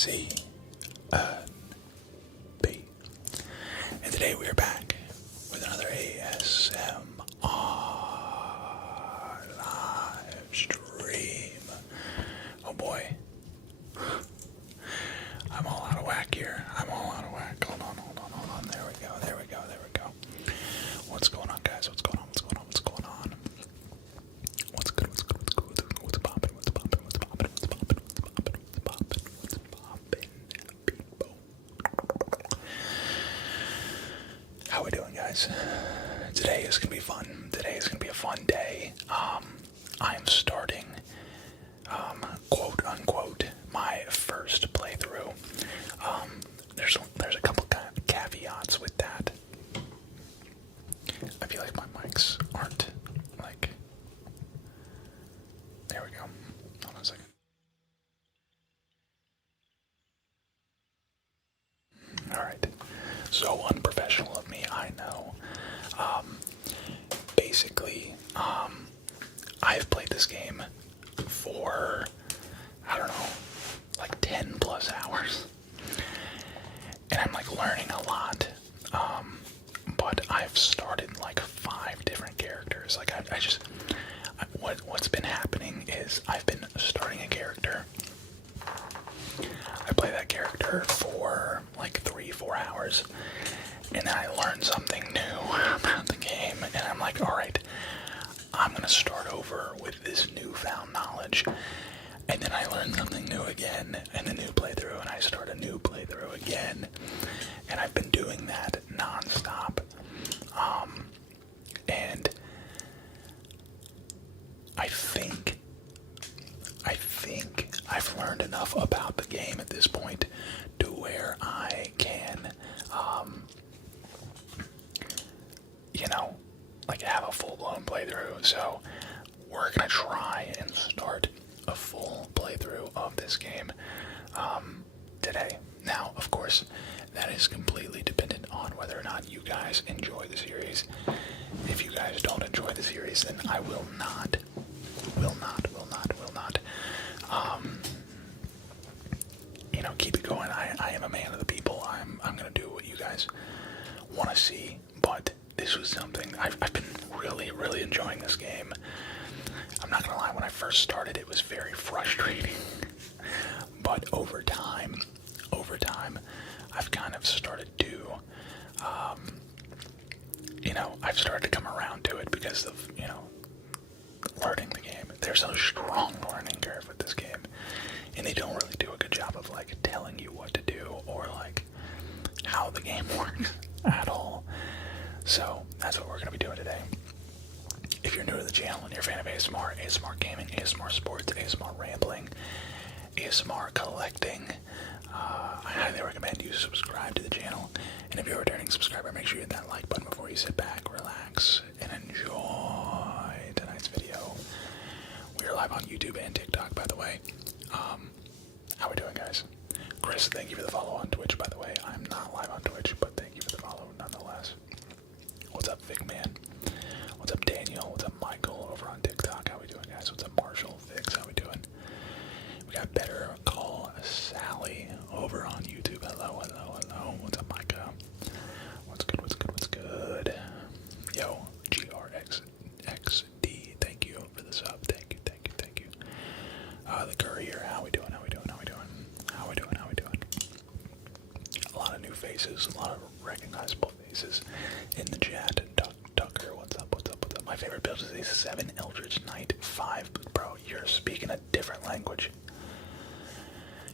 C N B. And today we are back with another ASMR live stream. Oh boy. I'm all out of whack here. I'm all out of whack. Hold on. There we go. What's going on, guys? What's going on? What's going on? What's good? What's poppin'? People? How we doing, guys? Today is gonna be fun. Today is gonna be a fun day. I am starting, quote unquote, my first playthrough. There's a couple caveats with that. I feel like my mics aren't like. There we go. Hold on a second. Alright. So unprofessional of me, I know. Basically, I've played this game for, I don't know, like 10 plus hours. And I'm like learning a lot. But I've started like 5 different characters. Like what's been happening is I've been starting a character. I play that character for like 3-4 hours, and then I learn something new about the game, and I'm like, alright, I'm gonna start over with this newfound knowledge. And then I learn something new again in a new playthrough, and I start a new playthrough again. And I've been doing that non-stop. And I think I've learned enough about the game at this point to where I can, like have a full-blown playthrough. So we're gonna try and start a full playthrough of this game today. Now, of course, that is completely dependent on whether or not you guys enjoy the series. If you guys don't enjoy the series, then I will not, keep it going. I am a man of the people. I'm gonna do what you guys want to see, but this was something, I've been really enjoying this game. I'm not gonna lie, when I first started, it was very frustrating, but over time, I've kind of started to, I've started to come around to it because of, learning the game. There's a strong learning curve with this game, and they don't really do a good job of, like, telling you what to do or, like, how the game works at all. So, that's what we're going to be doing today. If you're new to the channel and you're a fan of ASMR, ASMR gaming, ASMR sports, ASMR rambling, ASMR collecting, I highly recommend you subscribe to the channel. And if you're a returning subscriber, make sure you hit that like button before you sit back, relax, and enjoy tonight's video. We are live on YouTube and TikTok, by the way. How we doing, guys? Chris, thank you for the follow on Twitch, by the way. I'm not live on Twitch, but thank you for the follow nonetheless. What's up, Vic Man? What's up, Daniel? What's up, Michael, over on TikTok? How we doing, guys? What's up, Marshall? Fix, how we doing? We got Better Call Sally over on YouTube. Hello. What's up, Micah? What's good? Yo, GRXXD, thank you for the sub. Thank you. The Courier, how we doing? A lot of new faces, a lot of recognizable faces in the chat. Tucker, what's up? My favorite build is a 7 Eldritch Knight 5. Bro, you're speaking a different language.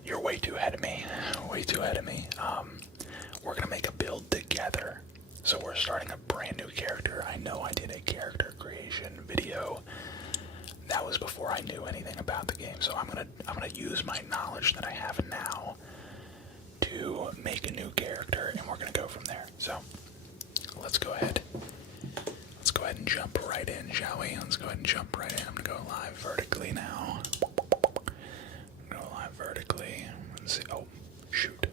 You're way too ahead of me. We're gonna make a build together. So we're starting a brand new character. I know I did a character creation video. That was before I knew anything about the game. So I'm gonna use my knowledge that I have now to make a new character, and we're gonna go from there. So let's go ahead and jump right in, shall we? I'm gonna go live vertically now. Let's see. Oh, shoot.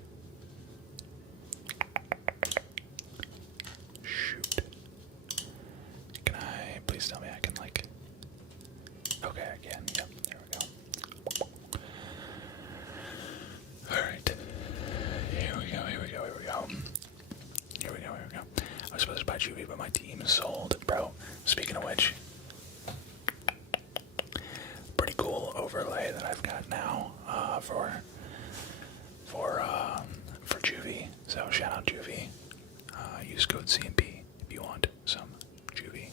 Can I please tell me I can, like, okay, I can. Yep, there we go. Alright. overlay that I've got now for Juvie. So shout out Juvie. Use code CMP if you want some Juvie.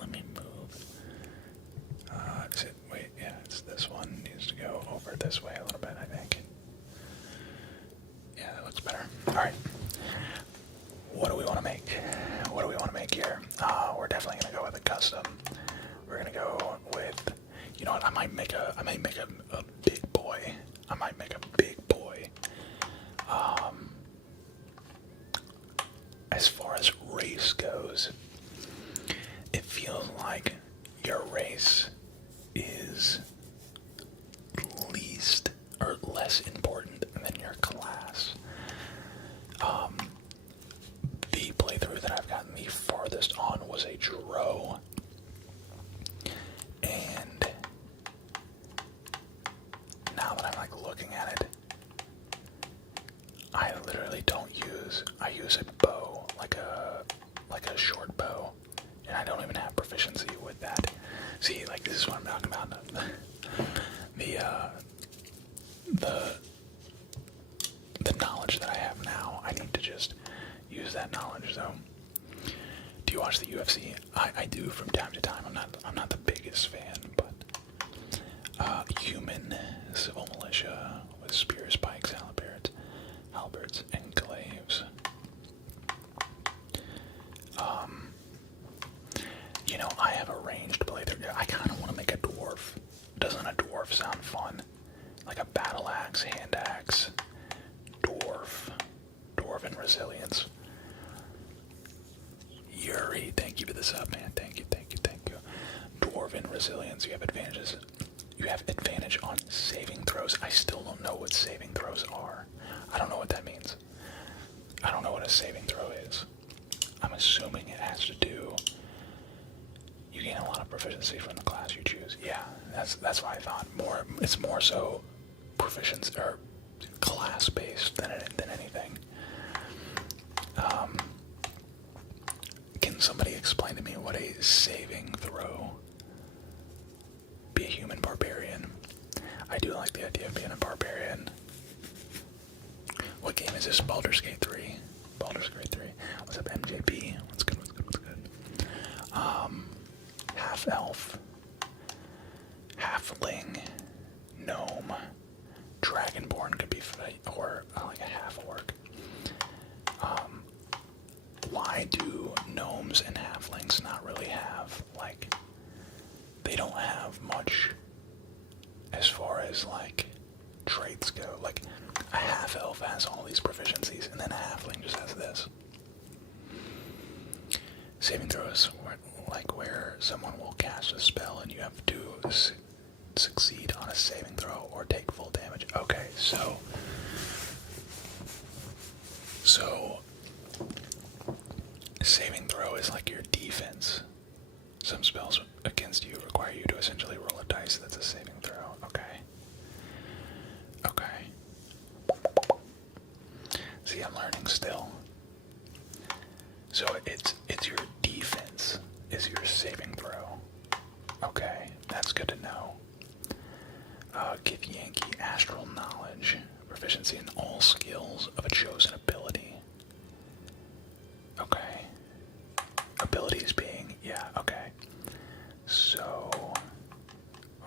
Let me move. Yeah, it's this one. Needs to go over this way a little bit, I think. Yeah, that looks better. Alright. What do we want to make? What do we want to make here? We're definitely gonna go with a custom. We're gonna go with, you know what? I might make a big boy. I might make a big boy. As far as race goes, it feels like your race is least or less important than your class. The playthrough that I've gotten the farthest on was a Dro, and now that I'm like looking at it, I literally don't use. I use a bow, like a short bow, and I don't even have proficiency with that. See, like this is what I'm talking about. The knowledge that I have now, I need to just use that knowledge. So, do you watch the UFC? I do from time to time. I'm not the biggest fan, but human civil militia with spears, pikes, halberds, and glaives. You know, I have a ranged playthrough. I kind of want to make a dwarf. Doesn't a dwarf sound fun? Like a battle axe, hand axe, dwarven resilience. Yuri, thank you for the sub, man. Thank you. Dwarven resilience. You have advantages. You have advantage on saving throws. I still don't know what saving throws are. I don't know what that means. I don't know what a saving throw is. I'm assuming it has to do. You gain a lot of proficiency from the class you choose. Yeah, that's what I thought. It's more so proficiency or class based than anything. Can somebody explain to me what a saving throw? Be a human barbarian. I do like the idea of being a barbarian. What game is this? Baldur's Gate 3. Baldur's Gate 3. What's up, MJP? What's good? Half elf, halfling, gnome, dragonborn could be, or like a half orc. Why do gnomes and halflings not really have, like, they don't have much as far as like traits go? Like a half elf has all these proficiencies, and then a halfling just has this. Saving throws, where someone will cast a spell and you have to succeed on a saving throw or take full damage. Okay, so saving throw is like your defense. Some spells against you require you to essentially roll a dice that's a saving throw. Okay. See, I'm learning still. So it's your defense is your saving throw. Okay, that's good to know. Give Yankee astral knowledge, proficiency in all skills of a chosen ability. Okay. Abilities being, yeah, okay. So,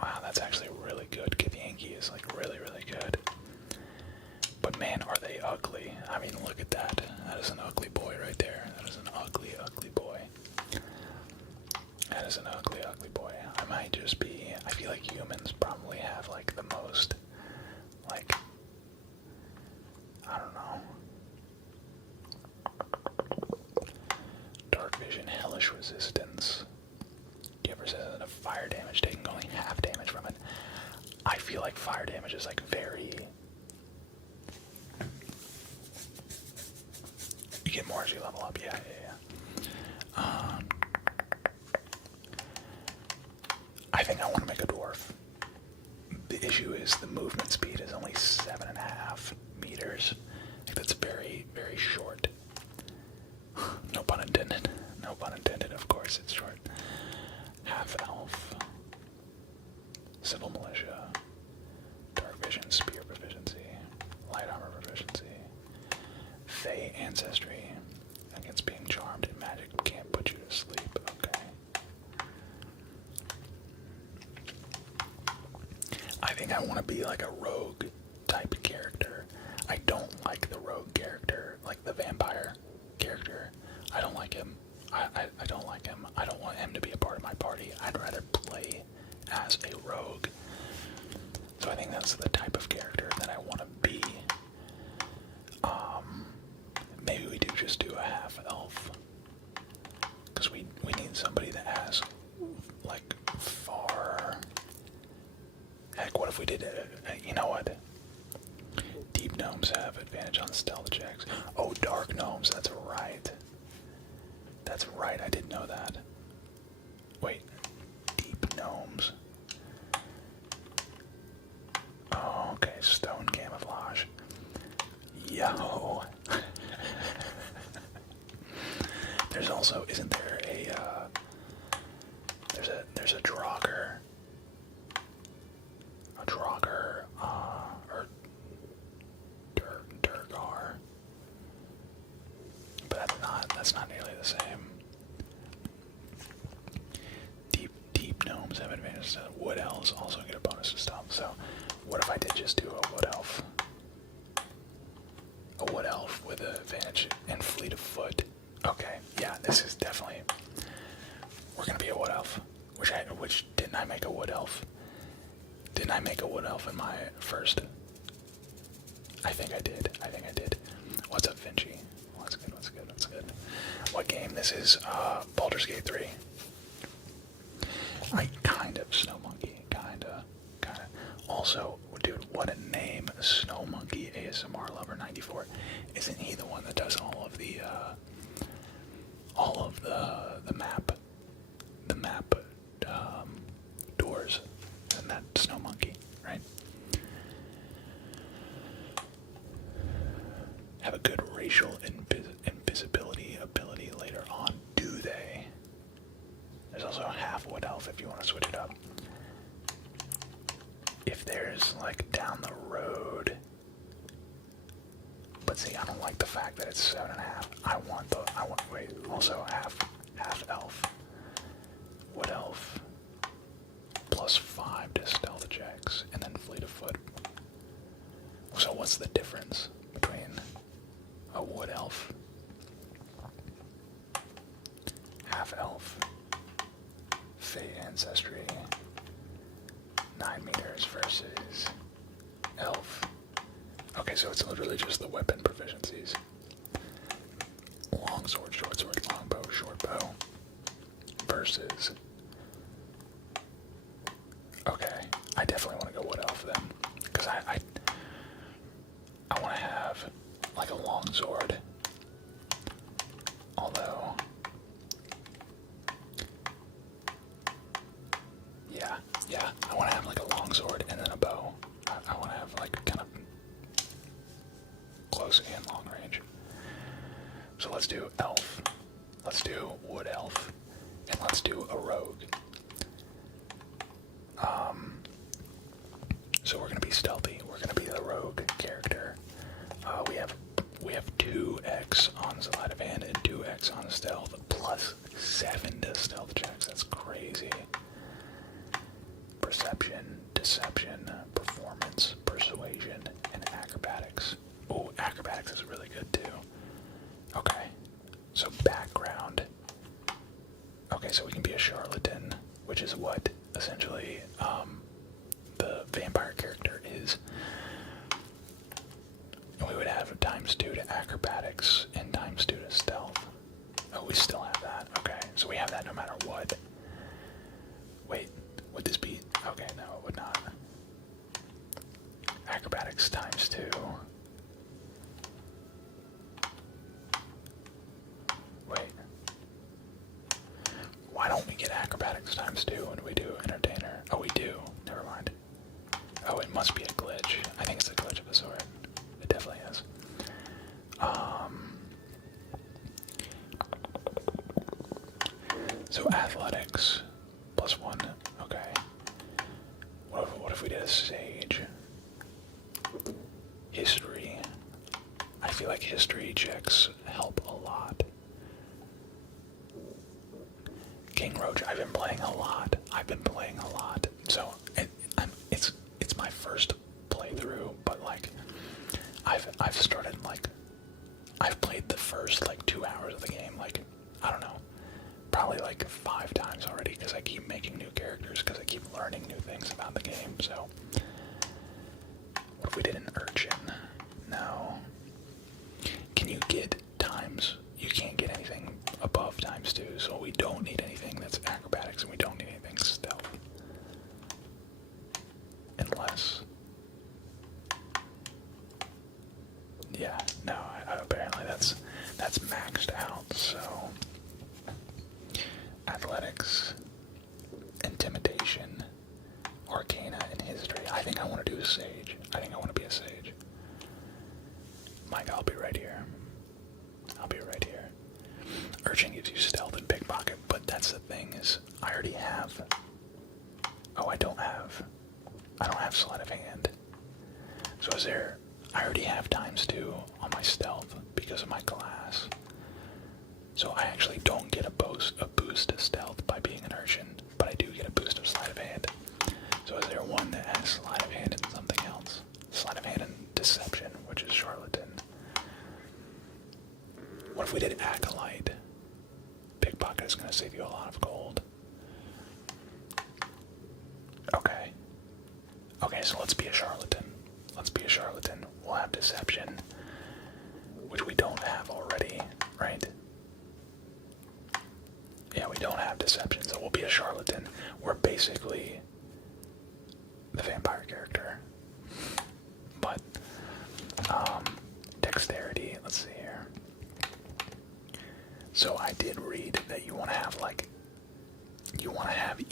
wow, that's actually really good. Give Yankee is like really good. But man, are they ugly. I mean, look at that. That is an ugly boy right there. That is an ugly boy. That is an ugly boy. I might just be, I feel like humans probably have like the most, like, I don't know. Dark vision, hellish resistance. Do you ever say that fire damage taking only half damage from it? I feel like fire damage is like very... You get more as you level up, yeah. I think I want to make a dwarf. The issue is the movement speed is only 7.5 meters. I think that's very short. No pun intended. No pun intended, of course, it's short. civil militia, dark vision, spear proficiency, light armor proficiency, fey ancestry, against being charmed and magic can't put you to sleep. Okay. I think I want to be like a rogue type character. I don't like the rogue character, like the vampire character. I don't like him. I don't like him. I don't want him to be a part of my party. I'd rather play as a rogue. So I think that's the type of character that I want to be. Maybe we do just do a half elf. Because we need somebody that has, like, far... Heck, what if we did you know what? Deep gnomes have advantage on stealth checks. Oh, dark gnomes, that's right. That's right, I didn't know that. Wait, deep gnomes. Oh, okay, stone camouflage. Yo. There's also, isn't there there's a Draugr. A Draugr, or Durgar. But that's not nearly the same. Deep gnomes have advantage to wood elves, also get a bonus to stealth. So, what if I did just do a wood elf? A wood elf with an advantage and fleet of foot. Okay, yeah, this is definitely... We're gonna be a wood elf. Which didn't I make a wood elf? Didn't I make a wood elf in my first? I think I did. What's up, Vinci? What's good? What game? This is Baldur's Gate 3. I kind of Snow Monkey. Kinda. Also, dude, what a name. Snow Monkey ASMR Lover 94. Isn't he the one that does all of the map doors? Isn't that Snow Monkey, right? Have a good racial invisibility ability later on. Do they? There's also a half wood elf if you want to switch it up. If there's like down the road. But see, I don't like the fact that it's 7.5. Also half elf. Wood elf. +5 to stealth checks, and then fleet of foot. So what's the difference between a wood elf, half elf, fey ancestry, 9 meters versus elf? Okay, so it's literally just the weapon proficiencies. Long sword, short sword, long bow, short bow versus... Okay, I definitely want to go wood elf then, because I want to have like a long sword. Although, yeah, I want to have like a long sword and then a bow. I want to have like kind of close and long range. So let's do elf, let's do wood elf, and let's do a rogue. So we're gonna be stealthy. We're gonna be the rogue character. We have 2x on sleight of hand and 2x on stealth, +7 to stealth checks. That's crazy. Perception, deception, performance, persuasion, and acrobatics. Oh, acrobatics is really good too. Okay, so background. Okay, so we can be a charlatan, which is what essentially the vampire character is. And we would have ×2 to acrobatics and ×2 to stealth. Oh, we still have that. Okay, so we have that no matter what. Wait, would this be... Okay, no, it would not. Acrobatics ×2. Wait. Why don't we get acrobatics ×2 when we do entertainer? Oh, we do. Never mind. Oh, it must be a glitch. I think it's a glitch of a sort. It definitely is. So athletics +1. Okay. What history checks help a lot. King Roach, I've been playing a lot. So it's my first playthrough, but like I've started like I've played the first like 2 hours of the game like I don't know, probably like 5 times already because I keep making new characters because I keep learning new things about the game. So what if we did an urchin? No. Can you get times? You can't get anything above ×2, so we don't need anything that's acrobatics and we don't need anything stealth. Unless... Yeah, no, apparently that's maxed out, so... Athletics, intimidation, arcana, and history. I think I want to do a sage. I think I want to be a sage. Mike, I'll be right here. Urchin gives you stealth and pickpocket, but that's the thing is, I already have... Oh, I don't have sleight of hand. So is there... I already have ×2 on my stealth because of my class. So I actually don't get a boost to stealth by being an urchin, but I do get a boost of sleight of hand. So is there one that has sleight of hand and something else? Sleight of hand and deception, which is charlatan. What if we did acolyte? Pickpocket is going to save you a lot of gold. Okay. Okay, so let's be a charlatan. We'll have deception, which we don't have already, right? Yeah, we don't have deception, so we'll be a charlatan. We're basically the vampire character. But, dexterity, let's see here. So I did read that you want to have, like,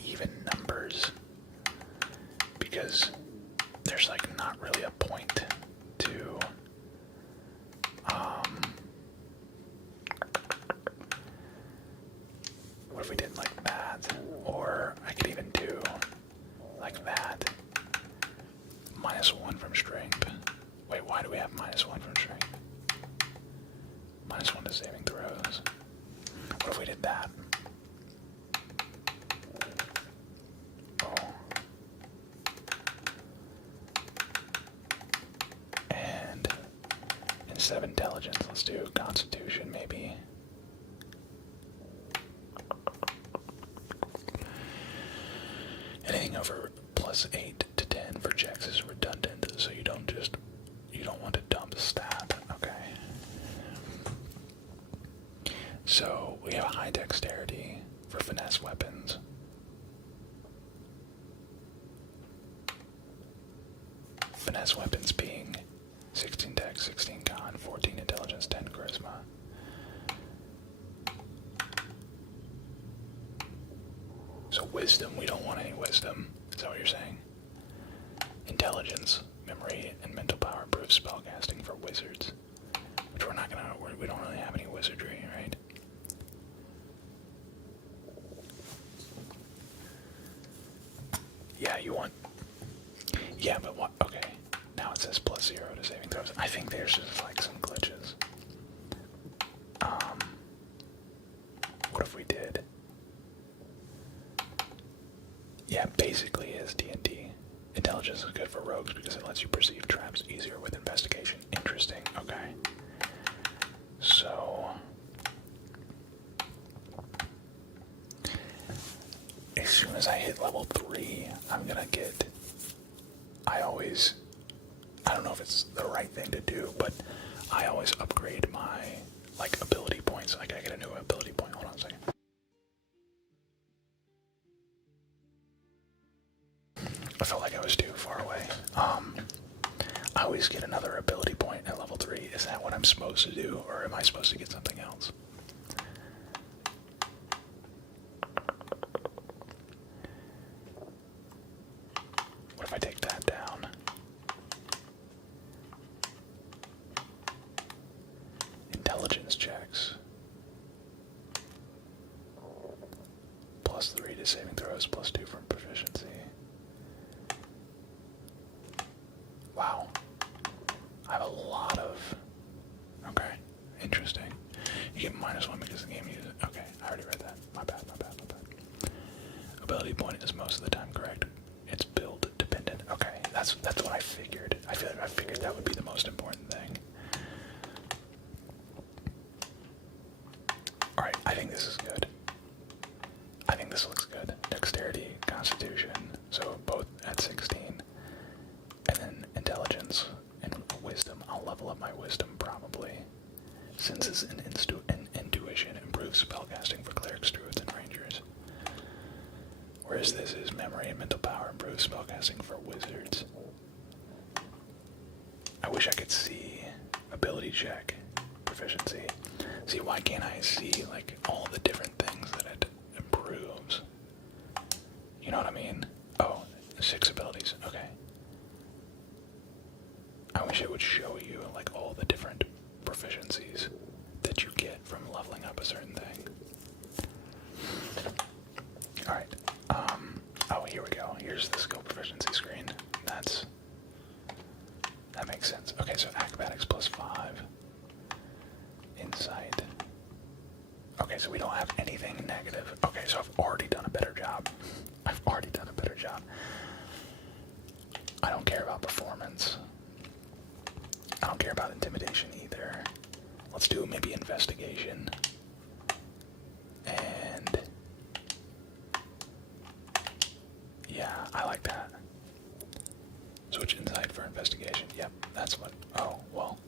even numbers. Because there's, like, not really a point to, what if we did like that? Or I could even do like that. -1 from strength. Wait, why do we have -1 from strength? -1 to saving throws. What if we did that? Oh. And instead of intelligence, let's do constitution maybe. Anything over +8 to 10 for checks is redundant, so you don't want to dump stat, okay. So we have high dexterity for finesse weapons. Finesse weapons being 16 dex, 16 con, 14 intelligence, 10 charisma. So wisdom, we don't want any wisdom. Is that what you're saying? Intelligence, memory, and mental power improves spellcasting for wizards. Which we're not gonna, we don't really have any wizardry, right? Yeah, you want... Yeah, but what? Okay. Now it says +0 to saving throws. I think there's just like some glitches. What if we did... Yeah, basically is D&D. Intelligence is good for rogues because it lets you perceive traps easier with investigation. Interesting, okay. So... as soon as I hit level 3, I'm gonna get... I don't know if it's the right thing to do, but I always upgrade my, like, ability points. Like, I get a new ability point. Hold on a second. I felt like I was too far away. I always get another ability point at level 3. Is that what I'm supposed to do, or am I supposed to get something else? What if I take that down? Intelligence checks. +3 to saving throws, +2 from proficiency. Wow. I have a lot of... Okay. most of the time correct. It's build dependent. Okay, that's what I figured. I figured that would be the most important thing. Alright, I think this is good. I think this looks good. Dexterity, Constitution, so both at 16. And then Intelligence and Wisdom. I'll level up my Wisdom probably. Senses and Intuition improves spellcasting for clerics, druids, and rangers. Whereas this is Memory and Mental Power improves spellcasting for wizards. I wish I could see ability check, proficiency. See, why can't I see like all the different things that it improves? You know what I mean? Oh, 6 abilities, okay. I wish it would show you like all the different proficiencies that you get from leveling up a certain thing. Alright, oh, here we go. Here's the skill proficiency screen. That makes sense. Okay, so acrobatics +5. Insight. Okay, so we don't have anything negative. Okay, so I've already done a better job. I've already done a better job. I don't care about performance. I don't care about intimidation either. Let's do maybe investigation. And yeah, I like that. Switch insight for investigation. Yep, that's what. Oh, well.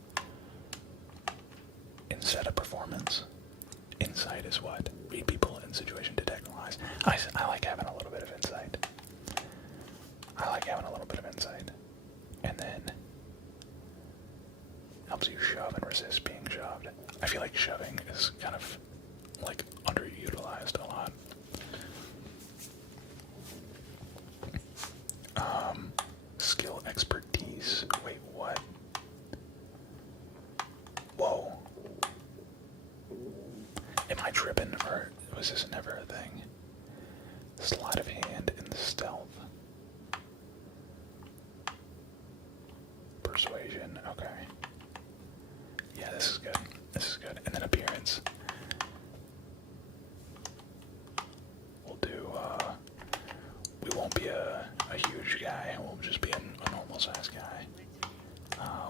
Instead of performance, insight is what? Read people in situation, detect lies. I like having a little bit of insight. I like having a little bit of insight. And then helps you shove and resist being shoved. I feel like shoving is kind of like underutilized a lot. Skill expertise. Wait, what? Whoa. Am I tripping, or was this never a thing? Sleight of hand and stealth. Persuasion, okay. Yeah, this is good. This is good. And then appearance. We'll do, we won't be a huge guy. We'll just be a normal size guy.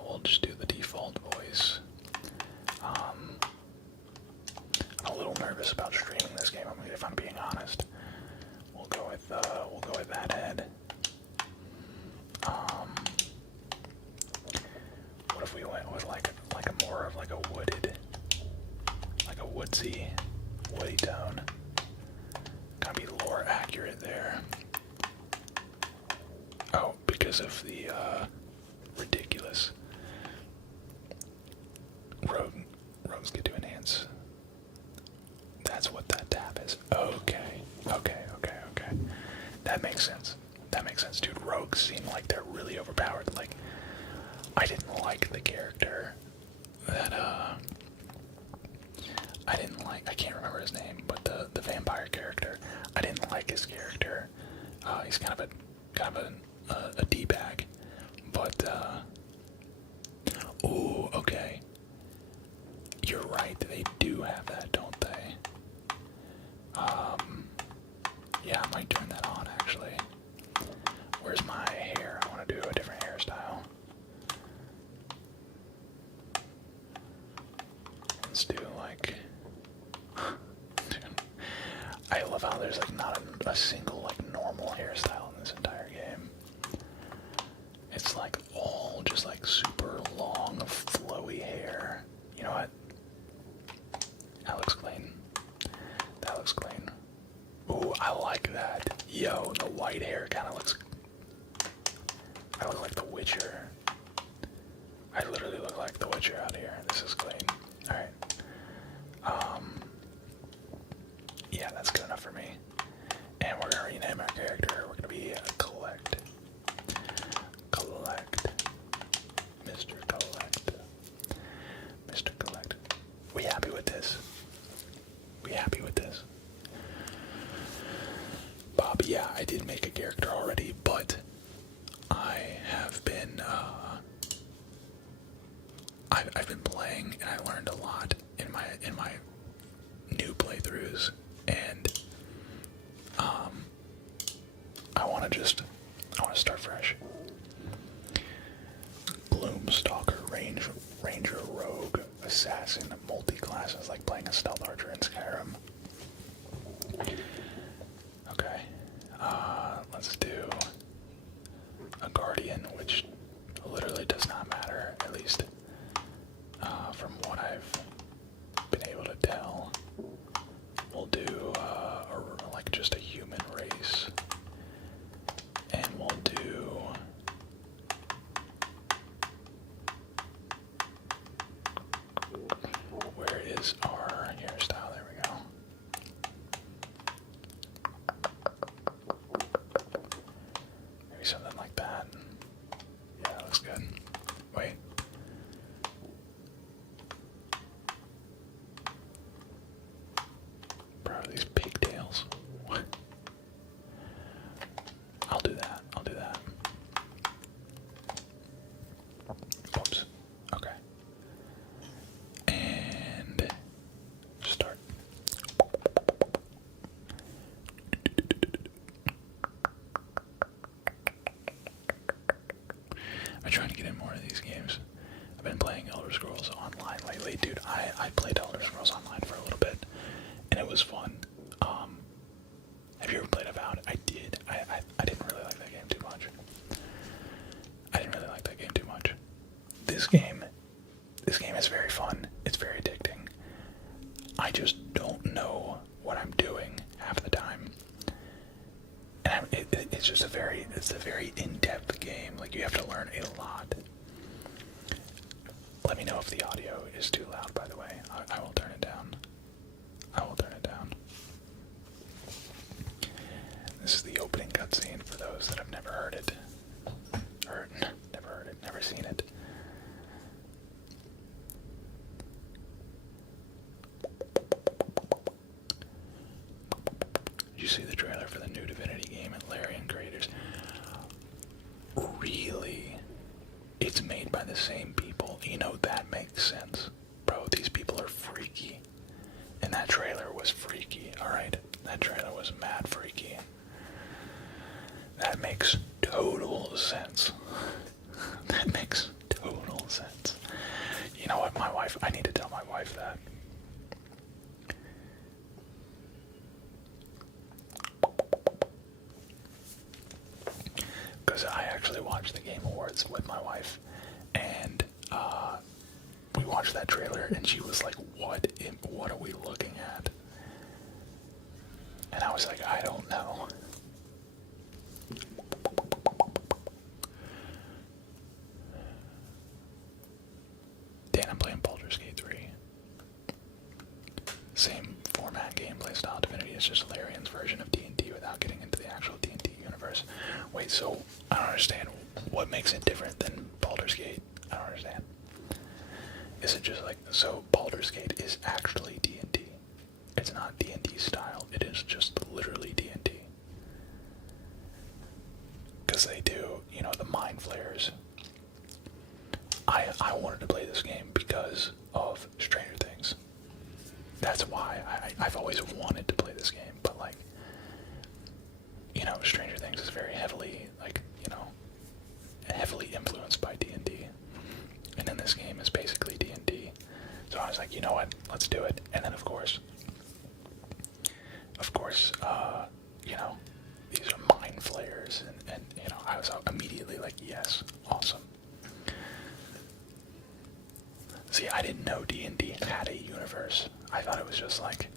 We'll just do the default voice. I'm a little nervous about streaming this game, if I'm being honest. We'll go with that head. What if we went with like a more of like a woodsy, woody tone? Gotta be lore accurate there. Oh, because of the ridiculous rogues get to enhance. That's what that tab is. Okay. That makes sense. That makes sense, dude. Rogues seem like they're really overpowered. Like, I didn't like the character that I didn't like. I can't remember his name, but the vampire character. I didn't like his character. He's kind of a d-bag, but ooh, okay. You're right. They do have that, don't they? Yeah, I might turn that on actually. Where's my hair? I want to do a different hairstyle. Let's do like. Dude, I love how there's like not a single like normal hairstyle in this entire game. It's like all just like super long, flowy hair. You know what? That looks clean. That looks clean. Ooh, I like that. Yo, the white hair kind of looks. I look like the Witcher. I literally look like the Witcher out here. This is clean. Alright. Yeah, that's good enough for me. And we're gonna rename our character. We're gonna be Collect. Mr. Collect. Mr. Collect. We happy with this? We happy with this? Bob, yeah, I did make a character already, but I have been, I've been playing, and I learned a lot in my new playthroughs, and I want to start fresh. Gloom, Stalker, Ranger, Rogue, Assassin, multi-classes, like playing a Stealth Archer in Skyrim. Okay, let's do a Guardian, which literally does not matter, at least from what I've been able to tell. We'll do like just a human race, and we'll do where is our hairstyle? There we go. Maybe something like that. Yeah, that looks good. Wait. Bro, these pigtails. What? I'll do that. I'll do that. Oops. Okay. And start. I'm trying to get in more of these games. I've been playing Elder Scrolls Online lately. Dude, I played Elder Scrolls Online for a little bit, and it was fun. Have you ever played Avowed? I did. I didn't really like that game too much. This game is very fun. It's very addicting. I just don't know what I'm doing half the time. And it's just a very in-depth game. Like, you have to learn a lot. Let me know if the audio is too loud, by the way. I will turn it down. This is the opening cutscene for those that have never heard it. Never seen it. Did you see the trailer for the new Divinity game at Larian Creators? Really? It's made by the same people. You know, that makes sense. Bro, these people are freaky. And that trailer was freaky, alright? That trailer was mad freaky. That makes total sense. That makes total sense. You know what, I need to tell my wife that. Because I actually watched the Game Awards with my wife, and we watched that trailer, and she was like, what are we looking at? And I was like, I don't know. Dan, I'm playing Baldur's Gate 3. Same format, gameplay style, Divinity. It's just Larian's version of D&D without getting into the actual D&D universe. Wait, so I don't understand. What makes it different than Baldur's Gate? I don't understand. Is it just like, so Baldur's Gate is actually D&D. It's not D&D style. It is just literally D&D. Because they do, you know, the mind flayers. I wanted to play this game because of Stranger Things. That's why I've always wanted to play this game, but like, you know, Stranger Things is very heavily, like, you know, heavily influenced by D&D. And then this game is basically D&D. So I was like, you know what, let's do it. And then of course, you know, these are mind flayers, and you know, I was immediately like, yes, awesome. See, I didn't know D&D had a universe. I thought it was just like,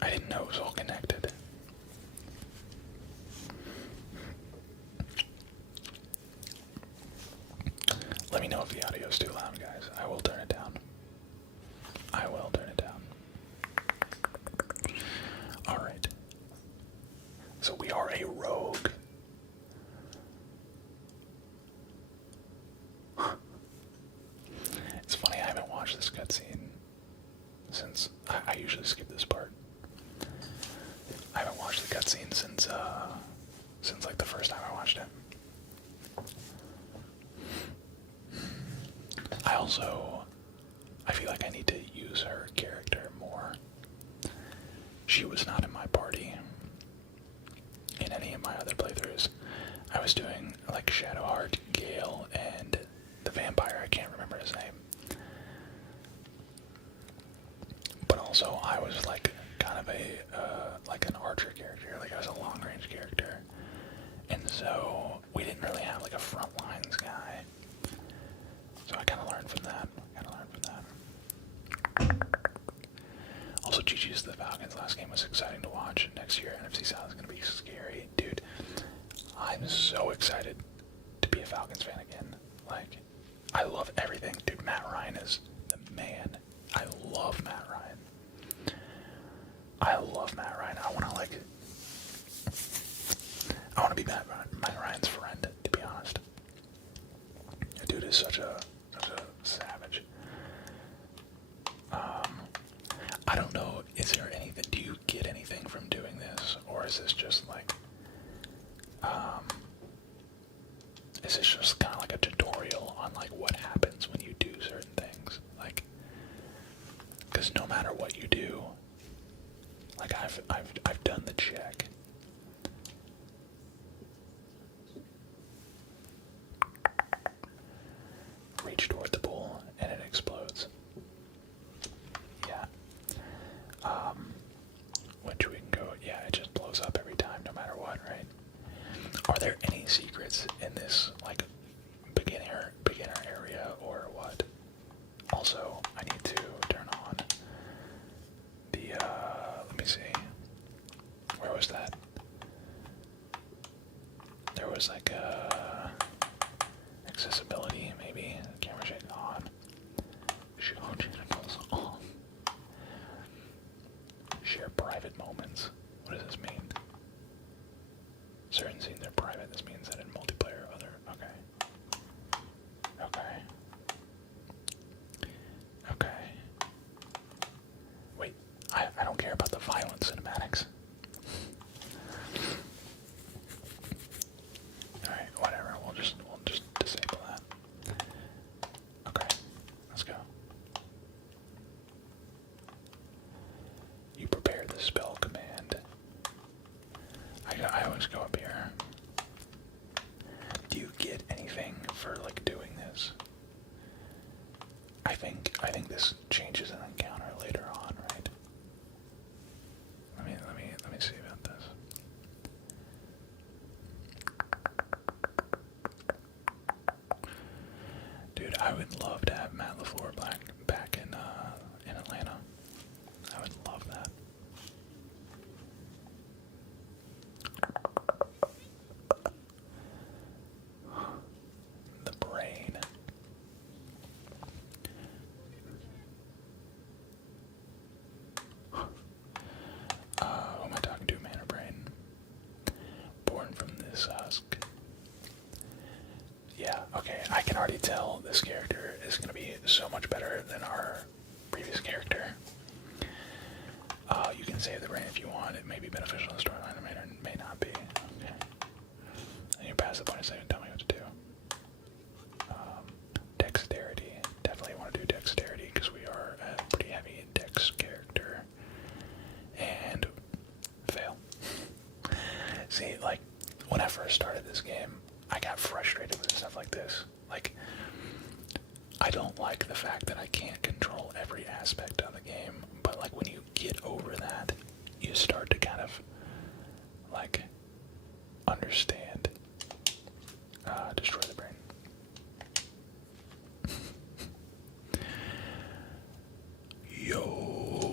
I didn't know it was all connected. Let me know if the audio is too loud, guys. I will turn it down. Alright. So we are a rogue. It's funny, I haven't watched this cutscene since... I usually skip this part. I haven't watched the cutscene since like the first time I watched it. I feel like I need to use her character more. She was not in my party in any my other playthroughs. I was doing like Shadowheart, Gale, and the vampire. I can't remember his name. But also, I was like kind of a like an archer character. Like I was a long range character, and so we didn't really have like a front lines guy. So I kind of learned from that. Also, GG's to the Falcons. Last game was exciting to watch. Next year, NFC South is going to be scary. Dude, I'm so excited to be a Falcons fan again. Like, I love everything. Dude, Matt Ryan is the man. I love Matt Ryan. I want to be Matt Ryan's friend, to be honest. That dude is such a savage. I don't know, is there anything, do you get anything from doing this, or is this just like, is this just kind of like a tutorial on like what happens when you do certain things? Like, because no matter what you do, like I've done the check. Reach toward the bull and it explodes. Yeah. Which we can go, yeah, it just blows up every time, no matter what, right? Are there any secrets in this, like, beginner area, or what? Also, I need to turn on the, let me see. Where was that? There was, like, accessibility, maybe. Camera shade on. Show genitals on. Share private moments. What does this mean? Certain scenes are private. This means that in multiplayer, other. Okay. Wait, I don't care about the violent cinematics. Alright, whatever. We'll just disable that. Okay, let's go. You prepare the spell command. I always go up here. Do you get anything for like doing this? I think this changes an encounter later on, right? Let me see about this. Dude, I would love to have Matt LaFleur back in Atlanta. I would love that. The brain. Who am I talking to, man or brain? Born from this husk. Yeah, okay, I can already tell this character is going to be so much better than our previous character. You can save the brain if you want. It may be beneficial in the storyline, it may not be. Okay. And you pass the point of save and tell me what to do. Dexterity. Definitely want to do dexterity because we are a pretty heavy dex character. And fail. See, like, when I first started this game, I got frustrated with stuff like this. Like, I don't like the fact that I can't control every aspect of the game, but like when you get over that, you start to kind of like understand. Destroy the brain. Yo.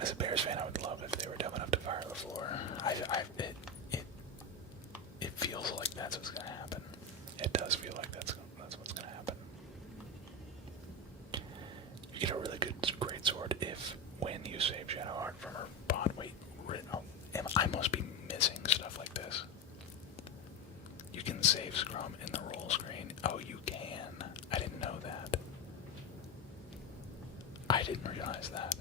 As a Bears fan, I would love if they were dumb enough to fire LaFleur. It feels like that's what's gonna happen. It does feel like that's what's gonna happen. You get a really great sword if when you save Shadowheart from her bond. Wait, I must be missing stuff like this. You can save Scrum in the roll screen. Oh, you can. I didn't know that. I didn't realize that.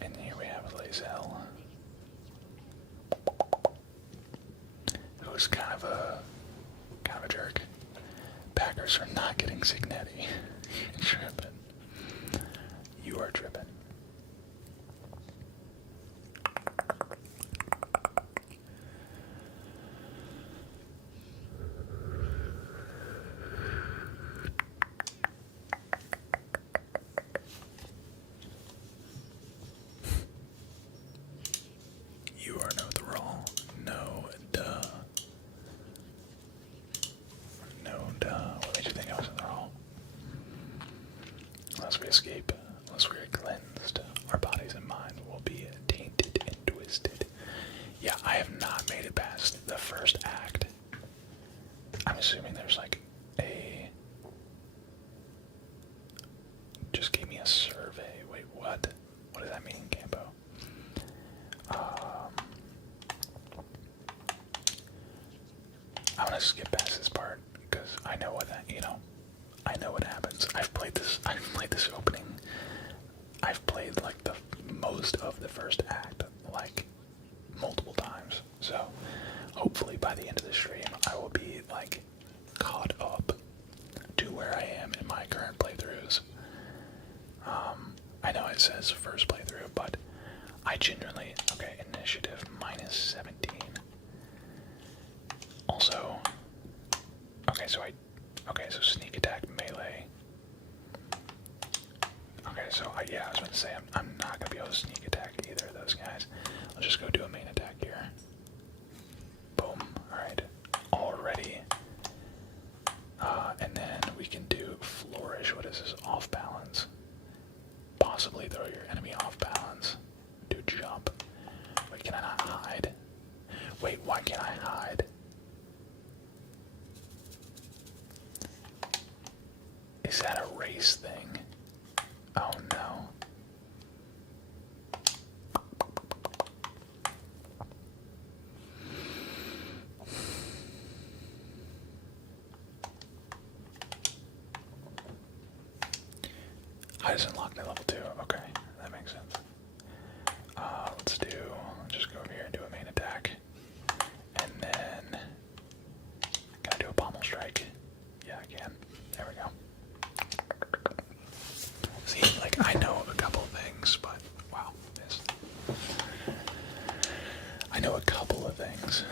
And here we have Lazel, who's kind of a jerk. Packers are not getting Signetti. unless we escape, unless we are cleansed, our bodies and mind will be tainted and twisted. Yeah, I have not made it past the first act. I'm assuming there's like a... Just gave me a survey. Wait, what? What does that mean, Cambo? I'm gonna skip past this part because I know what that, I know what happens. I've played this opening. I've played like the most of the first act, like multiple times. So hopefully by the end of the stream, I will be like caught up to where I am in my current playthroughs. I know it says first playthrough, but I genuinely, okay, initiative minus 17. Also, okay, so sneak attack melee. Okay, so yeah, I was about to say I'm not gonna be able to sneak attack either of those guys. I'll just go do a main attack here. Boom. All right, already. And then we can do flourish. What is this? Off balance. Possibly throw your enemy off balance. Do jump. Wait, can I not hide? Wait, why can't I hide? Is that a race thing? Oh no. Hide is unlocked at level 2. Okay, that makes sense. Let's just go over here and do a main attack. And then, can I do a pommel strike? Yeah, I can. There we go. See, like, I know a couple of things, but, wow, missed. I know a couple of things.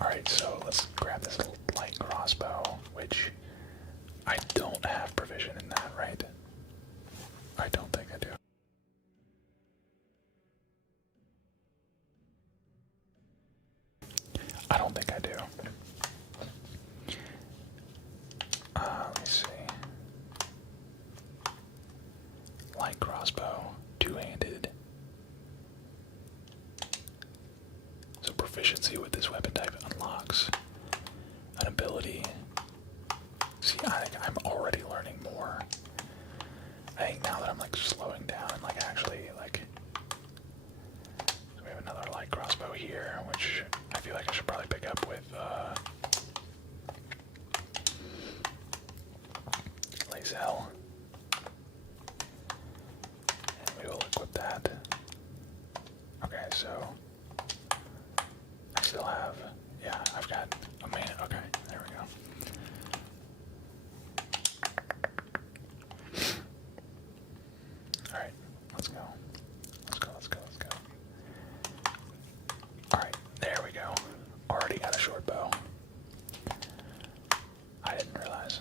Alright, so let's grab this little light crossbow, which I don't have provision in that, right? I don't think I do. I don't think I do. Let me see. Light crossbow, two-handed. So proficiency with this weapon type unlocks an ability. See, I think I'm already learning more. I think now that I'm like slowing down and like actually like, so we have another light crossbow here, which I feel like I should probably pick up with Lazel. And we will equip that. Okay, so I still have, yeah, I've got a main, okay, there we go. Alright, let's go. Let's go, let's go, let's go. Alright, there we go. Already got a short bow. I didn't realize.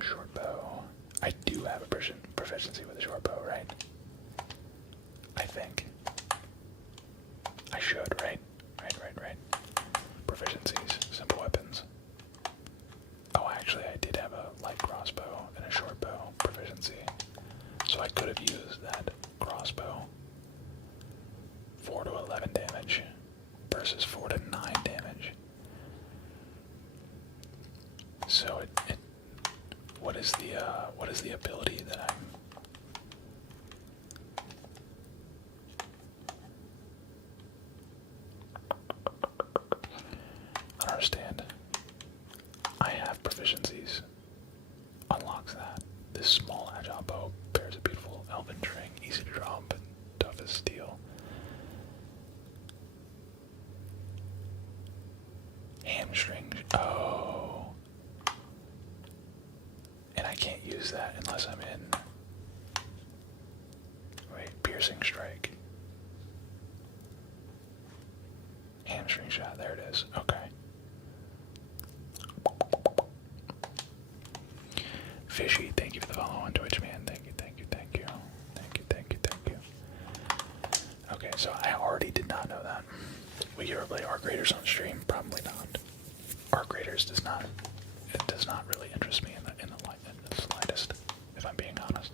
Short bow. I do have a proficiency with a short bow, right? I think. I should, right? Right. Proficiencies, simple weapons. Oh, actually, I did have a light crossbow and a short bow proficiency. So I could have used that crossbow. 4 to 11 damage versus 4 to 9 damage. So what is the ability that I'm... I don't understand. I have proficiencies. Unlocks that. This small agile bow bears a beautiful elven string, easy to draw but tough as steel. Hamstring. Oh. And I can't use that unless I'm in... Wait, piercing strike. Hamstring shot, there it is. Okay. Fishy, thank you for the follow on Twitch, man. Thank you. Okay, so I already did not know that. Will you ever play Arc Raiders on stream? Probably not. Arc Raiders does not it does not really interest me in the slightest, if I'm being honest.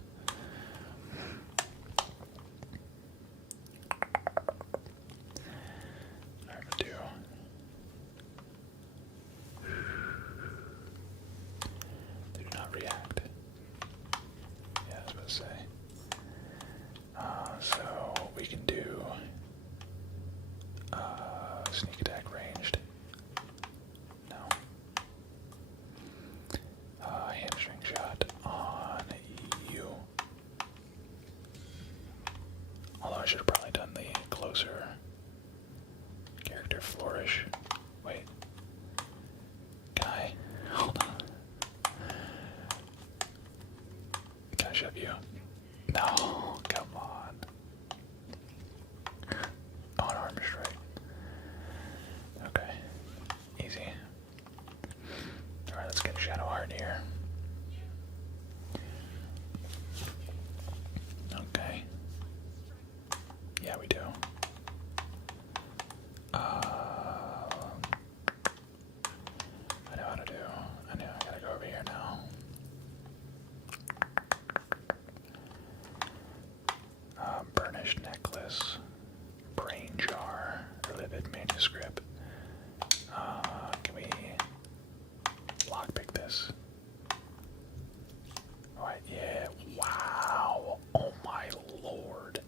I'm gonna do. They do not react. Yeah, I was about to say. So we can do sneak attack ranged. No. Hamstring shot on you. Although I should have probably done the closer character flourish. Wait. Can I? Hold on. Can I shove you? No, come on. On armor strike. Okay. Easy. Alright, let's get Shadow Heart here. Okay. Yeah, we do. I know how to do. I know I gotta go over here now. Burnished necklace, brain jar, livid manuscript. Can we lockpick this? Alright, yeah. Wow. Oh my lord.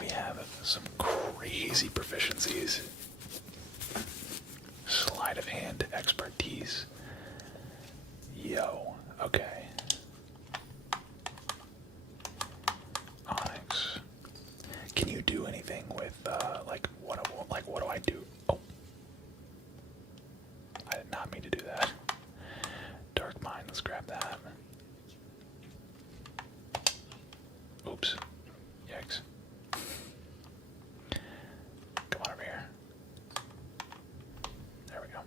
We have some crazy proficiencies. Sleight of hand expertise. Yo, okay. Onyx. Can you do anything with what do I do? Oh. I did not mean to do that. Dark Mind, let's grab that. Oops. Yikes. Come on over here. There we go.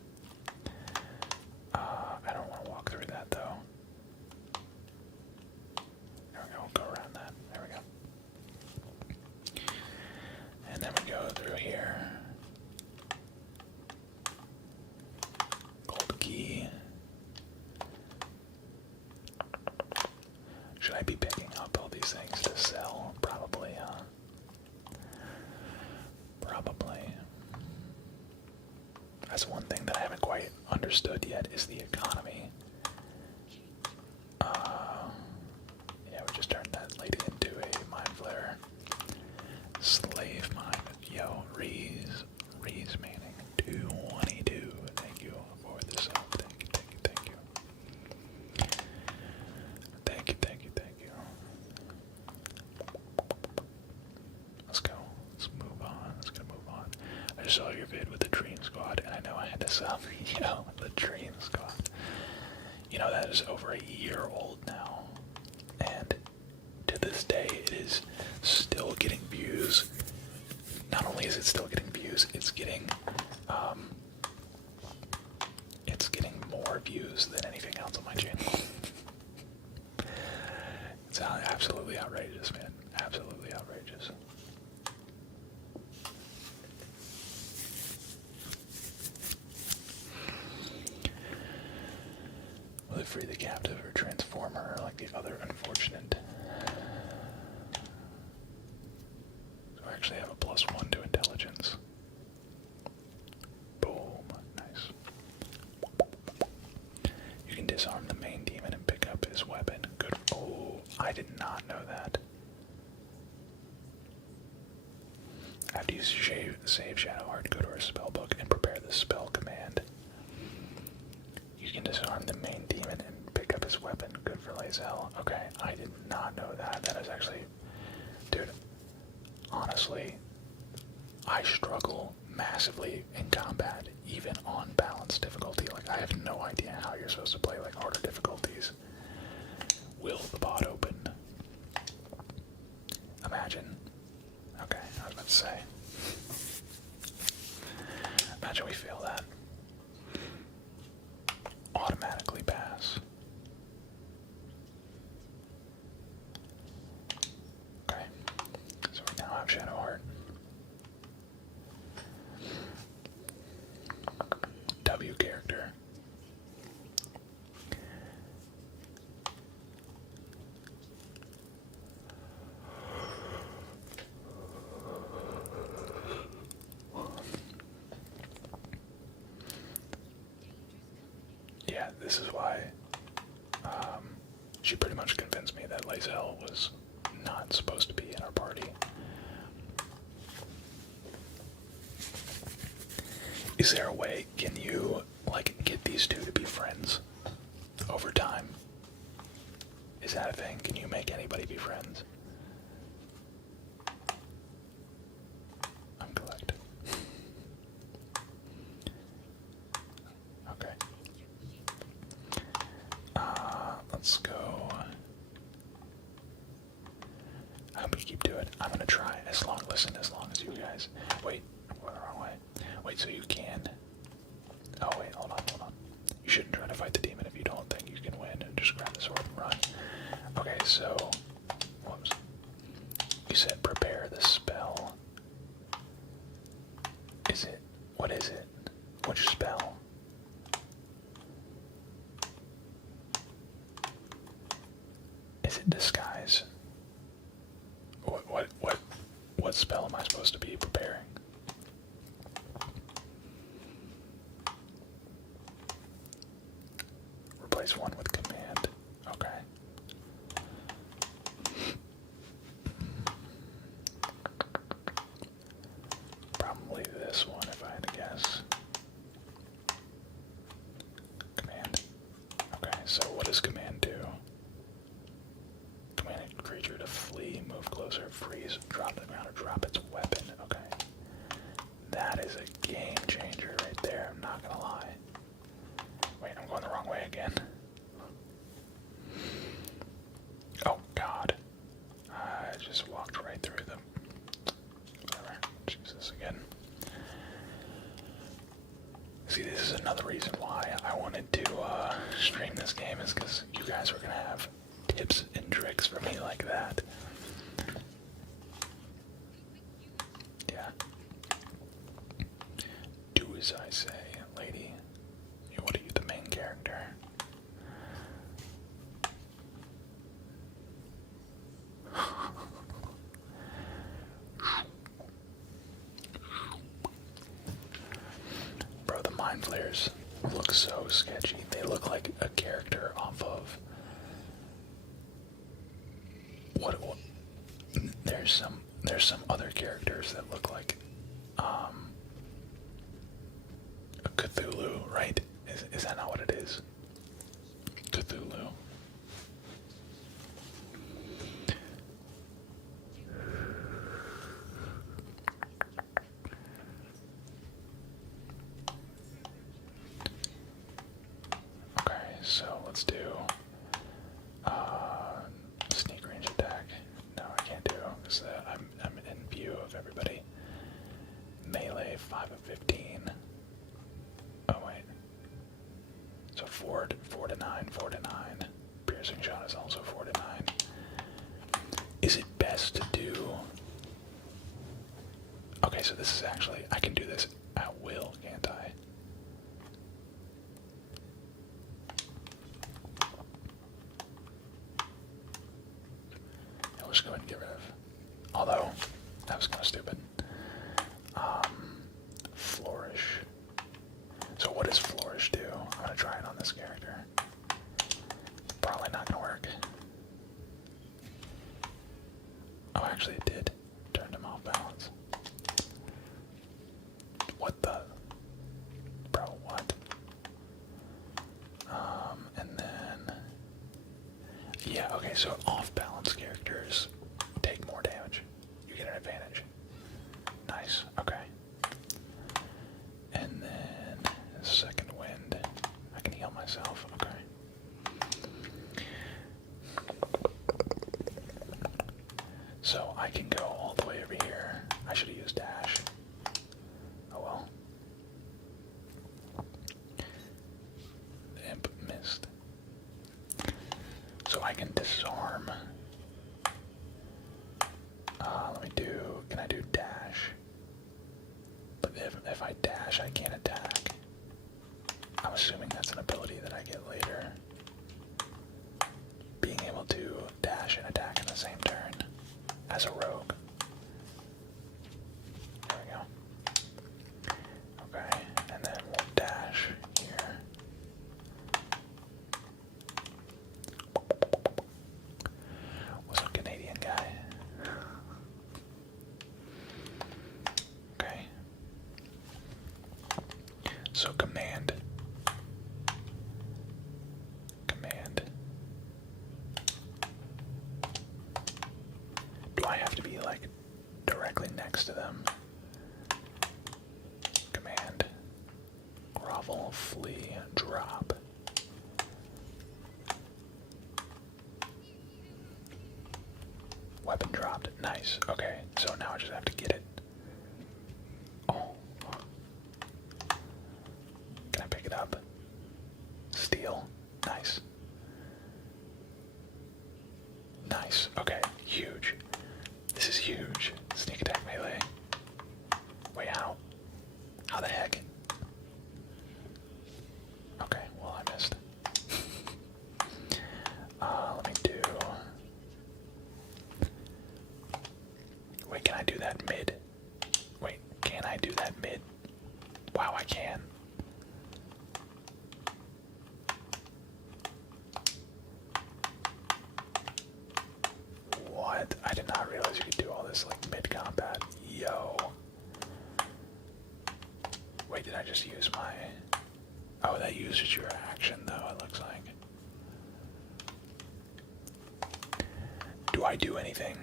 I don't want to walk through that though. There we go, go around that. There we go. And then we go through here. Gold key. Should I be picking up all these things to sell? Probably, huh? Probably. That's one thing that I haven't quite understood yet is the economy. Yeah, we just turned that lady into a mind flare. Slave mind. Yo, Reese Manning. 222. Thank you for this up. Thank you. Thank you. Let's go. Let's move on. I just saw your vid with the Dream Squad, and I know I had to sub, the Dream Squad. You know, that is over a year old now. And to this day, it is still getting views. Not only is it still getting views, it's getting more views than anything else on my channel. It's absolutely outrageous, man. Absolutely outrageous. Will it free the captive or transform her like the other unfortunate? So I actually have a +1 to intelligence. Boom. Nice. You can disarm the main demon and pick up his weapon. Good. Oh, I did not know that. After you save Shadow Heart, go to our spell book and prepare the spell command. You can disarm the main demon and pick up his weapon. Good for Lae'zel. Okay, I did not know that. That is actually... Dude, honestly, I struggle massively in combat, even on balanced difficulty. Like, I have no idea how you're supposed to play, like, harder difficulties. Will the bot open? Imagine. Okay, I was about to say. Imagine we fail that. Automatically pass. Okay, so we now have Shadow Heart. W character. yeah, this is why she pretty much convinced me that Lae'zel was not supposed to be in our party. Is there a way, can you, like, get these two to be friends over time? Is that a thing? Can you make anybody be friends? I'm collect. Okay. Let's go. I hope you keep doing it. I'm gonna try as long as you guys. Wait, I'm going the wrong way. Wait, so you can. Oh wait, hold on. You shouldn't try to fight the demon if you don't think you can win. Just grab the sword and run. Okay, so whoops. You said prepare the spell. What is it? Which spell? Is it disguise? What spell am I supposed to be preparing? Replace one with command. Okay. Probably this one if I had to guess. Command. Okay, so what does command do? Command a creature to flee, move closer, freeze, drop to the ground, or drop its weapon. Okay. That is a game changer right there, I'm not gonna lie. Wait, I'm going the wrong way again. Oh god. I just walked right through them. Whatever. Jesus again. See, this is another reason why I wanted to stream this game, is because you guys were gonna have tips and tricks for me like that. Yeah. Do as I say, lady. What are you, the main character? Bro, the mind flayers look so sketchy. They look like a character off of what there's some other characters that look like a Cthulhu, right? Is that not what it is? Cthulhu. Okay, so let's do sneak range attack. No, I can't do because I'm in view of everybody. Melee 5 of 15. Oh wait. So 4 to 9, 4 to 9. Piercing shot is also 4 to 9. Is it best to do? Okay, so this is actually, I can do this at will, can't I? I'll just go ahead and get rid of. Although, that was kind of stupid. Flourish. So what does flourish do? I'm gonna try it on this character. Probably not gonna work. Oh, actually it did. Turned him off balance. What the? Bro, what? And then... Yeah, okay, so off-balance characters take more damage. You get an advantage. Nice, okay. And then second wind. I can heal myself, okay. So I can go all the way over here. I should have used dash. Oh well. The imp missed. So I can disarm. Let me do, can I do dash? But if I dash, I can't attack. I'm assuming that's an ability that I get later. Being able to dash and attack in the same turn as a rogue. There we go. Okay, and then we'll dash here. flee, drop. Weapon dropped. Nice. Okay, so now I just have to get it. Oh. Can I pick it up? Steal. Nice. Nice. Okay, huge. This is huge. Sneak attack melee. Wait, how? How the heck? Okay, well, I missed. Let me do... Wait, can I do that mid? Wait, can I do that mid? Wow, I can. What? I did not realize you could do all this, like, mid-combat. Yo. Wait, did I just use my... Oh, that uses your action, though, it looks like. Do I do anything?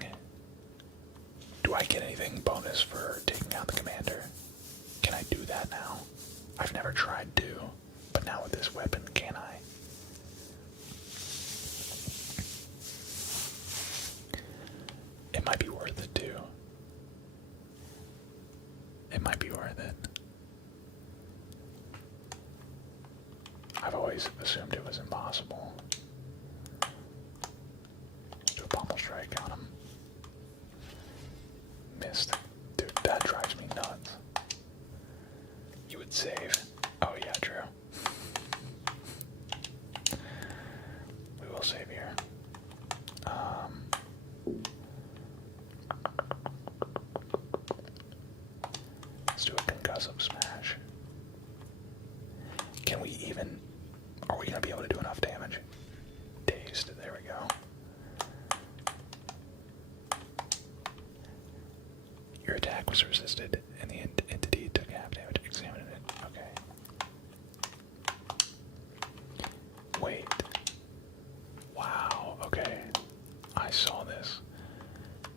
Do I get anything bonus for taking out the commander? Can I do that now? I've never tried to, but now with this weapon, can I? It might be worth it, too. It might be worth it. I've always assumed it was impossible. Do a pommel strike on him. Missed. Dude, that drives me nuts. You would save. Oh yeah, true. We will save here. Let's do a concussive smash. Can we even... Are we going to be able to do enough damage? Dazed. There we go. Your attack was resisted, and the entity took half damage. Examine it. Okay. Wait. Wow. Okay. I saw this,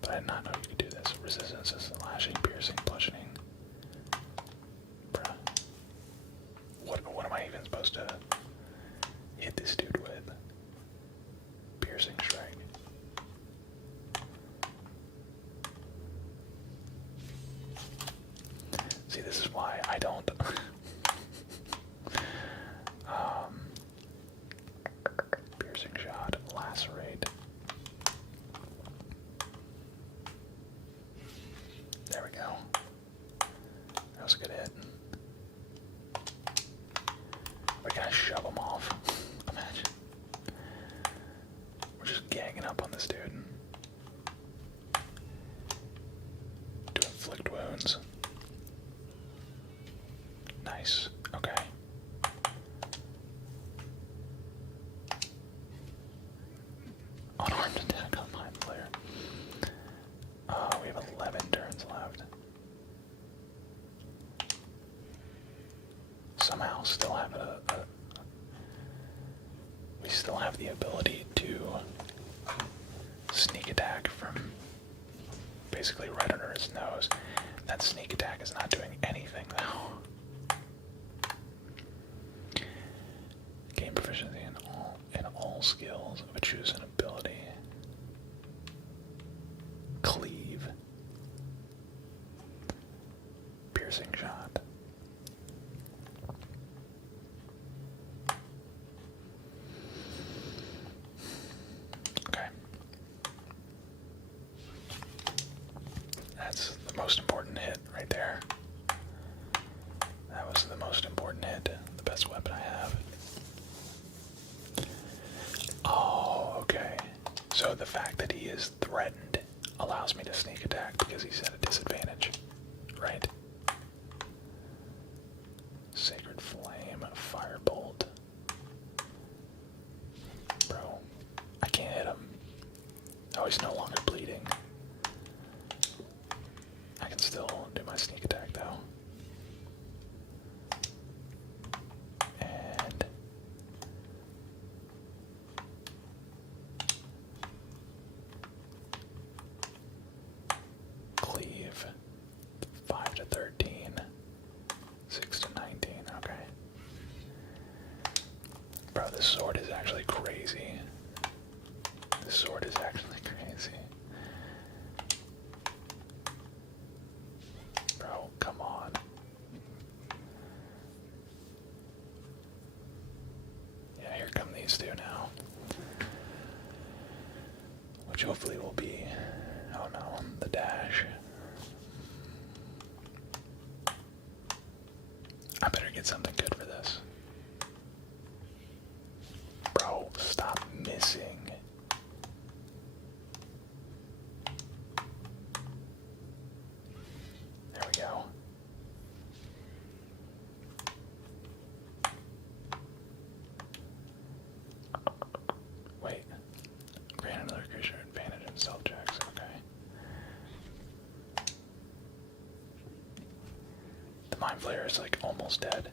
but I did not know you could do this. Resistance is slashing, piercing, bludgeoning. Bruh. What am I even supposed to hit this dude with? Piercing strike. See, this is why I don't. Piercing shot, lacerate. There we go. That was a good hit. We gotta shove him off. Imagine. We're just ganging up on this dude. To inflict wounds. Nice. Okay. Unarmed attack on mind player. We have 11 turns left. Somehow still have we still have the ability to sneak attack from basically right under his nose. That sneak attack is not doing anything though. Gain proficiency in all skills of a chosen ability. Cleave. Piercing shot. Okay. That's the most important hit right there. That was the most important hit. The best weapon I have. Oh, okay. So the fact that he is threatened allows me to sneak attack because he's at a disadvantage, right? Sacred Flame, Firebolt. Bro, I can't hit him. Oh, he's no longer bleeding. I can still do my sneak attack though. And cleave. 5 to 13. 6 to 19, okay. This sword is actually crazy. This sword is actually crazy. Bro, come on. Yeah, here come these two now. Which hopefully will be, oh no, the dash. I better get something good for this. Bro, stop missing. There we go. Wait. Grant another creature advantage in stealth checks. Okay. The Mind Flayer is like almost dead.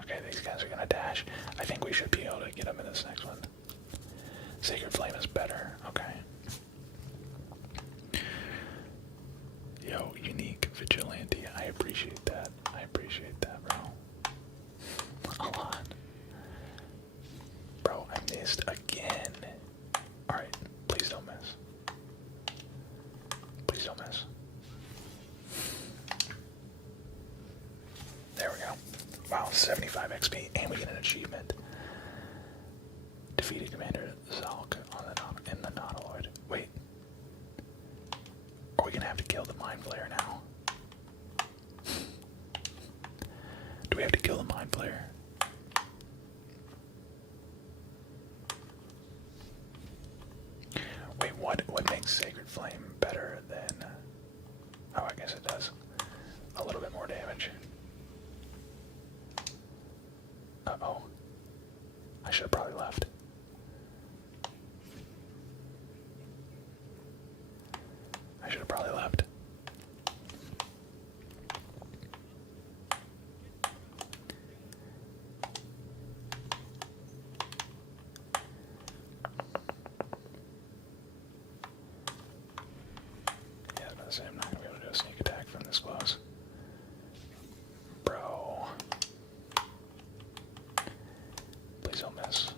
Okay, these guys are gonna dash. I think we should be able to get them in this next one. Sacred Flame is better. Okay. Yo, unique vigilante. I appreciate that. I appreciate that, bro. A lot. Bro, I missed again. Alright, please don't miss. Please don't miss. There we go. Wow, 75 XP, and we get an achievement. Defeated Commander Zalk on in the Nautiloid. Wait. Are we gonna have to kill the Mind Flayer now? Do we have to kill the Mind Flayer? Wait, what makes Sacred Flame better than... oh, I guess it does. A little bit more damage. Uh-oh. I should have probably left. I should have probably left. Yeah, I was about to say I'm not going to be able to do a sneak attack from this close. Bro. Please don't miss.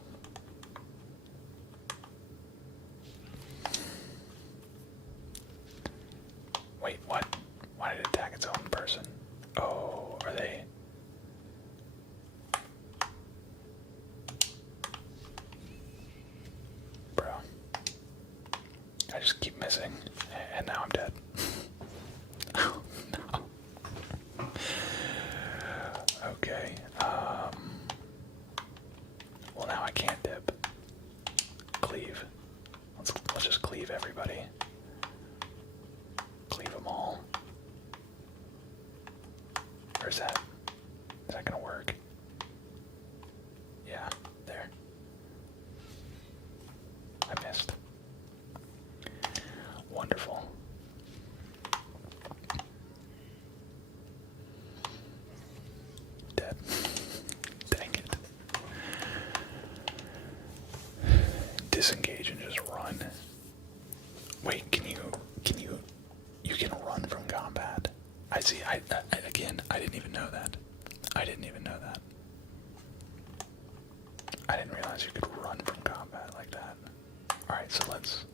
Wait, what? Why did it attack its own person? Oh, are they... bro. I just keep missing, and now I'm dead. Oh, no. Okay, well, now I can't dip. Cleave. Let's just cleave everybody. Cleave them all. Or is that gonna work? Yeah, there. I missed. Wonderful. Dead. Dang it. Disengage and just run. Wait, you can run from combat. I see, again, I didn't even know that. I didn't realize you could run from combat like that. Alright, so let's...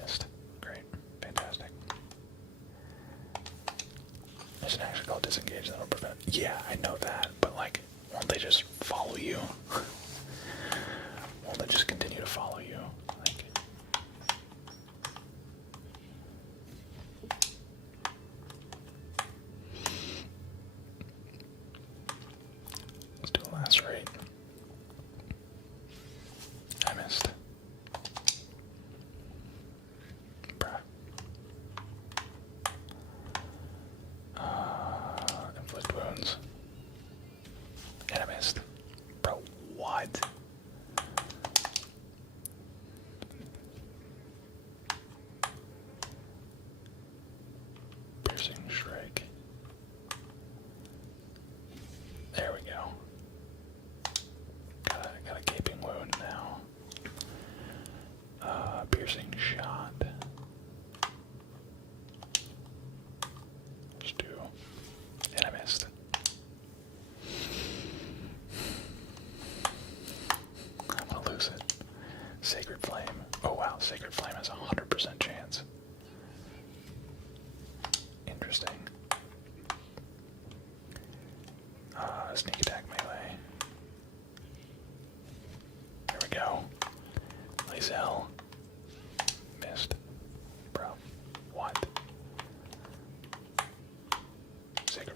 missed. Great. Fantastic. There's an action called disengage that'll prevent... yeah, I know that, but like, won't they just follow you? Won't they just continue to follow you? Like... let's do a lacerate. I missed. Bruh. Inflict wounds. And I missed. Bro, what?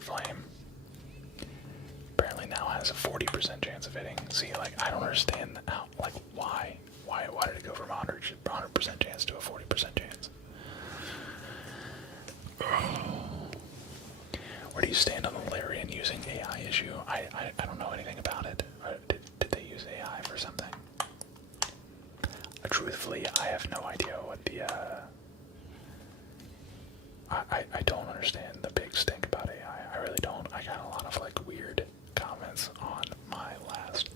flame. Apparently now has a 40% chance of hitting. See, like, I don't understand how, like, why? Why did it go from 100% chance to a 40% chance? Where do you stand on the Larian using AI issue? I don't know anything about it. Did they use AI for something? Truthfully, I have no idea what the, I don't understand the big stink about AI. I really don't. I got a lot of, like, weird comments on my last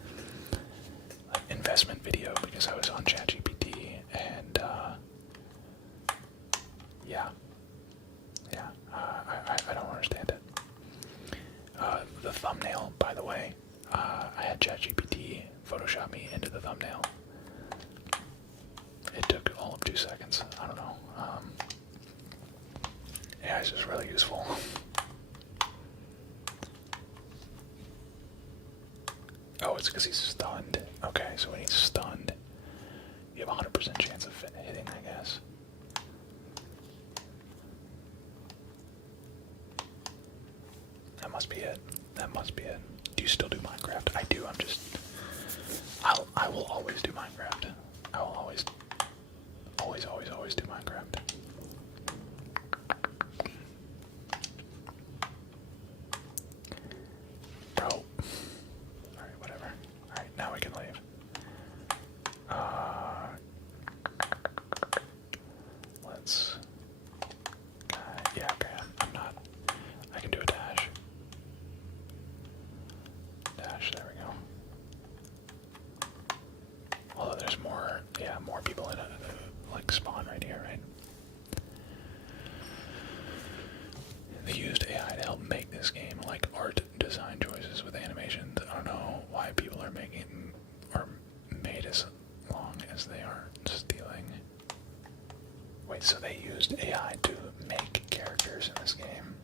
investment video because I was on ChatGPT, and, yeah. I don't understand it. The thumbnail, by the way, I had ChatGPT Photoshop me into the thumbnail. It took all of 2 seconds. I don't know. Yeah, it's just really useful. Oh, it's because he's stunned. Okay, so when he's stunned, you have a 100% chance of hitting, I guess. That must be it. That must be it. Do you still do Minecraft? I do. I will always do Minecraft. I will always do Minecraft. Bro. Alright, whatever. Alright, now we can leave. Let's... yeah, okay, I'm not... I can do a dash. Dash, there we go. Although there's more, yeah, more people in it, like, spawn right here, right? They used AI to help make this game, like art design choices with animations. I don't know why people are making, or made as long as they are stealing. Wait, so they used AI to make characters in this game?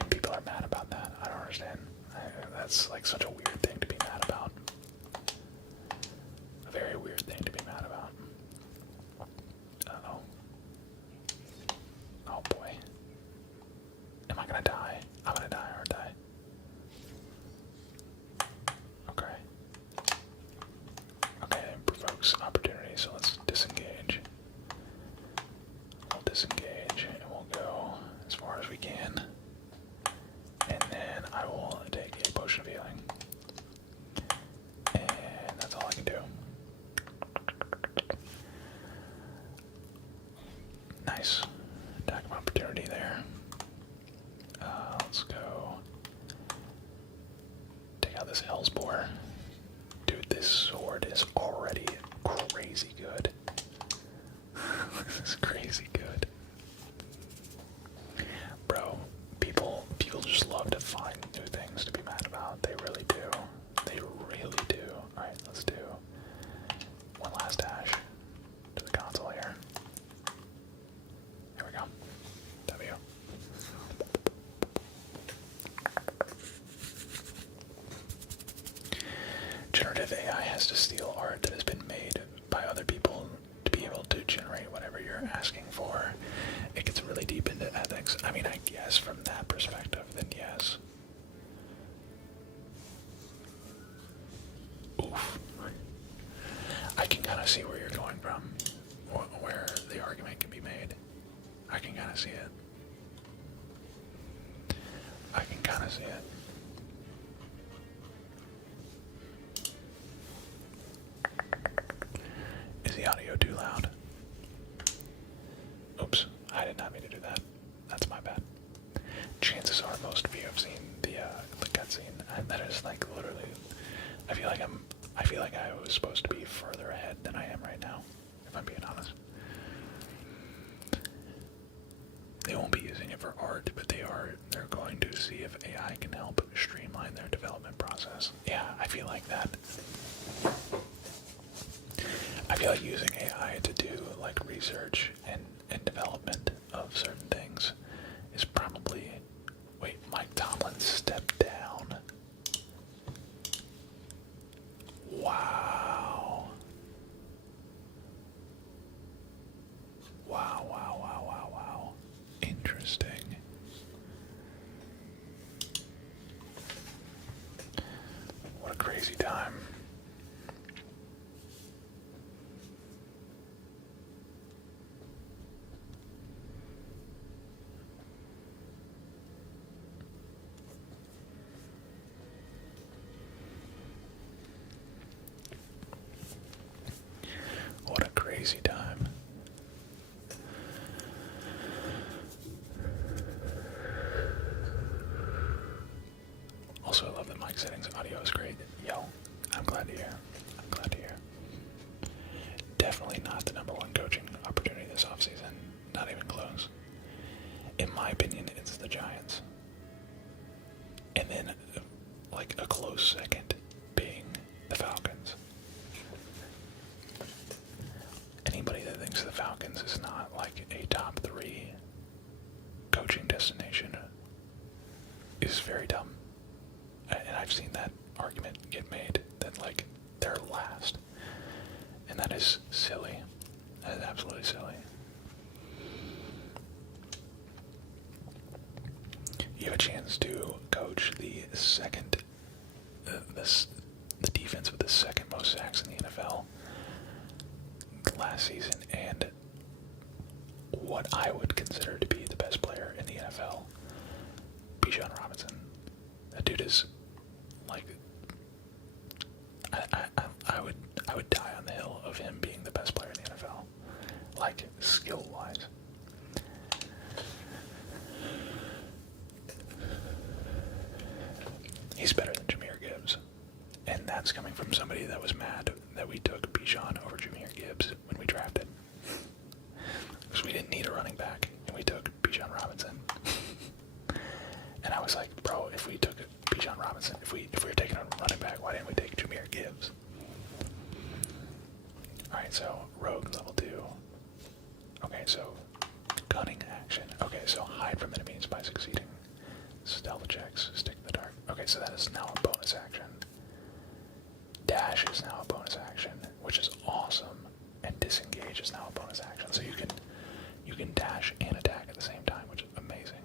And people are mad about that? I don't understand. That's like such a weird thing to be mad about. A very weird thing to be mad about. Uh-oh. Oh boy. Am I gonna die? I'm gonna die, aren't I? Okay. Okay, it provokes opportunity, so let's disengage. We'll disengage and we'll go as far as we can. And then I will take a potion of healing. And that's all I can do. Nice. Attack of opportunity there. Let's go take out this Hellsboar. Dude, this sword is already crazy good. This is crazy good. Bro, people just love to find new things to be mad about. They really do. They really do. Alright, let's do one last dash to the console here. There we go. W. Generative AI has to steal art that has been made by other people to be able to generate whatever you're asking for. It gets really deep into ethics. I mean, I guess from that perspective, then yes. Oof. I can kind of see where you're going from, where the argument can be made. I can kind of see it. I can kind of see it. Is the audio too loud? Oops, I did not mean to do that. That's my bad. Chances are most of you have seen the cutscene. That is like literally. I feel like I was supposed to be further ahead than I am right now, if I'm being honest. They won't be using it for art, but they're going to see if AI can help streamline their development process. Yeah, I feel like that. I feel like using AI to do like research and development of certain things is probably... Wait, Mike Tomlin stepped down. Wow. Wow. Interesting. crazy time. What a crazy time. Also, I love the mic settings. Audio is great. Yo, I'm glad to hear. I'm glad to hear. Definitely not the #1 coaching opportunity this offseason. Not even close. In my opinion, it's the Giants. And then, like, a close second being the Falcons. Anybody that thinks the Falcons is not, like, a top 3 coaching destination is very dumb. And I've seen that argument get made that, like, they're last. And that is silly. That is absolutely silly. You have a chance to coach the second, the defense with the second most sacks in the NFL last season, and what I would consider to be the best player in the NFL, Bijan Robinson. That dude is like, I would die on the hill of him being the best player in the NFL, like skill wise. He's better than Jahmyr Gibbs, and that's coming from somebody that was mad that we took Bijan over Jahmyr Gibbs when we drafted, because we didn't need a running back, and we took Bijan Robinson. And I was like, bro, if we took Bijan Robinson, if we were taking a running back, why didn't we take Jahmyr Gibbs? Alright, so rogue level 2. Okay, so cunning action. Okay, so hide from enemies by succeeding. Stealth checks, stick in the dark. Okay, so that is now a bonus action. Dash is now a bonus action, which is awesome. And disengage is now a bonus action. So you can dash and attack at the same time, which is amazing.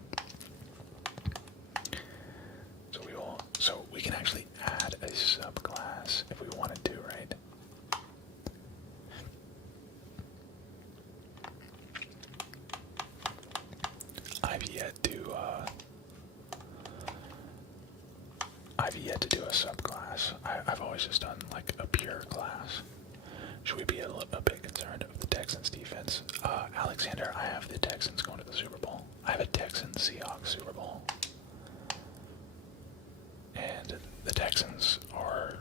So we can actually add a subclass if we wanted to, right? I've yet to do a subclass. I've always just done like a pure class. Should we be a bit concerned of the Texans defense? Alexander, I have the Texans going to the Super Bowl. I have a Texans-Seahawks Super Bowl. And the Texans are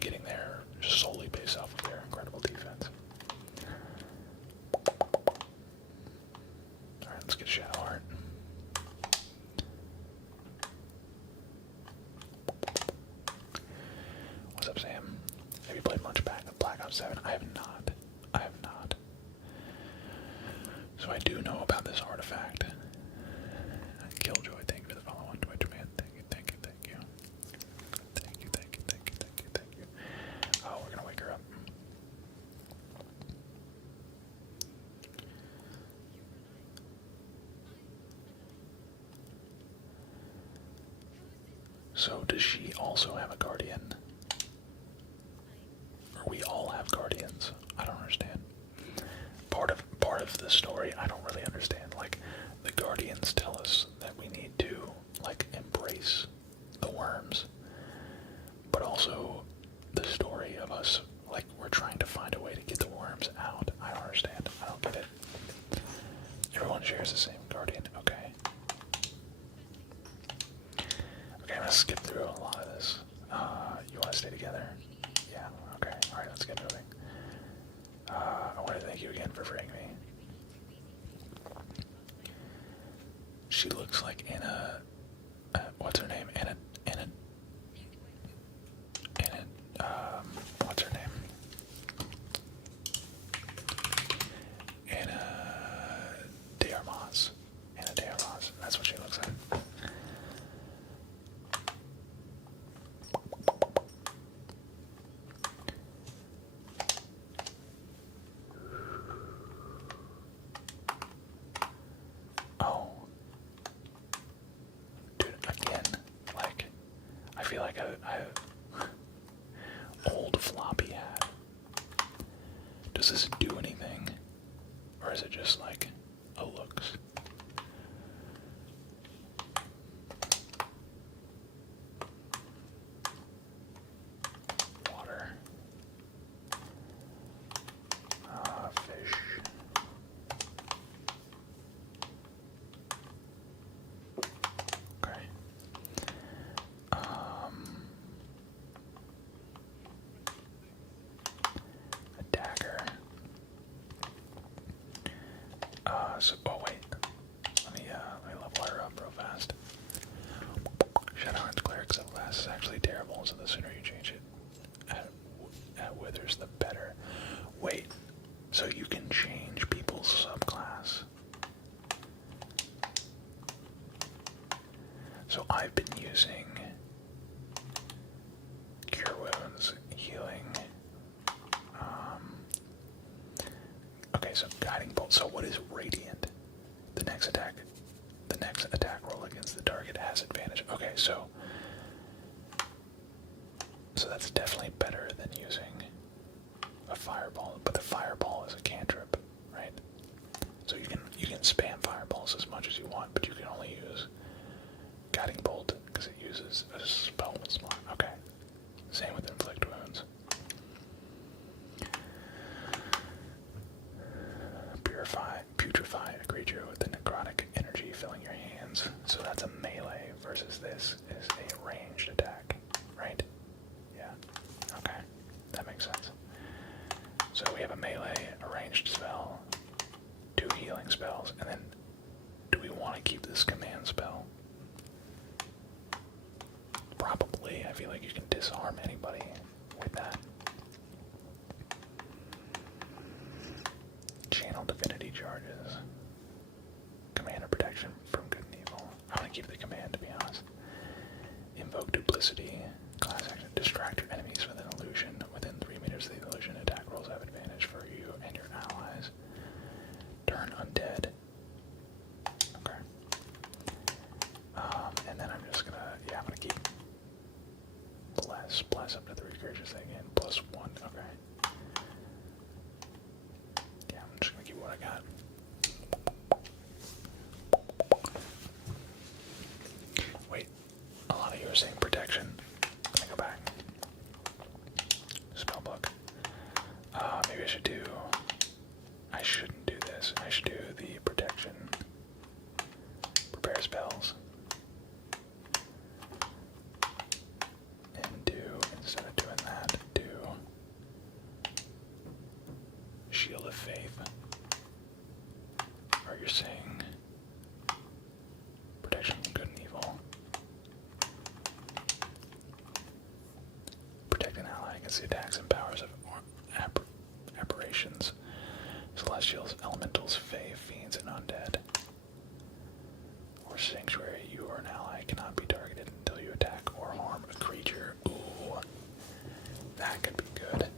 getting there solely based off of their incredible defense. Alright, let's get Shadow Heart. What's up, Sam? Have you played much Black Ops 7? I have not. I have not. So I do know about this artifact. Killjoy, thank you for the follow on Twitch, man. Thank you. Oh, we're gonna wake her up. So does she also have a guardian? Or we all have guardians? I don't understand. Part of the story I don't really understand. Like, the guardians tell us that we need to, like, embrace the worms, but also the story of us, like, we're trying to find a way to get the worms out. I don't understand. I don't get it. Everyone shares the same guardian. Okay. Okay, I'm gonna skip through a lot of this. You wanna stay together? Yeah, okay. Alright, let's get moving. I want to thank you again for freeing me. She looks like Anna. What's her name? Anna. What's her name? Anna de Armas. Anna de Armas. That's what she looks like. Oh. Dude, again, like, Oh wait, let me level her up real fast. Shadowrun's Cleric's Outlast is actually terrible, so the sooner you change it at Withers, the better. Wait, so you can change people's subclass. So I've been using Cure Wounds, Healing. Okay, so Guiding Bolt. So what is Radiant? The next attack roll against the target has advantage. Okay, so that's definitely better than using a Fireball, but the Fireball is a cantrip, right? So you can spam Fireballs as much as you want, but you can only use Guiding Bolt because it uses a spell slot. Okay. Same with Inflict Wounds. Putrefy a creature with the necrotic energy filling your hands. So that's a melee versus this is a ranged attack, right? Yeah. Okay. That makes sense. So we have a melee, a ranged spell, 2 healing spells, and then do we want to keep this command spell? Probably. I feel like you can disarm anybody with that. Channel Divinity charges. Command or protection from good and evil. I'm gonna keep the command, to be honest. Invoke Duplicity. Class action. Distract your enemies with an illusion. Within 3 meters of the illusion, attack rolls have advantage for you and your allies. Turn undead. Okay. And then I'm just gonna, I'm gonna keep bless up to 3 creatures again, +1, okay. Yeah, I'm just gonna keep what I got. Wait, a lot of you are saying protection. Let me go back. Spellbook. Maybe I should do, I shouldn't do this. I should do the protection. Prepare spells. Instead of doing that, do Shield of Faith. Or you're saying protection from good and evil. Protect an ally against the attacks and powers of apparitions, celestials, elementals, fae, fiends, and undead. Or sanctuary, you or an ally cannot be targeted until you attack or harm a creature. Ooh, that could be good.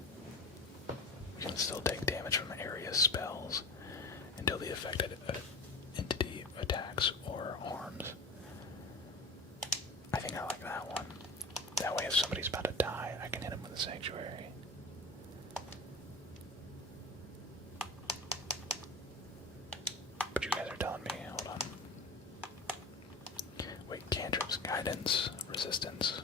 You can still take damage from area spells until the affected entity attacks or harms. I think I like that one. That way if somebody's about to die, I can hit him with a sanctuary. But you guys are telling me, hold on. Wait, cantrips, guidance, resistance,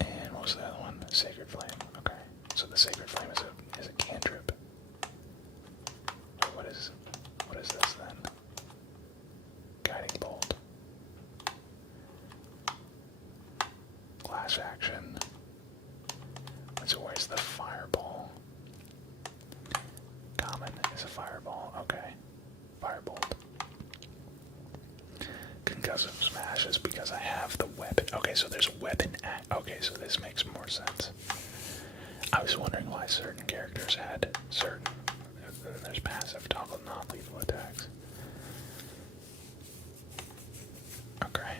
and what was the other one? Sacred Flame. Okay, so the Sacred Flame is a cantrip. Wait, what is this then? Guiding Bolt. Class action. So where's the Fireball? Common is a Fireball. Okay, Firebolt. Concussive Smash is because I have the weapon. Okay, so there's weapon okay, so this makes more sense. I was wondering why certain characters had certain. There's passive toggle non-lethal attacks. Okay.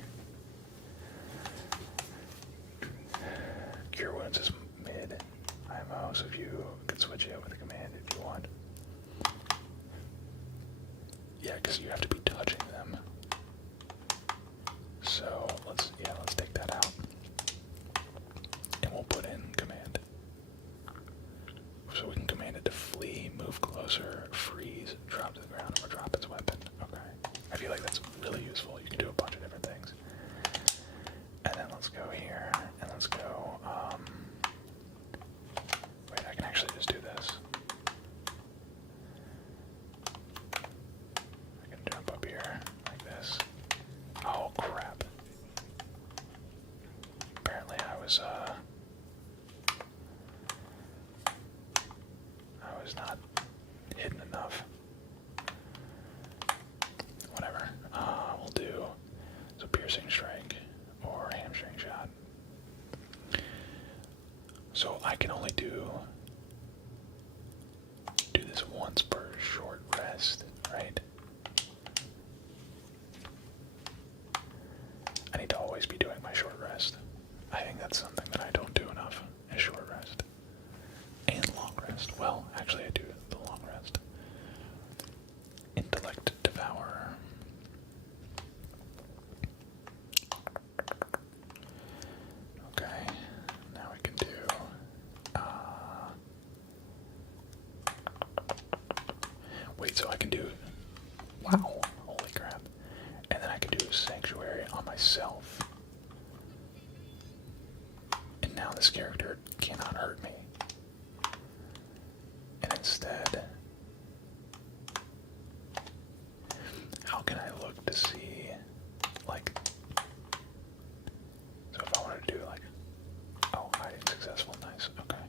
Cure Wounds is mid IMO, so if you can switch it with a command if you want. Yeah, because you have to be touching them. So let's take that out. And we'll put in command. So we can command it to flee, move closer, freeze, drop to the ground, or drop its weapon. piercing strike or hamstring shot. So I can only do this once per short rest, right? I need to always be doing my short rest. I think that's something that I don't do enough, is short rest. And long rest. Well, actually I do the long rest. Intellect devour. Okay, now we can do wait, so I can do, wow, holy crap. And then I can do sanctuary on myself. And now this character cannot hurt me. And instead, how can I look to see, like, so if I wanted to do like, oh, hiding successful, nice, okay.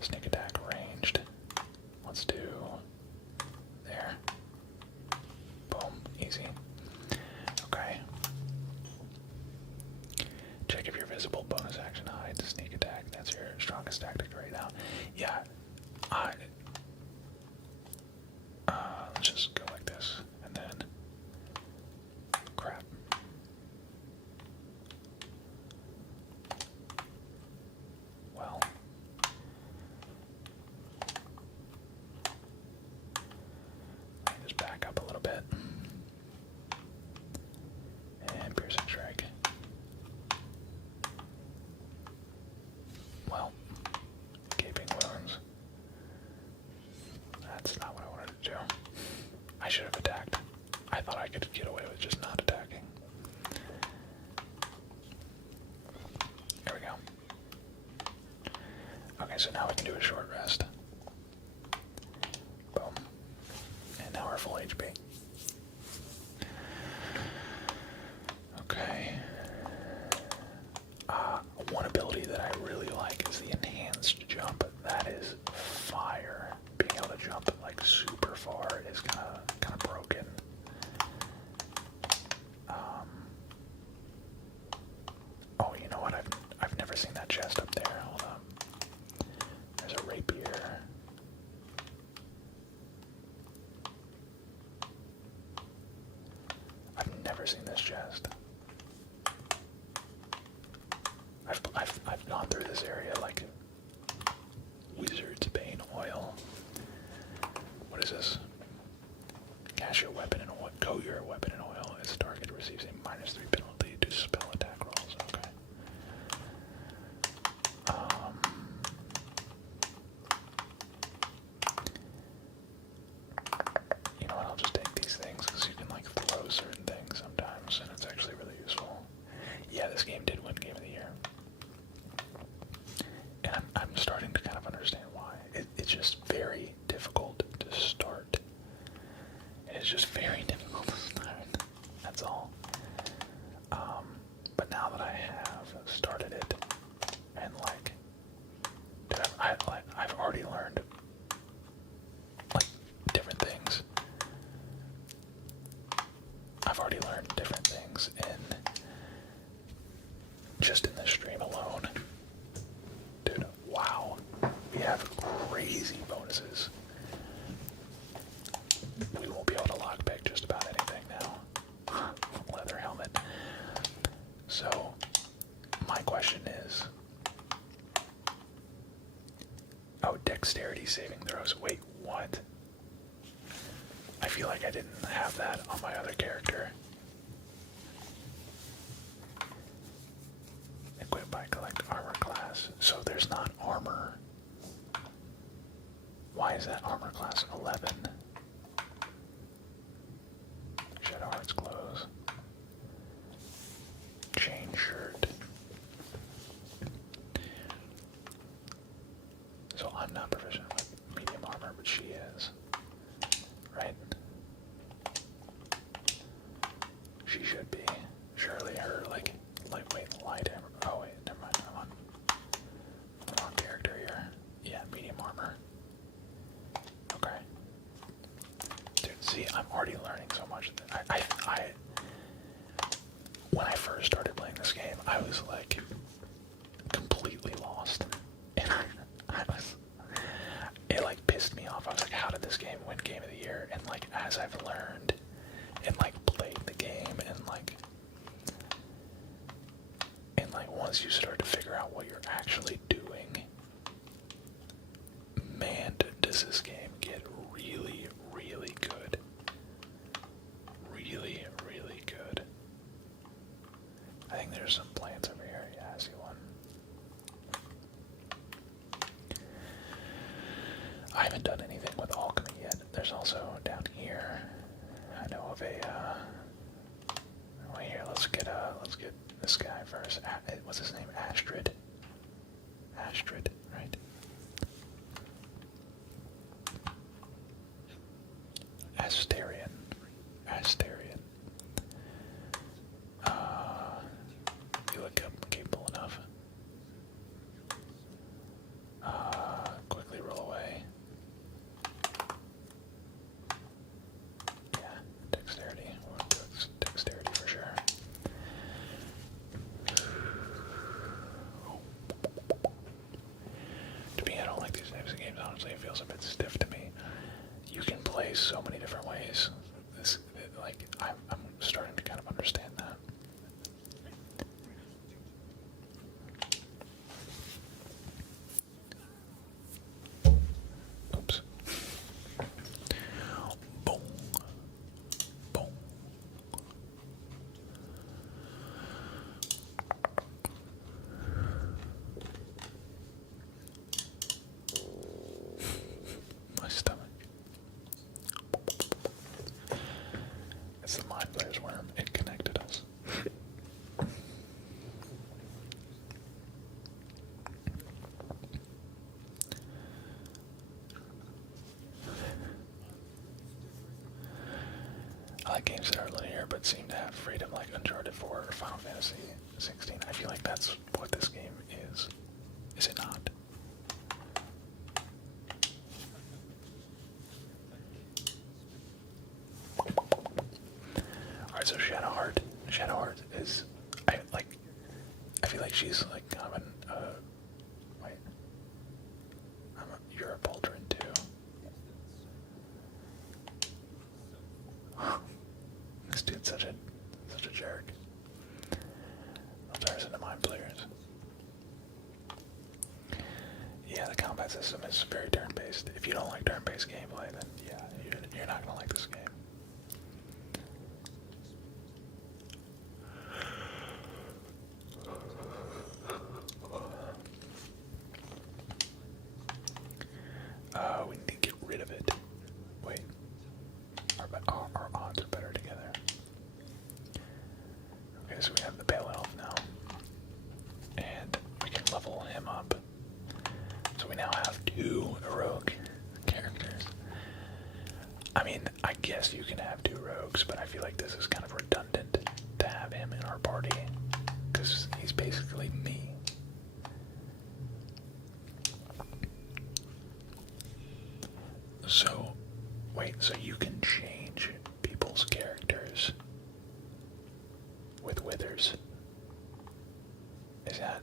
Sneak attack ranged. Let's do there. Boom, easy. Okay. Check if you're visible, bonus action, hide, sneak attack. That's your strongest tactic right now. Yeah, let's just go like this, and then, crap. Well, let me just back up a little bit. And piercing strike. Well, gaping wounds. That's not what I wanted to do. I should have attacked. I thought I could get away with just not attacking. There we go. Okay, so now we can do a short rest. Boom. And now we're full HP. Okay. One ability that I really like is the enhanced jump. That is fire. Being able to jump like super far is kind of broken. Oh, you know what? I've never seen that chest up there. Hold on. There's a rapier. I've never seen this chest. I've gone through this area like Wizard's Bane oil. What is this? Cast your weapon in oil. Coat your weapon in oil. Its target receives a -3 penalty to spell attack rolls. Okay. You know what? I'll just take these things because you can like throw certain things sometimes, and it's actually really useful. Yeah, this game did win Game of the Year. And I'm starting to kind of understand why. It's just very difficult to start. It's just very difficult to start. That's all. But now that I have started it, and like, dude, I've already learned like different things. I've already learned different things just in this stream alone. Dude, wow. We have crazy bonuses. We won't be able to lockpick just about anything now. Leather helmet. So, my question is... Oh, dexterity saving throws. Wait, what? I feel like I didn't have that on my other character. Equip by collect armor class. So there's not armor. Why is that armor class 11? Shadow Heart's clothes. Chain shirt. So I'm not proficient with medium armor, but she is. Right? She should be. Surely her, like, lightweight light armor. Oh, wait, never mind. I'm on the wrong character here. Yeah, medium armor. Okay. first started playing this game, I was like completely lost. And it like pissed me off. I was like, how did this game win Game of the Year? And like as I've learned and like played the game and like once you start to figure out what you're actually doing, man, does this game get really, really good. Really, really good. I think there's some plants over here. Yeah, I see one. I haven't done anything with alchemy yet. There's also down here, I know of a, wait here, let's get this guy first. What's his name? Astrid. Astrid, right? Asterion. Asterion. You look capable enough. Quickly roll away. Yeah, dexterity. We'll do dexterity for sure. To me, I don't like these types of games, honestly. It feels a bit stiff to me. You can play so many different ways. I'm starting to kind of understand that. Oops. Boom. Boom. My stomach. It's the Mind Player's worm. It connected us. I like games that are linear but seem to have freedom like Uncharted 4 or Final Fantasy 16. I feel like that's what this game is. Is it not? Alright, so Shadowheart. Shadowheart is, I feel like she's like kind of an, wait. You're a Baldur too. This dude's such a jerk. I'll turn us into Mind Players. Yeah, the combat system is very turn-based. If you don't like turn-based gameplay, then yeah, you're not gonna like this game. We need to get rid of it. Wait. Our odds are better together. Okay, so we have the Pale Elf now. And we can level him up. So we now have 2 rogue characters. I mean, I guess you can have 2 rogues, but I feel like this is kind of redundant to have him in our party. Because he's basically me. So, wait, so you can change people's characters with withers? Is that...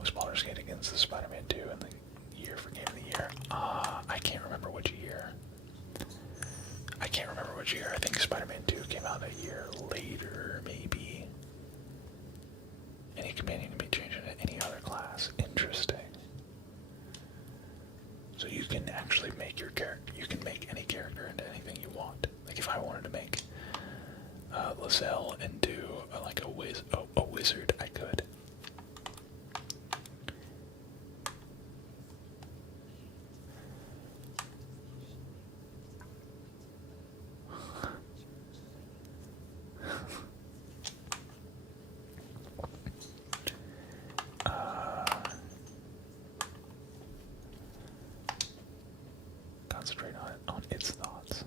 Was Baldur's Gate against the Spider-Man 2 in the year for Game of the Year? I can't remember which year. I can't remember which year. I think Spider-Man 2 came out a year later, maybe. Any companion can be changed into any other class. Interesting. So you can actually make your character, you can make any character into anything you want. Like if I wanted to make Lizelle into like a wizard, I could. Concentrate on its thoughts.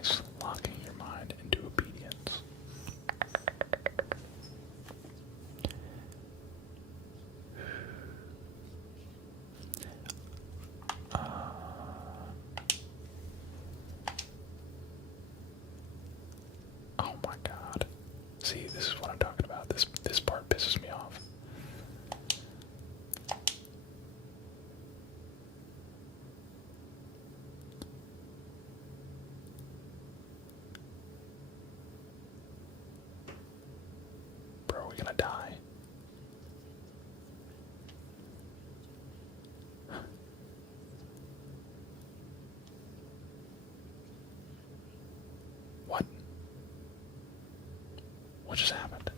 Nice. Locking your mind into obedience. Oh my god. See, this is what I'm talking about. This part pisses me off. Bro, are we gonna die? What? What just happened?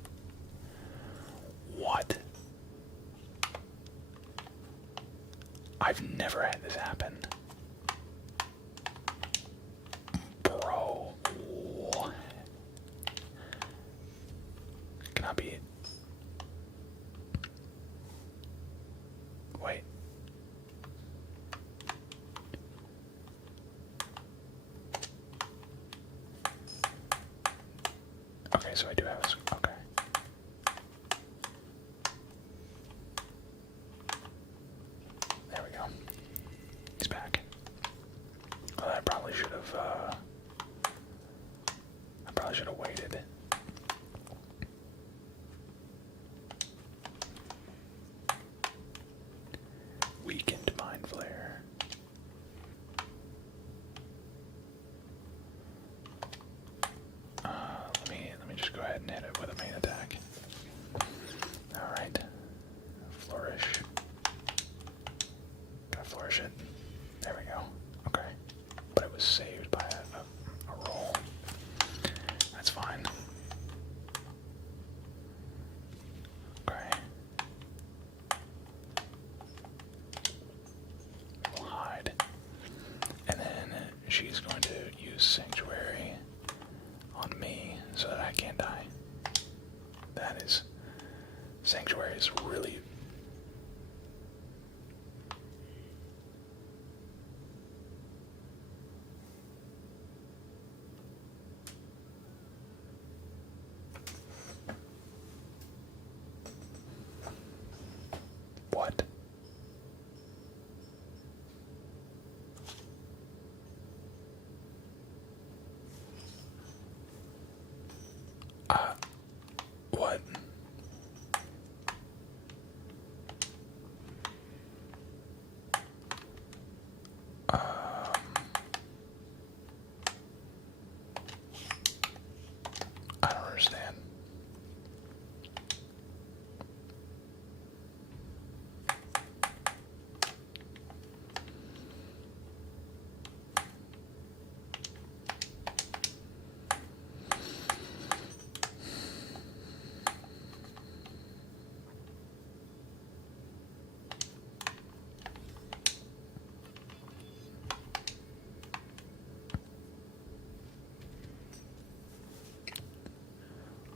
What? I've never had this happen. Bro. What? Can I be... Wait. Okay, so I do have this. Okay. There we go. He's back. Well, I probably should have, waited. Weakened Mind Flare. Let me just go ahead and hit it with a main attack. Alright. Flourish. Gotta flourish it. There we go. Okay. But it was saved by a roll. That's fine. Okay. We'll hide. And then she's going to use Sanctuary on me so that I can't die. That is... Sanctuary is really... What? What? I don't understand.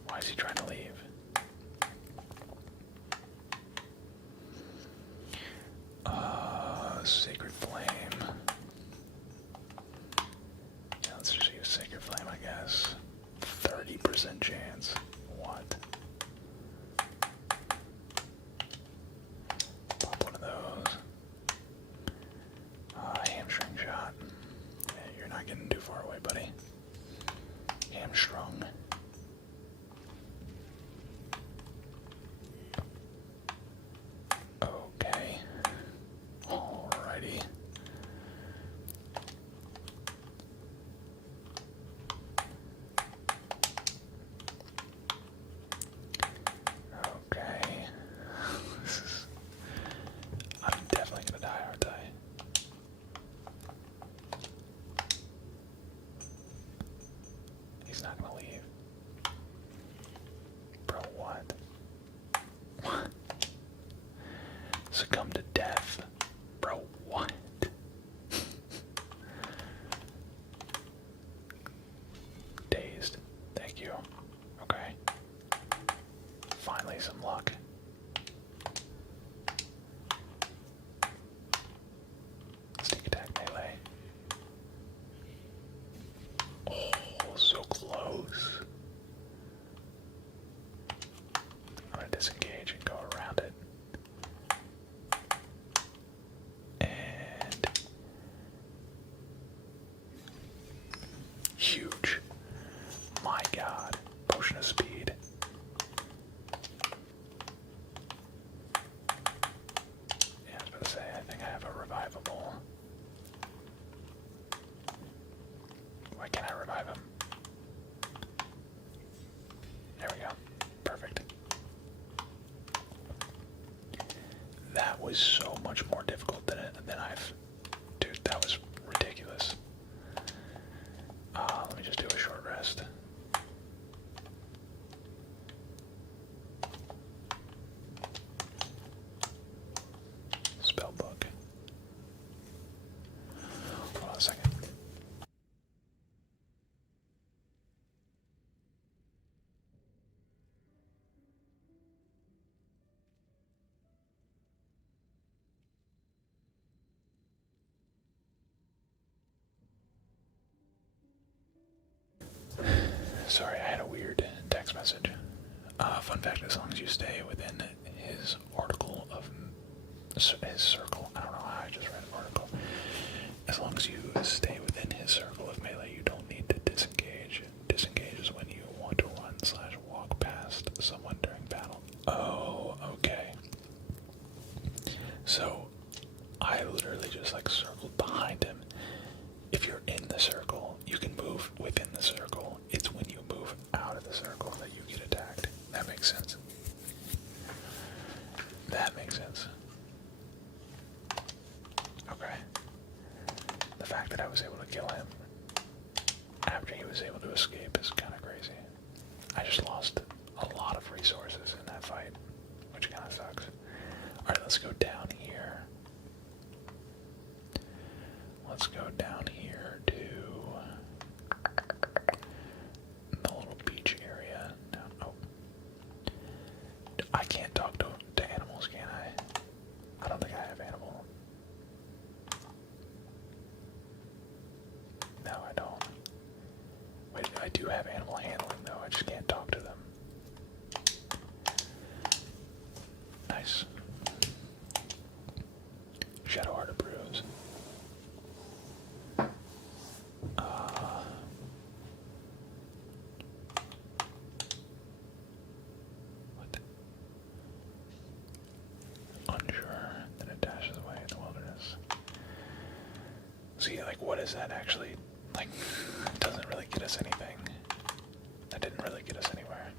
Why is he trying to leave? Sacred Flame. Yeah, let's just use Sacred Flame, I guess. 30% chance. What? Pop one of those. Hamstring shot. Yeah, you're not getting too far away, buddy. Hamstrung. Okay. Alrighty. Okay. I'm definitely gonna die, aren't I? He's not gonna leave. Text message. Fun fact, as long as you stay within his article of his circle, I don't know how I just read an article. As long as you stay within his circle of melee, you don't need to disengage. Disengage is when you want to run/walk past someone during battle. Oh, okay. So I literally just like circled behind him. If you're in the circle, you can move within the circle. It's when you move out of the circle that you get attacked. That makes sense. That makes sense. Okay. The fact that I was able to kill him after he was able to escape is kind of crazy. I just lost a lot of resources in that fight, which kind of sucks. Alright, let's go down here. Let's go down here to the little beach area. Down, oh. I can't talk to animals, can I? I don't think I have animal. No, I don't. Wait, I do have animal handling though, I just can't talk to them. Nice. Shadowheart approves. What? Unsure, then it dashes away in the wilderness. See, like, what is that actually? Like, it doesn't really get us anything. That didn't really get us anywhere.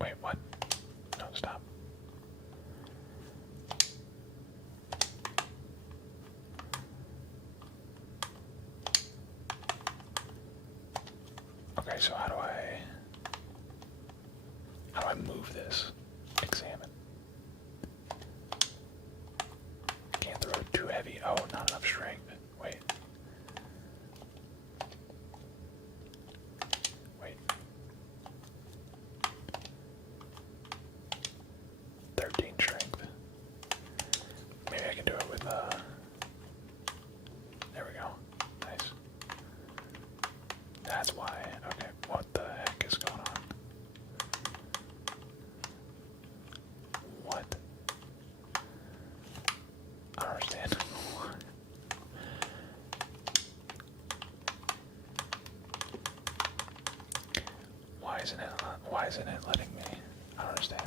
Wait, what? No, stop. Okay, so how do I move this? Examine. Can't throw it too heavy. Oh, not enough strength. Wait. Wait. 13 strength. Maybe I can do it with there we go. Nice. That's why. Okay, what the heck is going on? What? I don't understand. Why isn't it letting me? I don't understand.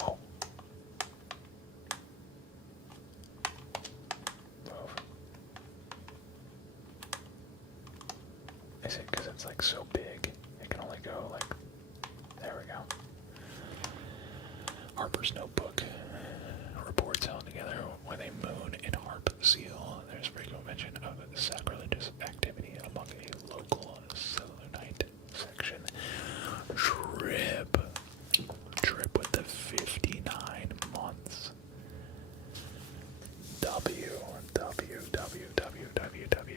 Whoa. Move. Is it because it's like so big? It can only go like, there we go. Harper's Notebook reports held together with a moon and harp seal. There's frequent mention of sacrilegious activity among a local Selunite section. Trip with the 59 months. W,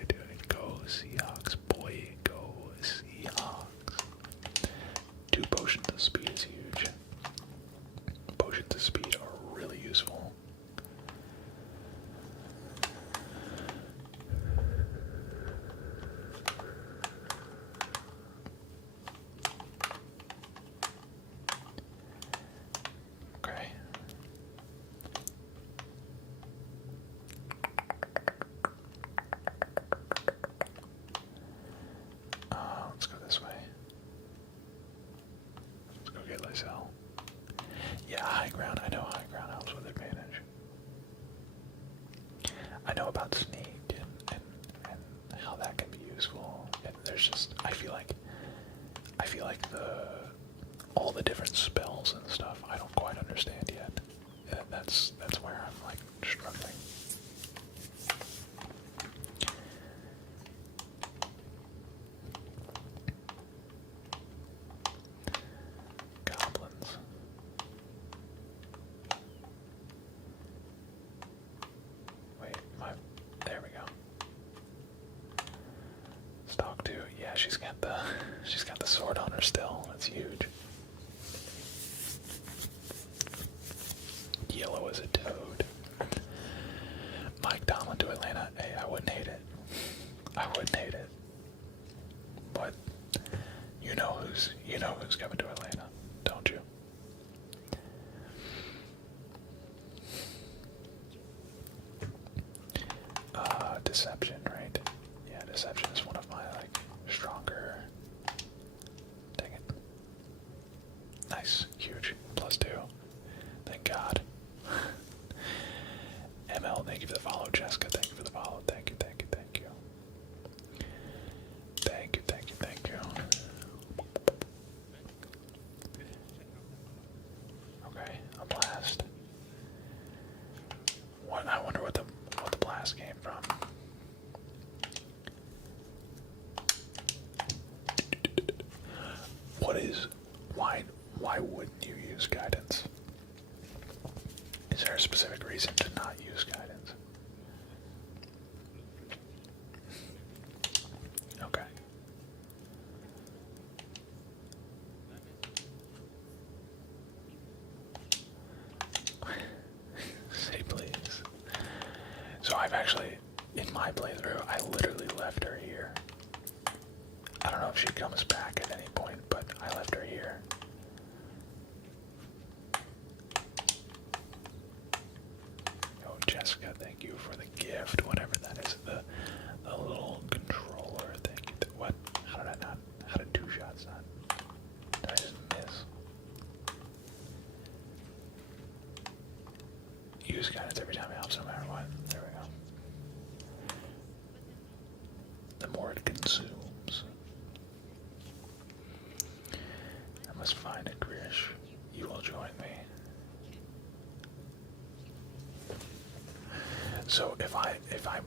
dude. Go Seahawks, boy. Go Seahawks. 2 potions of speed is huge. Potions of speed are really useful. Okay. Let's go this way. Let's go get Lysel. Yeah, high ground. I know high ground helps with advantage. I know about sneak and how that can be useful. And there's just I feel like all the different spells and stuff I don't quite understand yet. That's where I'm like struggling. Goblins. Wait, there we go. Stock 2. Yeah, she's got the sword on her still. That's huge. yellow as a toad. Mike Tomlin to Atlanta. Hey, I wouldn't hate it. I wouldn't hate it. But you know who's coming to Atlanta, don't you? Deception, right? Yeah, deception is one of my like stronger. Dang it. Nice, huge. +2. Thank God. ML, thank you for the follow. Jessica, thank you for the follow. Thank you, thank you, thank you. Thank you, thank you, thank you. Okay, a blast. What? I wonder what the blast came from. Why wouldn't you use guidance? Is there a specific reason to not use guidance? Okay. Say please. So I've actually, in my playthrough, I literally left her here. I don't know if she comes back at any point, but I left her here. Oh, Jessica, thank you for the gift, whatever that is. The little controller thing. What? How did 2 shots not? Did I just miss? Use guidance every time it helps, no matter what. There we go. The more it consumes. I must find it, Grish. You will join me. So if I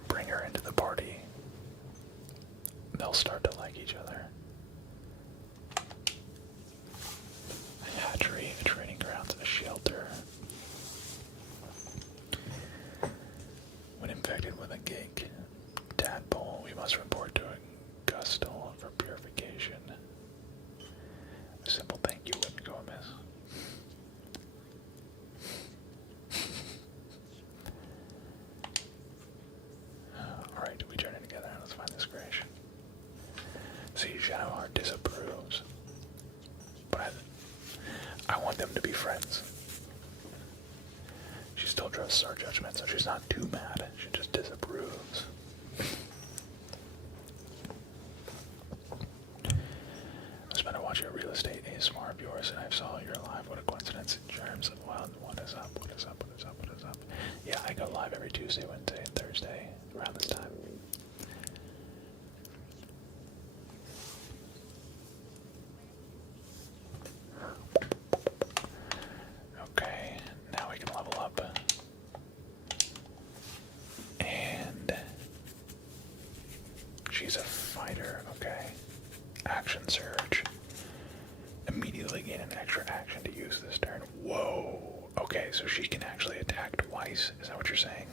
bring her into the party, they'll start to like each other. A hatchery, a training grounds, a shelter. When infected with a gig tadpole, we must report to a gustal for purification. A simple thank you wouldn't go amiss. Alright, we journey together. Let's find this Grace. See, Shadowheart disapproves. But I want them to be friends. She still trusts our judgment, so she's not too mad. She just disapproves. I spent a watching a real estate ASMR of yours, and I saw you're live. What a coincidence. Germs. Well, what is up? What is up? What is up? What is up? Yeah, I go live every Tuesday, Wednesday, and Thursday around this time. Okay, now we can level up. And she's a fighter, okay. Action surge. Immediately gain an extra action to use this turn. Whoa. Okay, so she can actually attack twice. Is that what you're saying?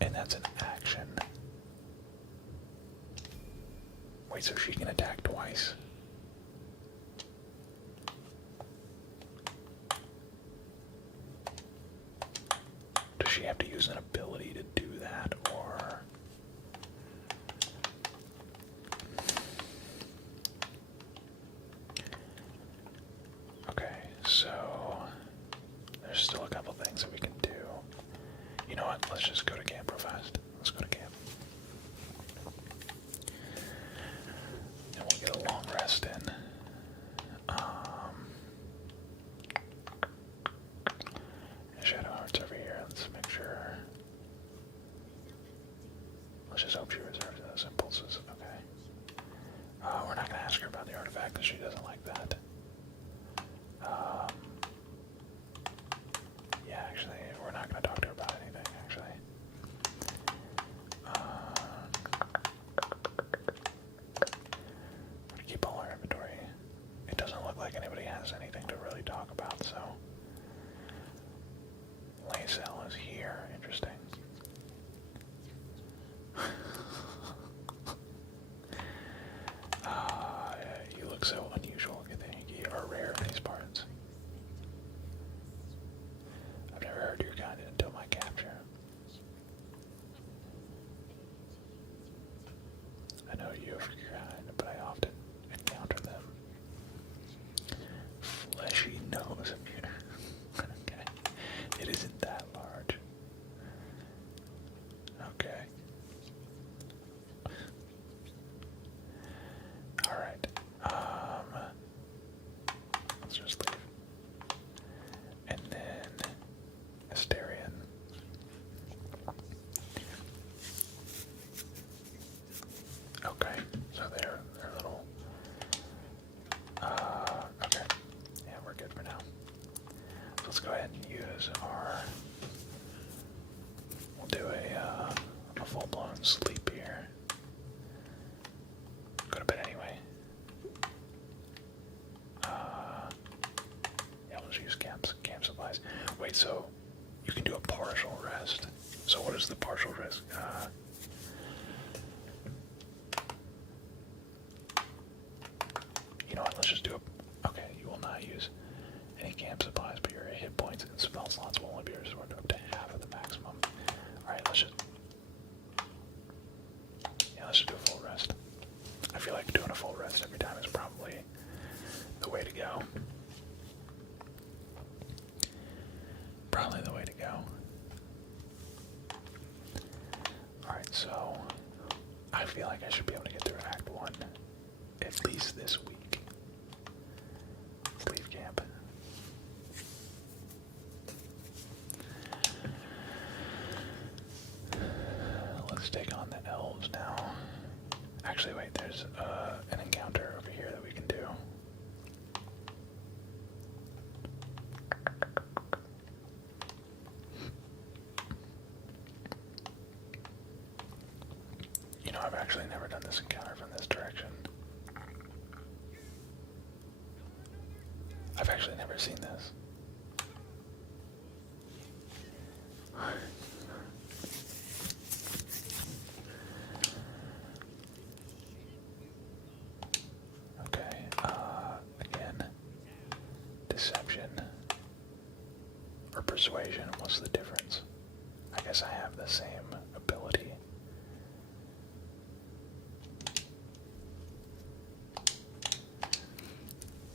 And that's an action. Wait, so she can attack twice? Does she have to use an ability to do that, or? Okay, so there's still a couple things that we can do. You know what? Let's just go to camp real fast. Let's go to camp. And we'll get a long rest in. Shadow Heart's over here. Let's make sure. Let's just hope she reserves those impulses. Okay. We're not going to ask her about the artifact because she doesn't like that. Yeah, actually, we're not going to talk to her about anything, actually. We're going to keep all our inventory. It doesn't look like anybody has anything to really talk about, so. Laysel is here. Interesting. You look so unusual, Kathaniki, or rare in these parts. know you for kind, but I often encounter them. Fleshy nose. Okay. It isn't that large. Okay. Alright. Let's just leave. And then Asterion. Okay, so they're little. Okay. Yeah, we're good for now. Let's go ahead and use our. We'll do a full-blown sleep here. Go to bed anyway. Yeah, let's use camp supplies. Wait, so you can do a partial rest. So what is the partial rest? You know what? Let's just do a. Okay, you will not use any camp supplies, but your hit points and spell slots will only be restored up to half of the maximum. All right, let's just. Yeah, let's just do a full rest. I feel like doing a full rest every time is probably the way to go. Probably the way to go. Alright, so I feel like I should be able to get through Act 1 at least this week. Let's leave camp. Let's take on the elves now. Actually, wait, there's an encounter over here that we can do. You know, I've actually never done this encounter from this direction. I've actually never seen this. Okay, again, deception or persuasion, what's the difference? I guess I have the same ability.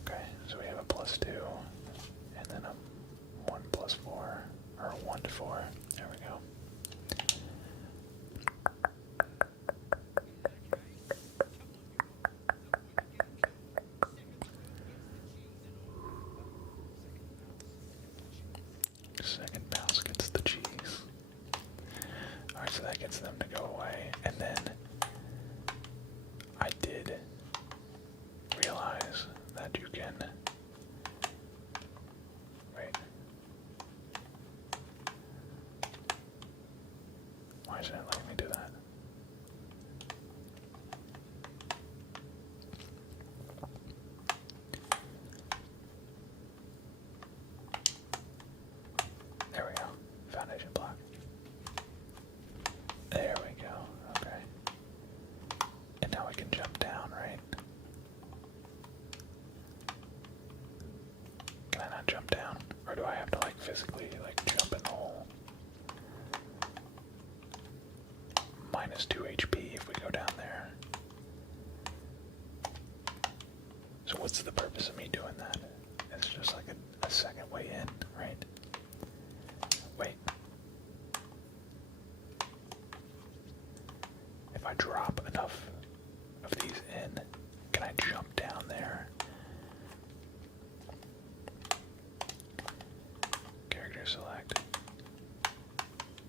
Okay, so we have a +2, and then a 1 + 4, or a 1 to 4. There we go. Second bounce gets the cheese. Alright, so that gets them to go away. And then I did realize that you can. Wait. Why isn't it letting me do that? There we go. Foundation block. There we go. Okay. And now we can jump down, right? Can I not jump down? Or do I have to like physically like jump in the hole? -2 HP if we go down there. So what's the purpose of me doing that? It's just like a second way in, right? Wait. If I drop enough of these in, can I jump down there? Character select.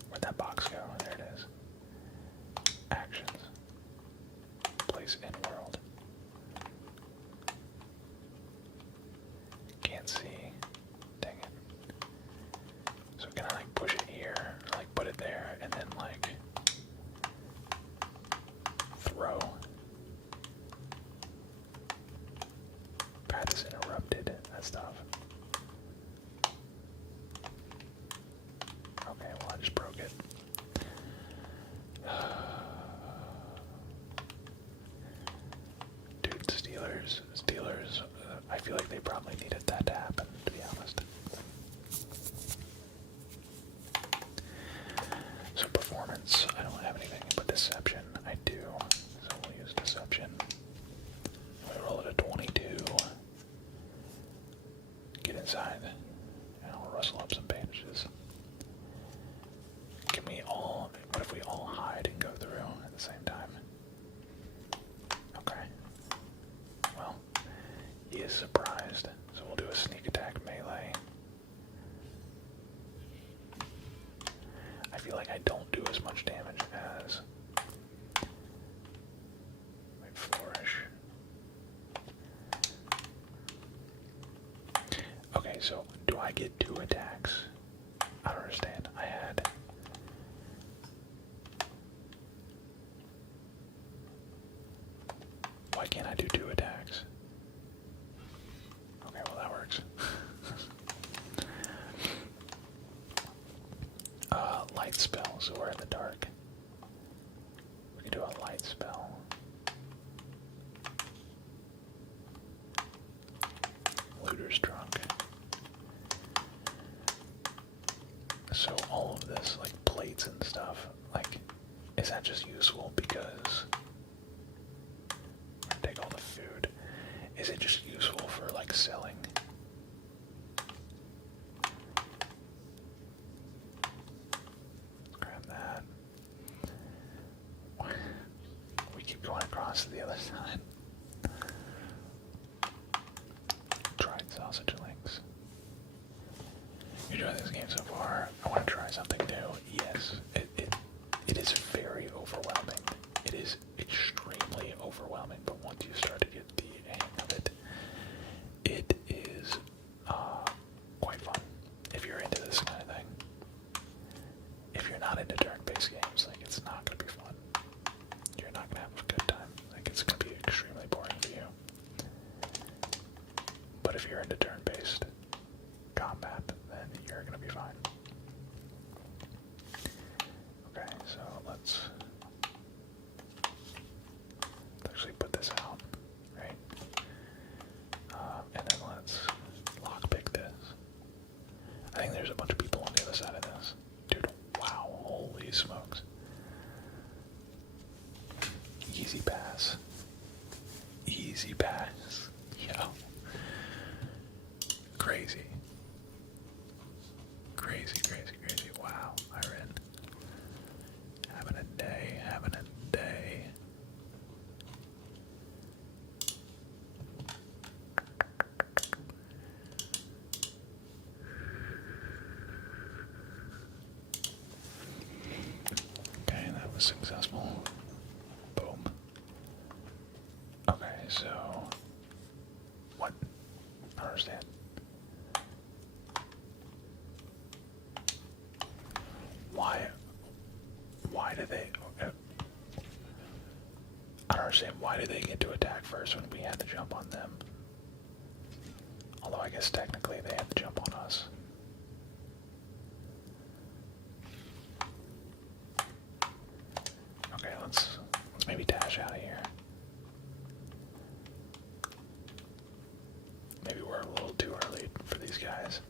Where'd that box go? There it is. Actions. Place in world. Can't see. Dang it. So can I like push it here, or like put it there, and then like throw? Path is interrupted. That stuff. Okay, well I just broke it. I get 2 attacks? I don't understand. I had... Why can't I do 2 attacks? Okay, well that works. Light spell, so we're in the dark. We can do a light spell. Looter's drunk. So all of this, like plates and stuff, like, is that just useful because take all the food? Is it just useful for like selling? Grab that. We keep going across to the other side. Tried sausage links. You enjoy this game so far? I want to try something new. Yes, it is very overwhelming. It is extremely overwhelming, but once you start to get the hang of it, it is quite fun. If you're into this kind of thing. If you're not into turn-based games, like, it's not going to be fun. You're not going to have a good time. Like, it's going to be extremely boring for you. But if you're into turn-based combat, then you're going to be fine. Okay, so let's actually put this out, right? And then let's lockpick this. I think there's a bunch of people on the other side of this. Dude, wow, holy smokes. Easy pass. Easy pass. Yo. Crazy. Crazy, crazy, crazy. Wow, Iron. Having a day, having a day. Okay, that was successful. Boom. Okay, so what? I don't understand. Why do they... I don't understand. Why do they get to attack first when we had to jump on them? Although I guess technically they had to jump on us. Okay, let's maybe dash out of here. Maybe we're a little too early for these guys.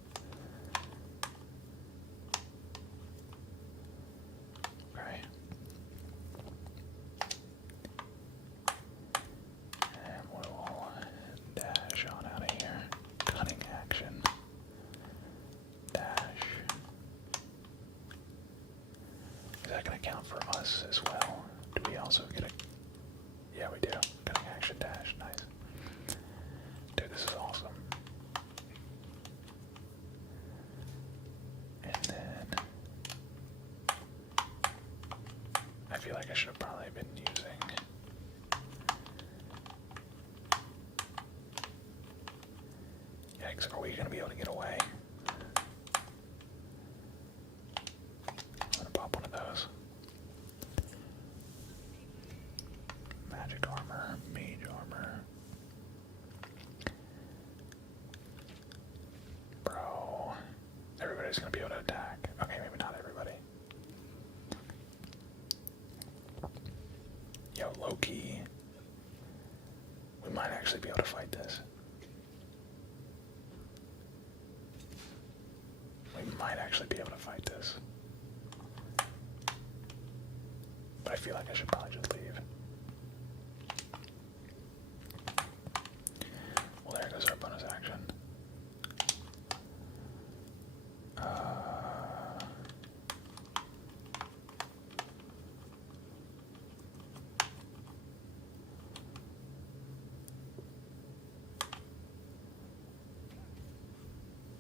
Okay. And we'll dash on out of here. Cunning action. Dash. Is that going to count for us as well? Do we also get a... Yeah, we do. Cunning action dash. Nice. Dude, this is awesome. And then... I feel like I should have probably been using... Yikes, are we going to be able to get away? I'm going to pop one of those. Magic armor, mage armor. Bro, everybody's going to be able to attack. Okay, maybe not everybody. Yo, low-key. We might actually be able to fight this. We might actually be able to fight this. But I feel like I should probably just leave. Well, there goes our bonus action.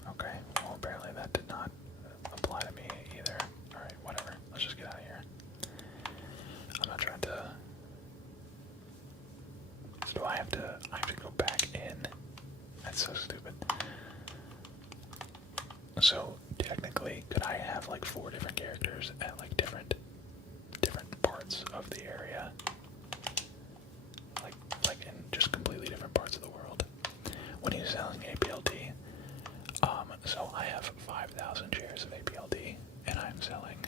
Okay, well apparently that did not apply to me either. Alright, whatever. Let's just get out of here. I'm not trying to... So I have to go back in. That's so stupid. So technically, could I have like 4 different characters at like different parts of the area? Like in just completely different parts of the world. When he's selling APLD, so I have 5,000 shares of APLD, and I'm selling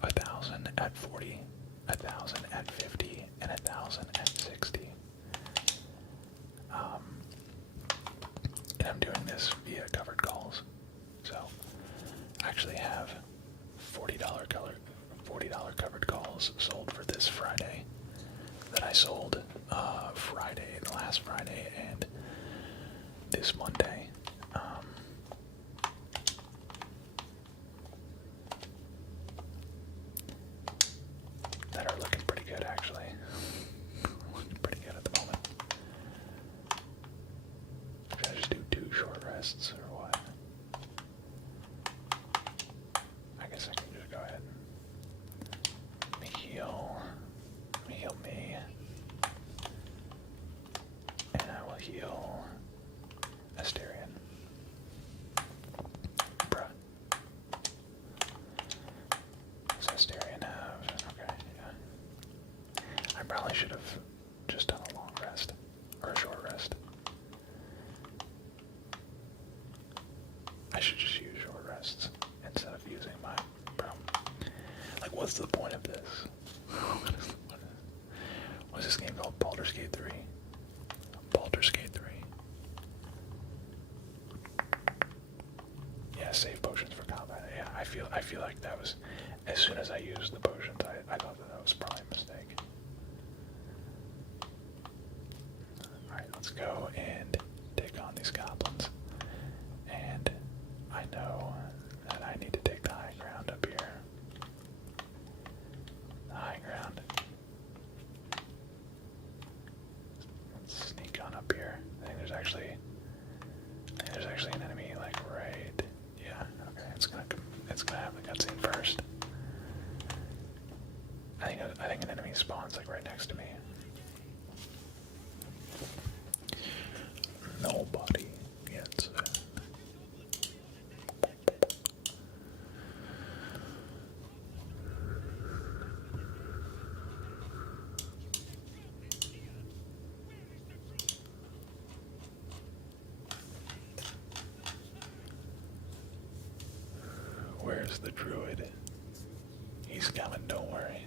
1,000 at 40, 1,000 at 50, and 1,000 at 60. And I'm doing this via covered calls. So I actually have $40 covered calls sold for this Friday that I sold last Friday, and this Monday. That are looking pretty good, actually. Looking pretty good at the moment. Should I just do 2 short rests or what? I guess I can just go ahead. Let me heal. Let me heal me. And I will heal Asterion. Bruh. Does Asterion have? Okay, yeah. I probably should have just done a long rest. Or a short rest. I should just use short rests instead of using my Like, what's the point of this? What's this game called? Baldur's Gate 3. Baldur's Gate 3. Yeah, save potions for combat. Yeah, I feel like that was, as soon as I used the potions, I thought that was probably a mistake. Alright, let's go and take on these goblins. And I know that I need to take the high ground up here. The high ground. Let's sneak on up here. I think there's actually an enemy like right. Yeah, okay, it's gonna have the cutscene first. I think an enemy spawns like right next to me. Nobody gets it. Where's the druid? He's coming, don't worry.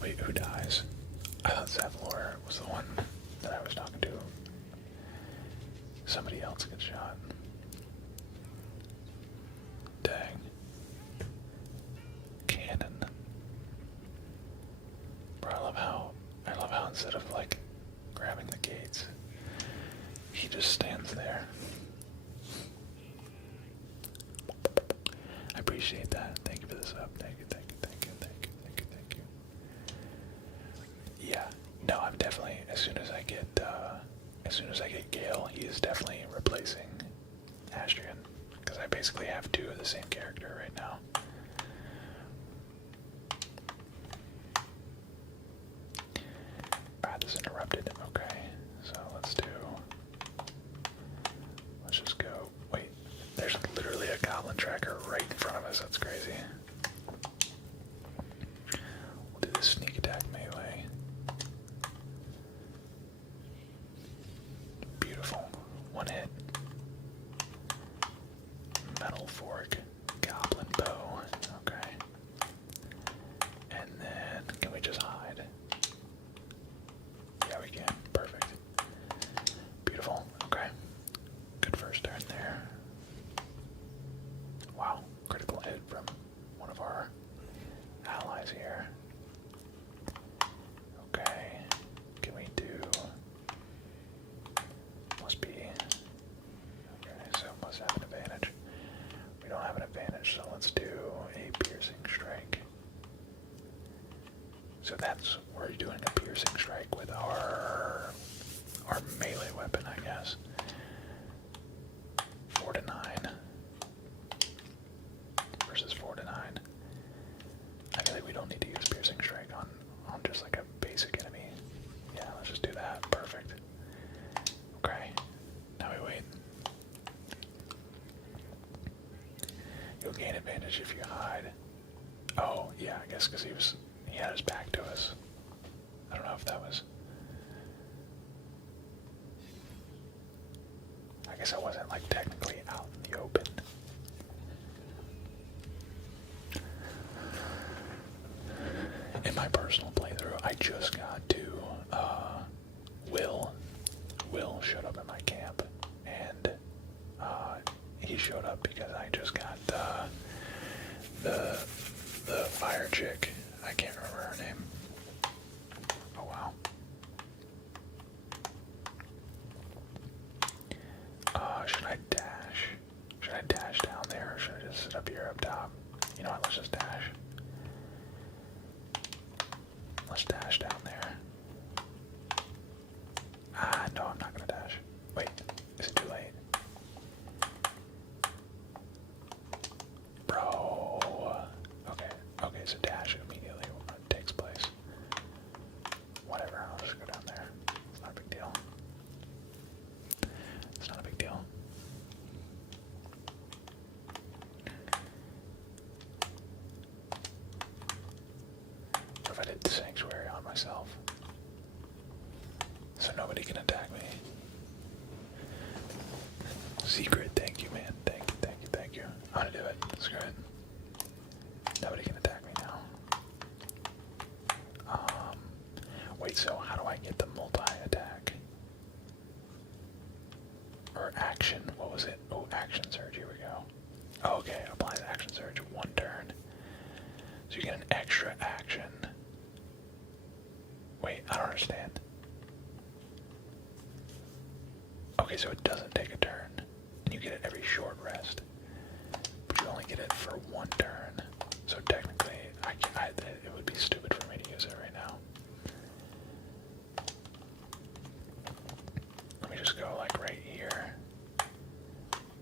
Wait, who dies? I thought Zevlor was the one that I was talking to. Somebody else gets shot. Dang. Cannon. Bro, I love how instead of like grabbing the gates, he just stands there. I appreciate that. Thank you for the sub. Thank you. Yeah, no, I'm definitely, as soon as I get Gale, he is definitely replacing Astrian, because I basically have 2 of the same character right now. Path is interrupted. Okay, so let's just go. Wait, there's literally a goblin tracker right in front of us. That's crazy. We'll do the sneak attack melee. Beautiful. 1 hit. Metal fork. Goblin bow. Okay. And then, can we just hide? Yeah, we can. Perfect. Beautiful. Okay. Good first turn there. Wow. Critical hit from one of our allies here. Okay. Can we do... Must be... Okay, so must have an advantage. We don't have an advantage, so let's do a piercing strike. So that's, we're doing a piercing strike with our melee weapon, I guess. 4 to 9 versus 4 to 9. I feel like we don't need to use piercing strike on just like You'll gain advantage if you hide. Oh, yeah, I guess because he had his back to us. I don't know if that was... I guess I wasn't, like, technically out in the open. In my personal playthrough, I just got to, Will showed up at my camp, and, he showed up because I just got, the fire chick. I can't remember her name. Oh, wow. Should I dash? Should I dash down there, or should I just sit up here up top? You know what, let's just dash. Let's dash down there. Ah, no, I'm not gonna dash. Wait, is it too late? Bro. Okay, so dash immediately when it takes place. Whatever, I'll just go down there. It's not a big deal. It's not a big deal. What if I did the sanctuary on myself? So nobody can attack me. Secret, thank you, man. Thank you, thank you, thank you. I'm gonna do it. Screw it. Nobody can attack me now. Wait, so how do I get the multi-attack? Or action, what was it? Oh, action surge, here we go. Oh, okay, apply the action surge, 1 turn. So you get an extra action. Wait, I don't understand. Okay, so it doesn't take a turn, and you get it every short rest, but you only get it for 1 turn. So technically, it would be stupid for me to use it right now. Let me just go like right here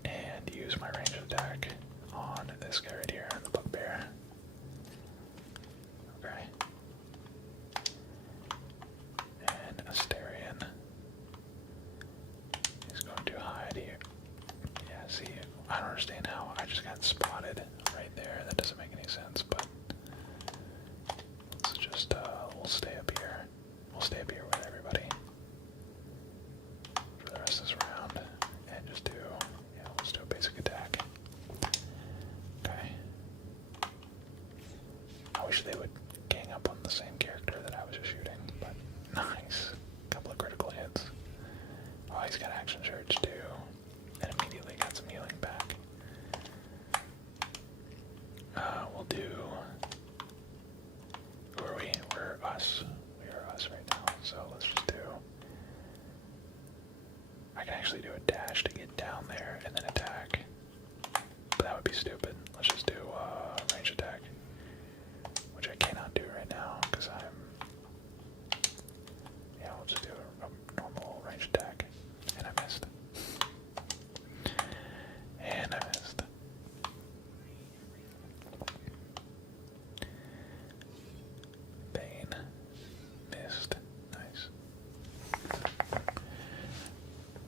and use my range attack on this guy right here, the bugbear. Okay. And Asterion. He's going to hide here. Yeah, see, I don't understand how I just got spotted right there. That doesn't make any sense, but let's just, we'll stay up here. We'll stay up here with everybody for the rest of this round and just do, yeah, let's do a basic attack. Okay. I wish they would gang up on the same character that I was just shooting, but nice. Couple of critical hits. Oh, he's got action surge too. And immediately got some healing back. We'll do... Who are we? We're us. We are us right now. So let's just do... I can actually do a dash to get down there and then attack. But that would be stupid. Let's just do range attack. Which I cannot do right now because I'm... Yeah, we'll just do a normal range attack. And I missed. And I missed. Bane. Missed. Nice.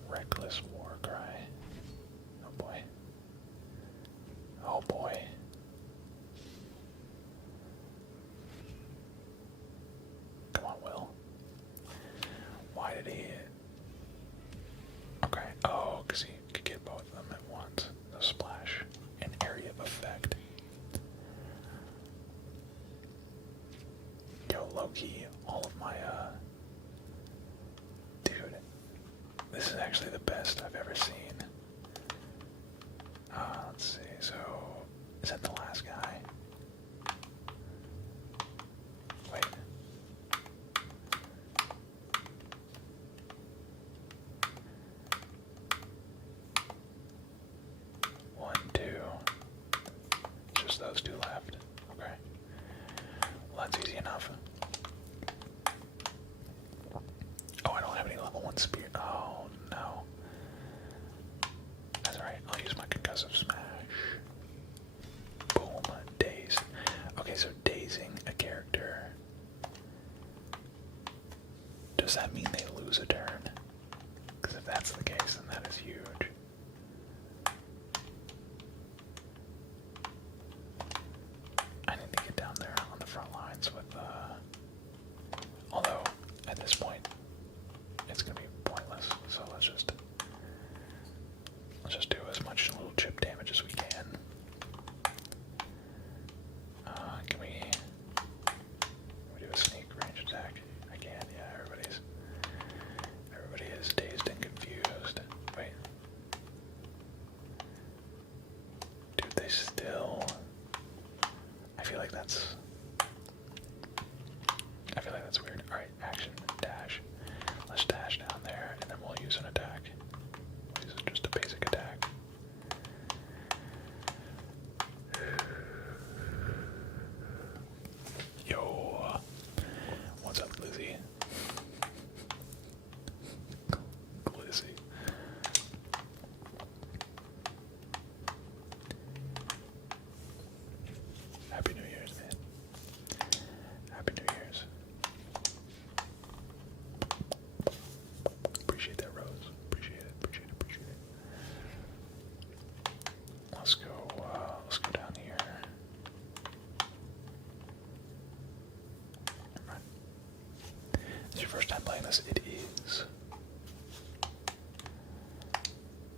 Reckless war cry. Oh boy. Oh boy. Come on, Will. Why did he... Okay. Oh, because he could get both of them at once. The splash. An area of effect. Yo, low-key, all of my, Dude, this is actually the best I've ever seen. Let's see, so... Is that the last guy? Wait. One, two. Just those two left. Okay. Well, that's easy enough. Oh, I don't have any level 1 spear. Oh, no. That's alright. I'll use my concussive smash. Boom. Daze. Okay, so dazing a character. Does that mean they lose a turn? Because if that's the case, then that is huge. still... I feel like that's weird. Alright, action, dash. Let's dash down there, and then we'll use an attack. We'll use just a basic attack. Yo, what's up, Lizzie? Glizzy. Happy New Year's, man. Happy New Year's. Appreciate that, Rose. Appreciate it, appreciate it, appreciate it. Let's go down here. Alright. Is your first time playing this? It is.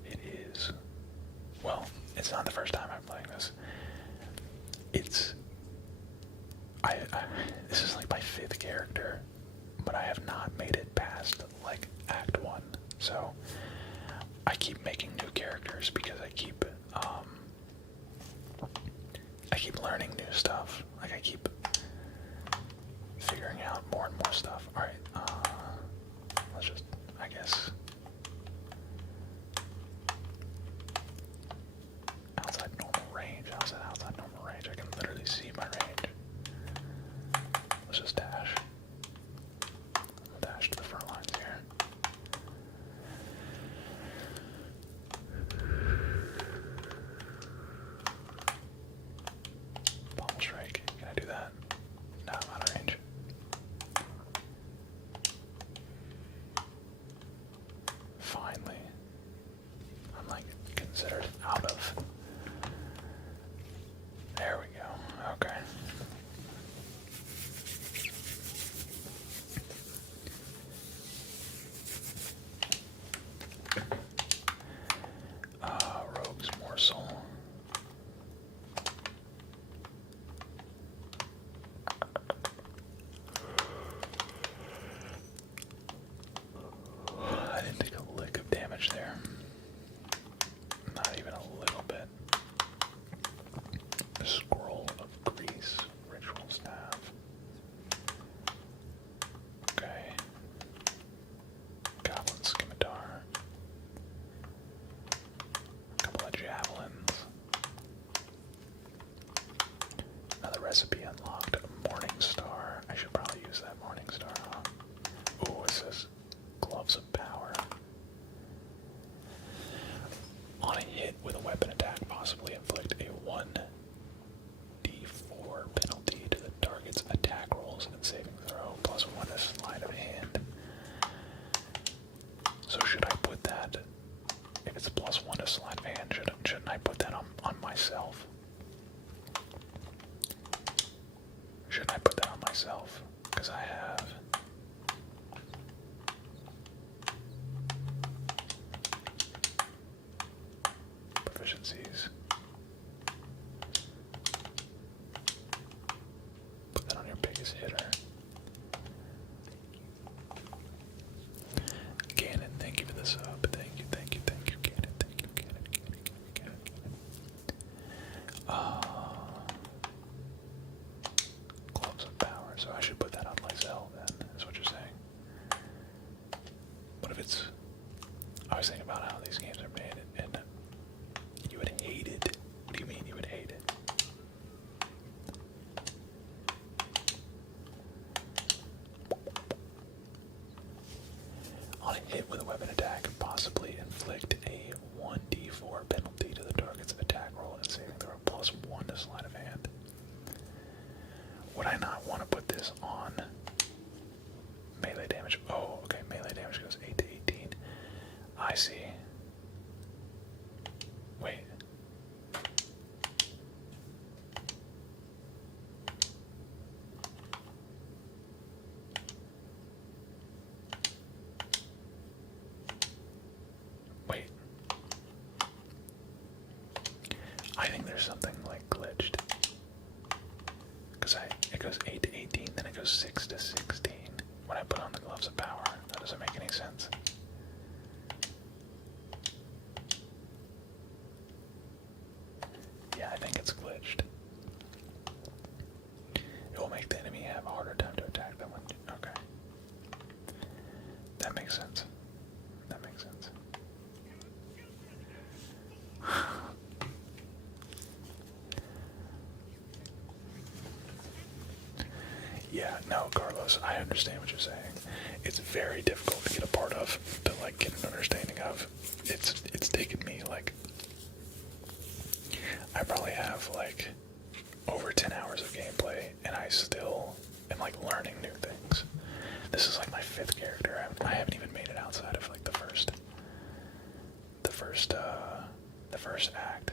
It is. Well, it's not the first time I'm playing this. It's... this is like my 5th character, but I have not made it past, like, Act 1. So, I keep making new characters because I keep learning new stuff. Like, I keep figuring out more and more stuff. Alright, let's just, I guess... outside normal range. How's that outside normal range? I can literally see my range. Let's just dash. I'll dash to the front lines here. Pommel strike. Can I do that? No, I'm out of range. Finally. I'm like considered out of. There we go. Okay. Rogue's morsel. I didn't take a lick of damage there. Not even a little bit. A scroll of grease, ritual staff. Okay. Goblin scimitar. A couple of javelins. Another recipe unlocked. A morning star. I should probably use that morning star, huh? Ooh, it says gloves of power. On a hit with a weapon attack, possibly inflict a 1d4 penalty to the target's attack rolls and saving throw, plus 1 to sleight of hand. So should I put that, if it's a plus 1 to sleight of hand, shouldn't I put that on myself? Shouldn't I put that on myself? Because I have... proficiencies. Put that on your biggest hitter. Ganon, thank you for the sub. Thank you, thank you, thank you, Ganon. Thank you, Ganon, Ganon, Ganon, Ganon. Gloves of power, so I should put that on myself then, is what you're saying. What if it's... I was thinking about how these games are made, and you would hate it. What do you mean you would hate it? On a hit with a weapon attack, possibly inflict a 1d4 penalty to the target's attack roll and saving throw, plus 1 to sleight of hand. Would I not want to put this on melee damage? Oh, okay, melee damage goes 8 to 18. I see. Wait. Wait. I think there's something like glitched. Because it goes 8 to 18, then it goes 6 to 16 when I put on the gloves of power. That doesn't make any sense. Yeah, I think glitched. It will make the enemy have a harder time to attack them when... Okay. That makes sense. That makes sense. Yeah, no, Carlos, I understand what you're saying. It's very difficult to get a part of, to like get an understanding of. It's taken me like, I probably have like over 10 hours of gameplay, and I still am like learning new things. This is like my 5th character. I haven't even made it outside of like the first act.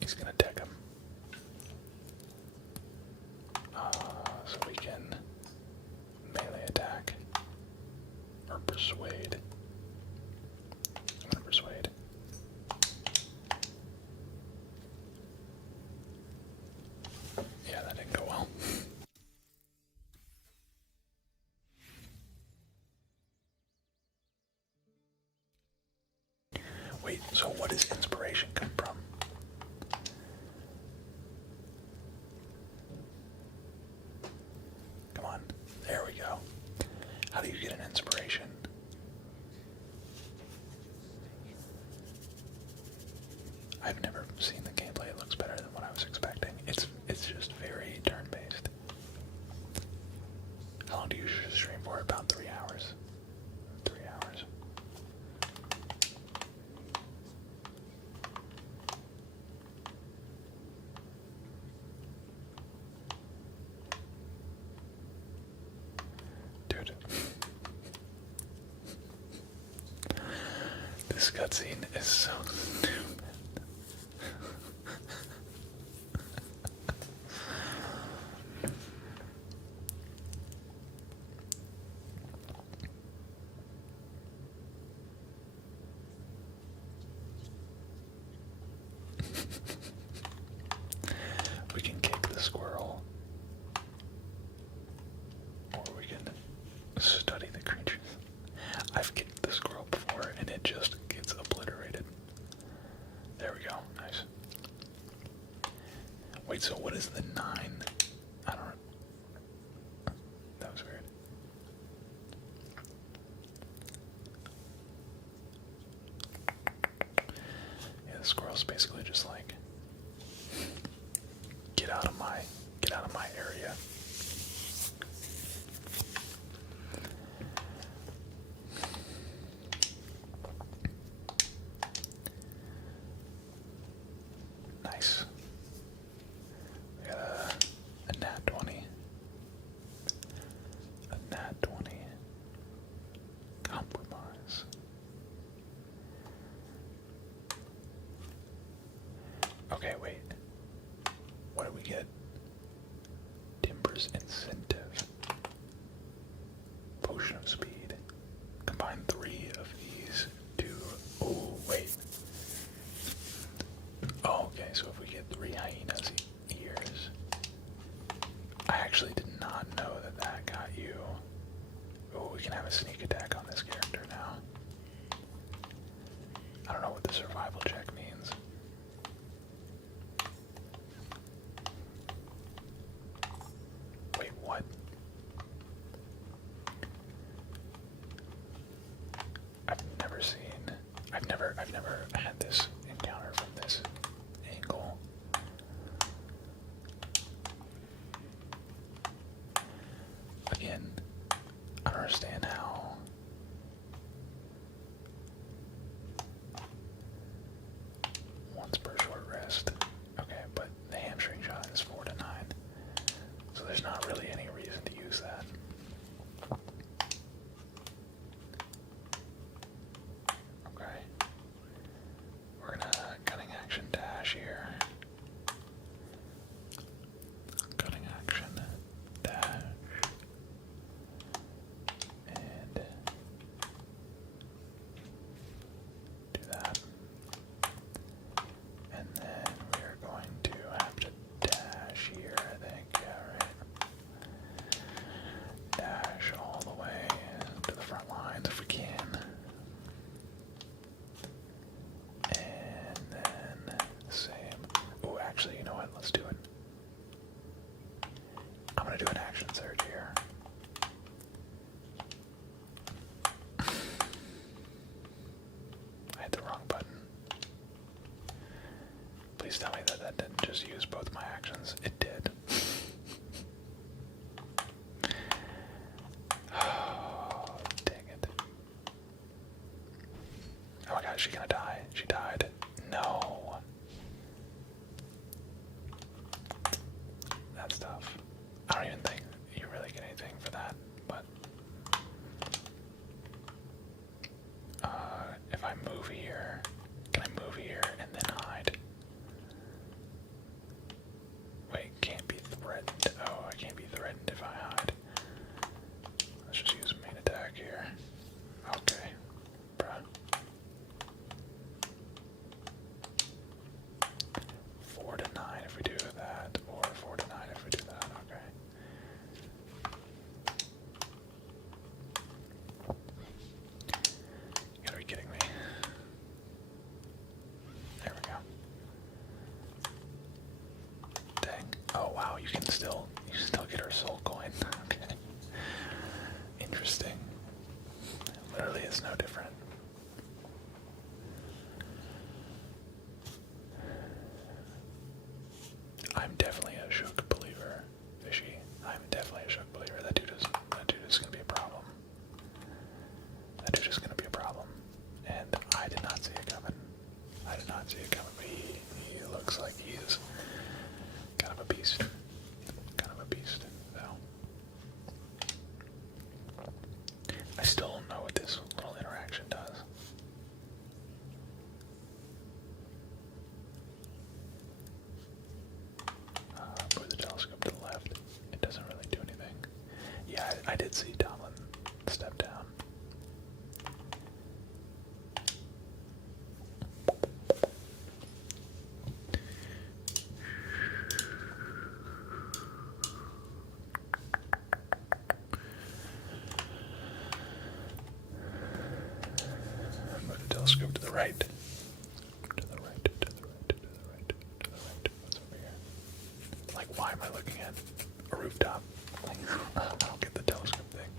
He's gonna deck him. So we can melee attack. Or persuade. I'm gonna persuade. Yeah, that didn't go well. Wait, so what does inspiration come from? Come on, there we go. How do you get an inspiration? I've never seen the gameplay. It looks better than what I was expecting. It's just very turn-based. How long do you stream for? About 3 hours. 3 hours. Dude. This cutscene is so stupid. We can kick the squirrel, or we can study the creatures. I've kicked the squirrel before and it just gets obliterated. There we go, nice. Wait, so what is the 9? I don't know. That was weird. Yeah, the squirrel's basically just like, get out of my area. Nice. We got a nat 20. A nat 20. Compromise. Okay, wait. What do we get? Timber's incentive. Potion of speed. Combine 3 of these to... Oh, wait. Oh, okay, so if we get 3 hyenas ears... I actually did not know that that got you... Oh, we can have a sneak attack on this character now. I don't know what the survival check means. Wait, what? I've never had this encounter from this angle. Again, I don't understand how. Once per short rest. Okay, but the hamstring shot is 4 to 9. So there's not really any reason to use that. Okay. We're gonna cutting action tag. Please tell me that that didn't just use both my actions. It did. Oh, dang it. Oh my god, is she gonna die? She died. No. That's tough. I don't even think you really get anything for that, but if I move here, can I move here and then hide? Wait, can't be threatened. Oh, I can't be threatened if I hide. Let's just use main attack here. Okay, bruh. 4 to 9 if we do that, or 4 to 9 if we do that. Okay. You gotta be kidding me. There we go. Dang. Oh wow, you can still get her soul coin. Okay. Interesting. Literally is no different. I'm definitely a shook believer, Fishy. I'm definitely a shook believer. That dude is gonna be a problem. That dude is gonna be a problem. And I did not see it coming. I did not see it coming, but he looks like he is kind of a beast. Kind of a beast, though. I still don't know what this little interaction does. Move the telescope to the left. It doesn't really do anything. Yeah, I did see Tomlin step down. Move the telescope to the right. To the right, to the right, to the right, to the right. What's over here? Like, why am I looking at a rooftop? Like, I don't get the telescope thing.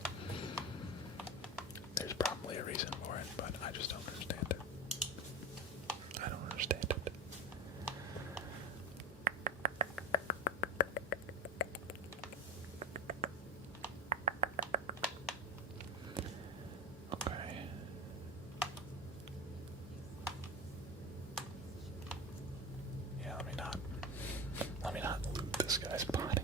There's probably a reason for it, but I just don't understand it. I don't understand it. Okay. Yeah, let me not loot this guy's body.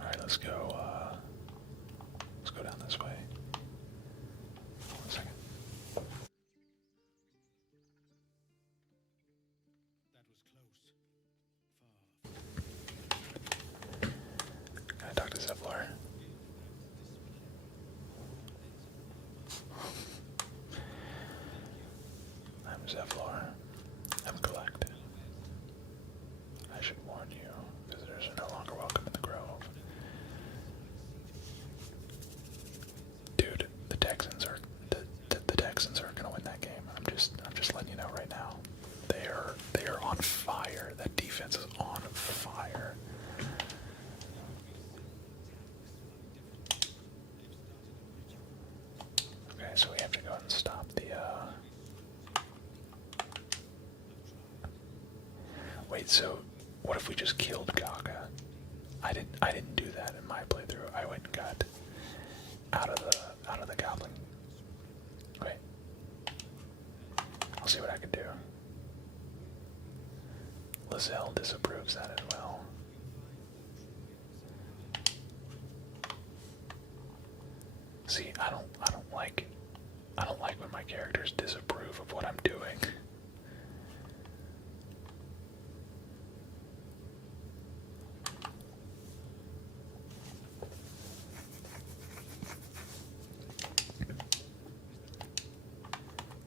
Alright, let's go down this way. Hold on a second. Can I talk to Zevlor? I'm Zevlor. I'm Collect. I should warn you, visitors are no longer welcome in the Grove. Dude, the Texans are gonna win that game. I'm just letting you know right now. They are on fire. That defense is on fire. Okay, so we have to go and stop the Wait, so what if we just killed Gaga? I didn't do that in my playthrough. I went and got out of the goblin. Wait. I'll see what I can do. Lizelle disapproves that as well. See, I don't like when my characters disapprove of what I'm doing.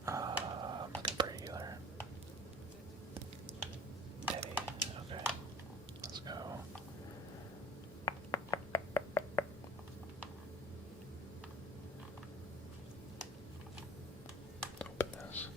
I'm looking for a healer. Teddy, okay. Let's go. Open this.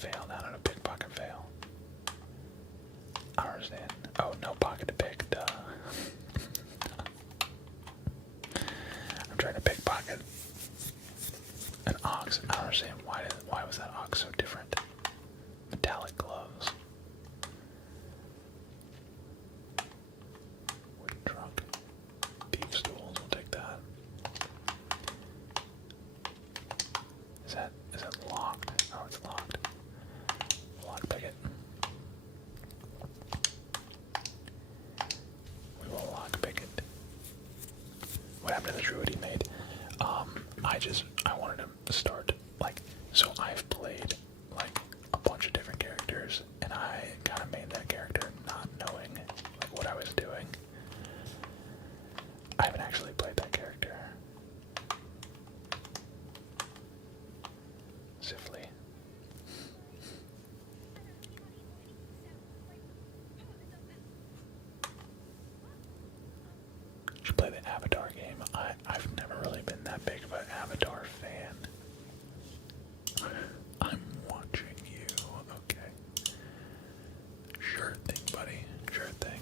fail, not on a pickpocket fail. I don't understand. Oh, no pocket to pick, duh. I'm trying to pickpocket an ox. I don't understand why was that ox so different? Metallic gloves. Wooden trunk. Beef stools, we'll take that. Is that locked? Oh, it's locked. Lock picket. We will lock picket. What happened to the druid he made? I wanted him to start, like, so I've played, like, a bunch of different characters, and I kind of made that character not knowing, like, what I was doing. I haven't actually played that character. Sifley. Should play the Avatar game. I've never really been that big of an Avatar fan. I'm watching you. Okay. Sure thing, buddy. Sure thing.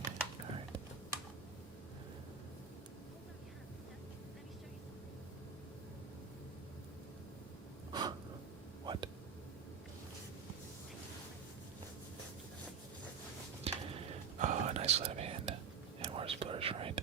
Alright. What? Nice sleight of hand. And where's Flourish, right?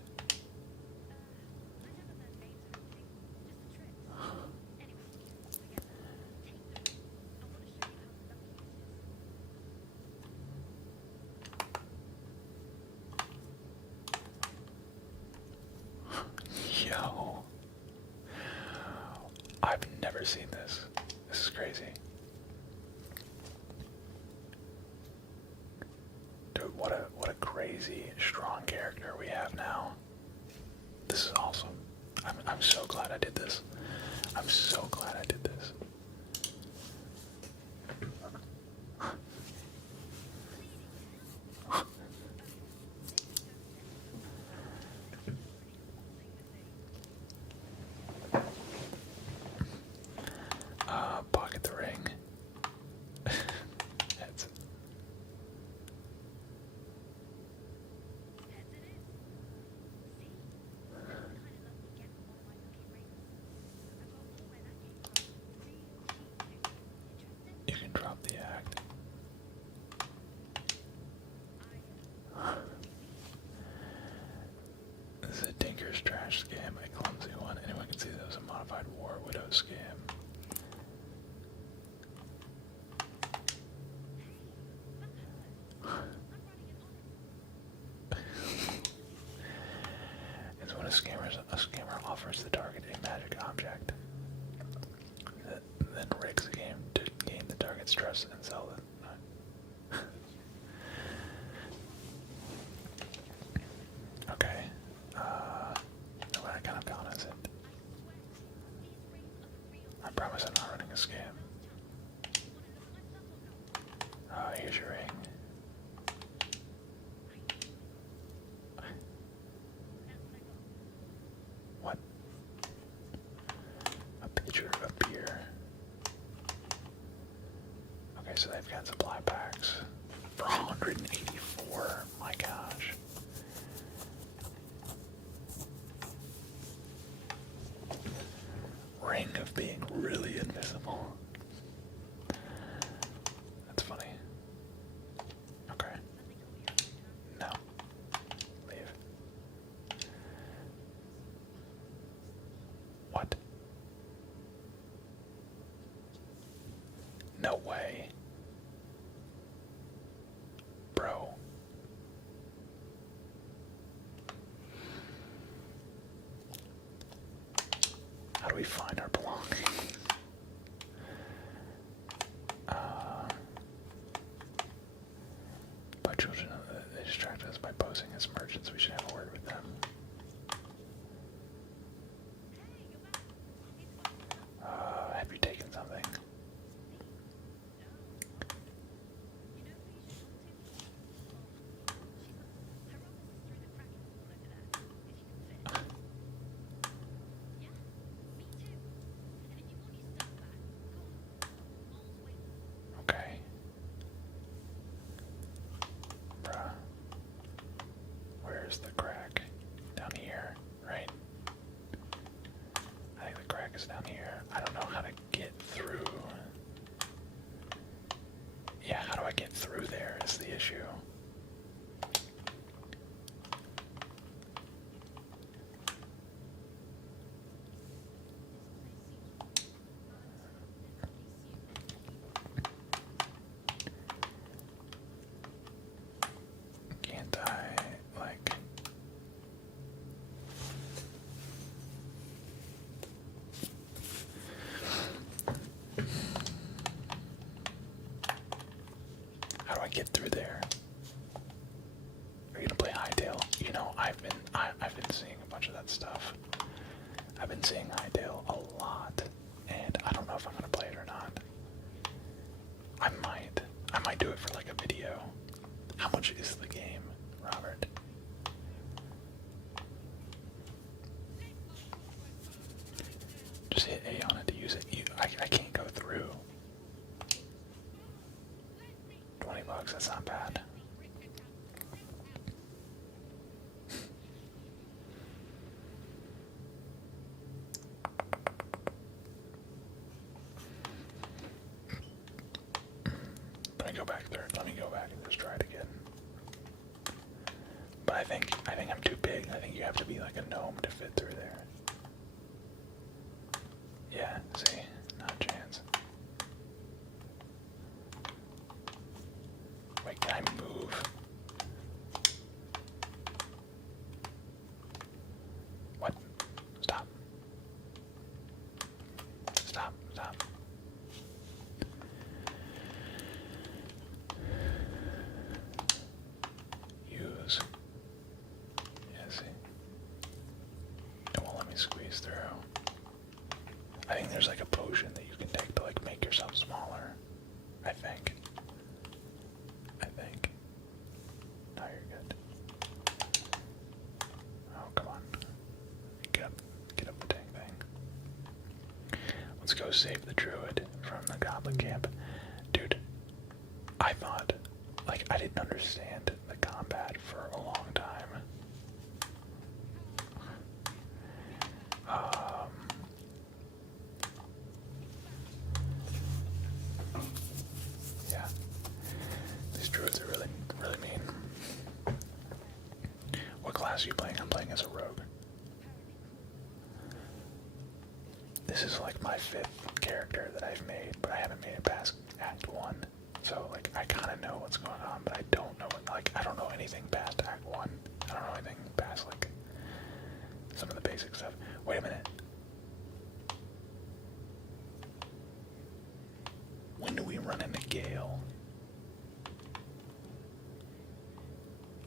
Yo. I've never seen this. This is crazy. Dude, what a crazy strong character we have now. This is awesome. I'm so glad I did this. I'm so glad I did this. Pocket the ring. Heads. You can drop the act. This is a Tinker's trash scam, a clumsy one. Anyone can see that was a modified War Widow scam. It's when a scammer offers the target a magic object, then rigs the game to gain the target's trust and sell it. Okay. No, that kind of count as it. I promise I'm not running a scam. Here's your ring. What? A pitcher of beer. Okay, so they've got supply packs for 184. My gosh. Ring of being really invisible. That's funny. Okay. No. Leave. What? No way. Bro. How do we find our belongings? By children, they distract us by posing as merchants. We should have a word with them. Have you taken something? crack is down here. I don't know how to get through. Yeah, how do I get through there is the issue. Can't I, like... How do I get through there? Are you gonna play Hightail? You know, I've been seeing a bunch of that stuff. I've been seeing Hightail a lot, and I don't know if I'm gonna play it or not. I might do it for like a video. How much is the game, Robert? Just hit A on it to use it. I can't go through. $20, that's not bad. Let me go back there. Let me go back and just try it again. But I think I'm too big. I think you have to be like a gnome to fit through there. Yeah, see? Not a chance. Wait, can I move? What? Stop. Stop, stop. Use. Yeah, see? It won't let me squeeze through. I think there's like a potion that you can take to like make yourself smaller. I think. No, you're good. Oh, come on. Get up the dang thing. Let's go save the druid from the goblin camp. Dude, I thought, like, I didn't understand the combat for a long time. Yeah. These druids are really, really mean. What class are you playing? I'm playing as a rogue. This is like my 5th character that I've made, but I haven't made it past Act 1. So, like, I kind of know what's going on, but I don't know, I don't know anything past Act 1. I don't know anything past, like, some of the basic stuff. Wait a minute. When do we run into Gale?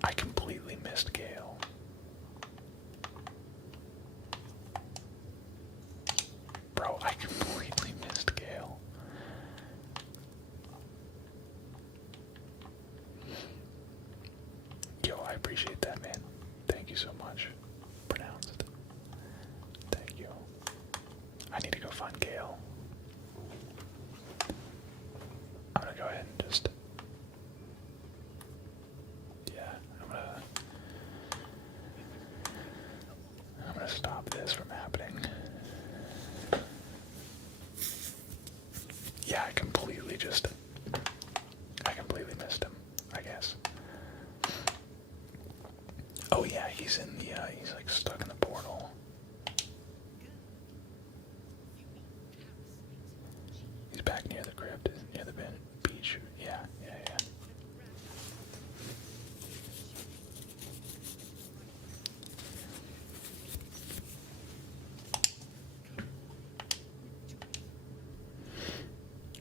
I completely missed Gale. Bro, I completely missed Gale. Yo, I appreciate that, man. Thank you so much. Pronounced. Thank you. I need to go find Gale. I'm gonna go ahead and just... Yeah, I'm gonna stop this from happening. Yeah, I completely missed him, I guess. Oh yeah, he's in the, he's like stuck in the portal. He's back near the crypt, near the beach. Yeah.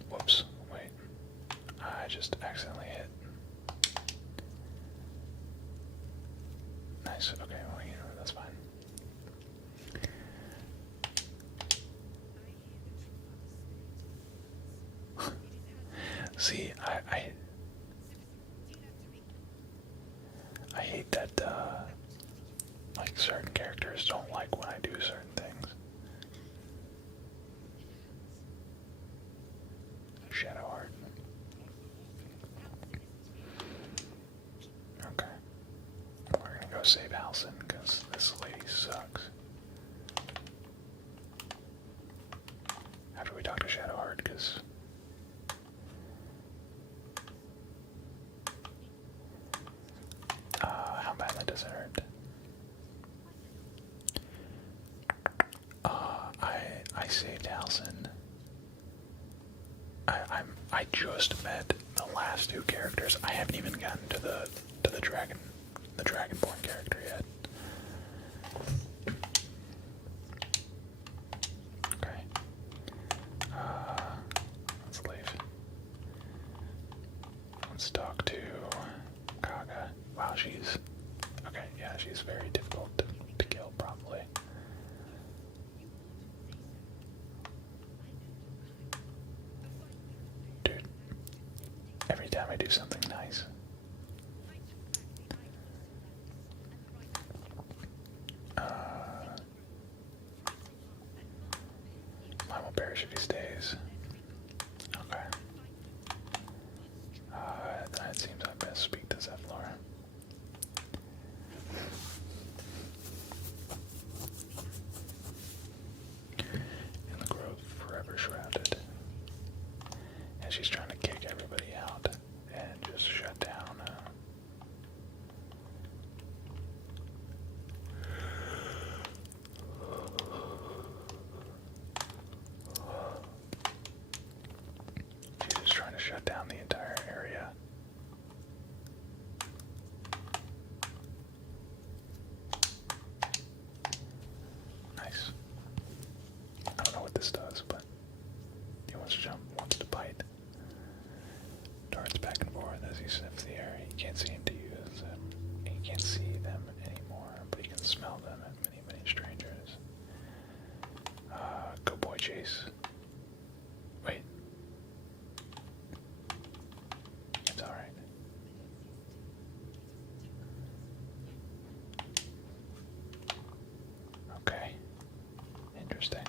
Whoops, wait. I just accidentally hit. Nice, okay, well, you know, that's fine. See, I hate that, like, certain characters don't like when I do certain things. Shadow art. Okay. We're gonna go save Halson, because this lady sucks. we talk to Shadowheart? Because how badly does it hurt? I saved Halcyon. I just met the last two characters. I haven't even gotten to the Dragonborn character yet. Okay. Let's leave. Let's talk to Kaga. Wow, she's okay. Yeah, she's very difficult to kill, probably. Dude, every time I do something nice. Mine will perish if he stays. Okay. Then it seems I best speak to Zephlor. In the grove, forever shrouded. And she's trying to kick everybody out and just shut down. She's just trying to shut down the entire area. Nice. I don't know what this does, but he wants to jump, wants to bite. Darts back and forth as he sniffs the air. He can't seem to use them. He can't see them anymore, but he can smell them at many, many strangers. Go boy chase. Wait. It's alright. Okay. Interesting.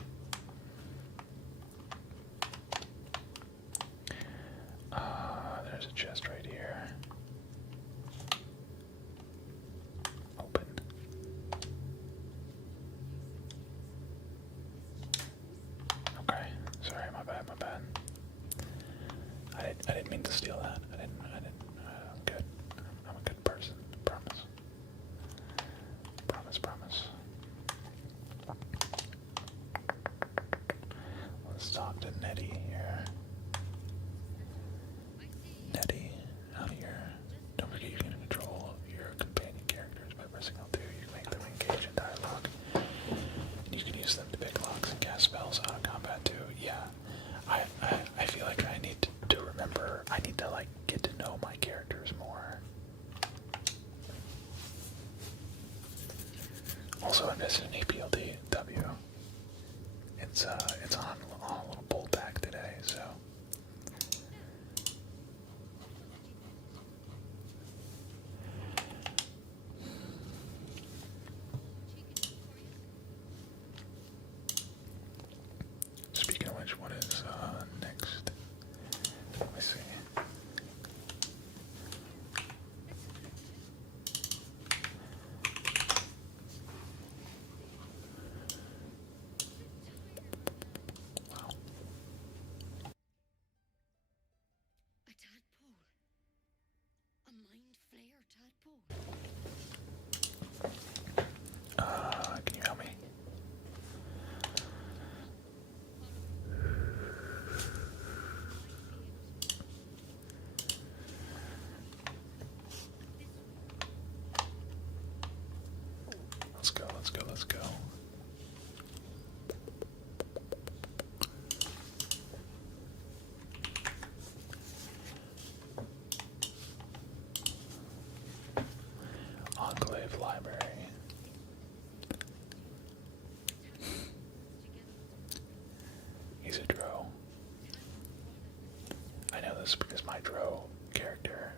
There's a chest right here. Open. Okay. Sorry, my bad, my bad. I didn't mean to steal that. I'm good. I'm a good person. Promise. Promise. Let's talk to Nettie here. Nettie, out here. Don't forget you can control your companion characters by pressing L2. You can make them engage in dialogue. And you can use them to pick locks and cast spells out of combat too. Yeah. I feel like I need to remember, I need to like get to know my characters more. Also invested in APLW. It's on a little pullback today, so. Speaking of which, what is next? Let me see. Wow. A tadpole. A mind flayer tadpole. Can you help me? Let's go. Enclave Library. He's a Drow. I know this because my Drow character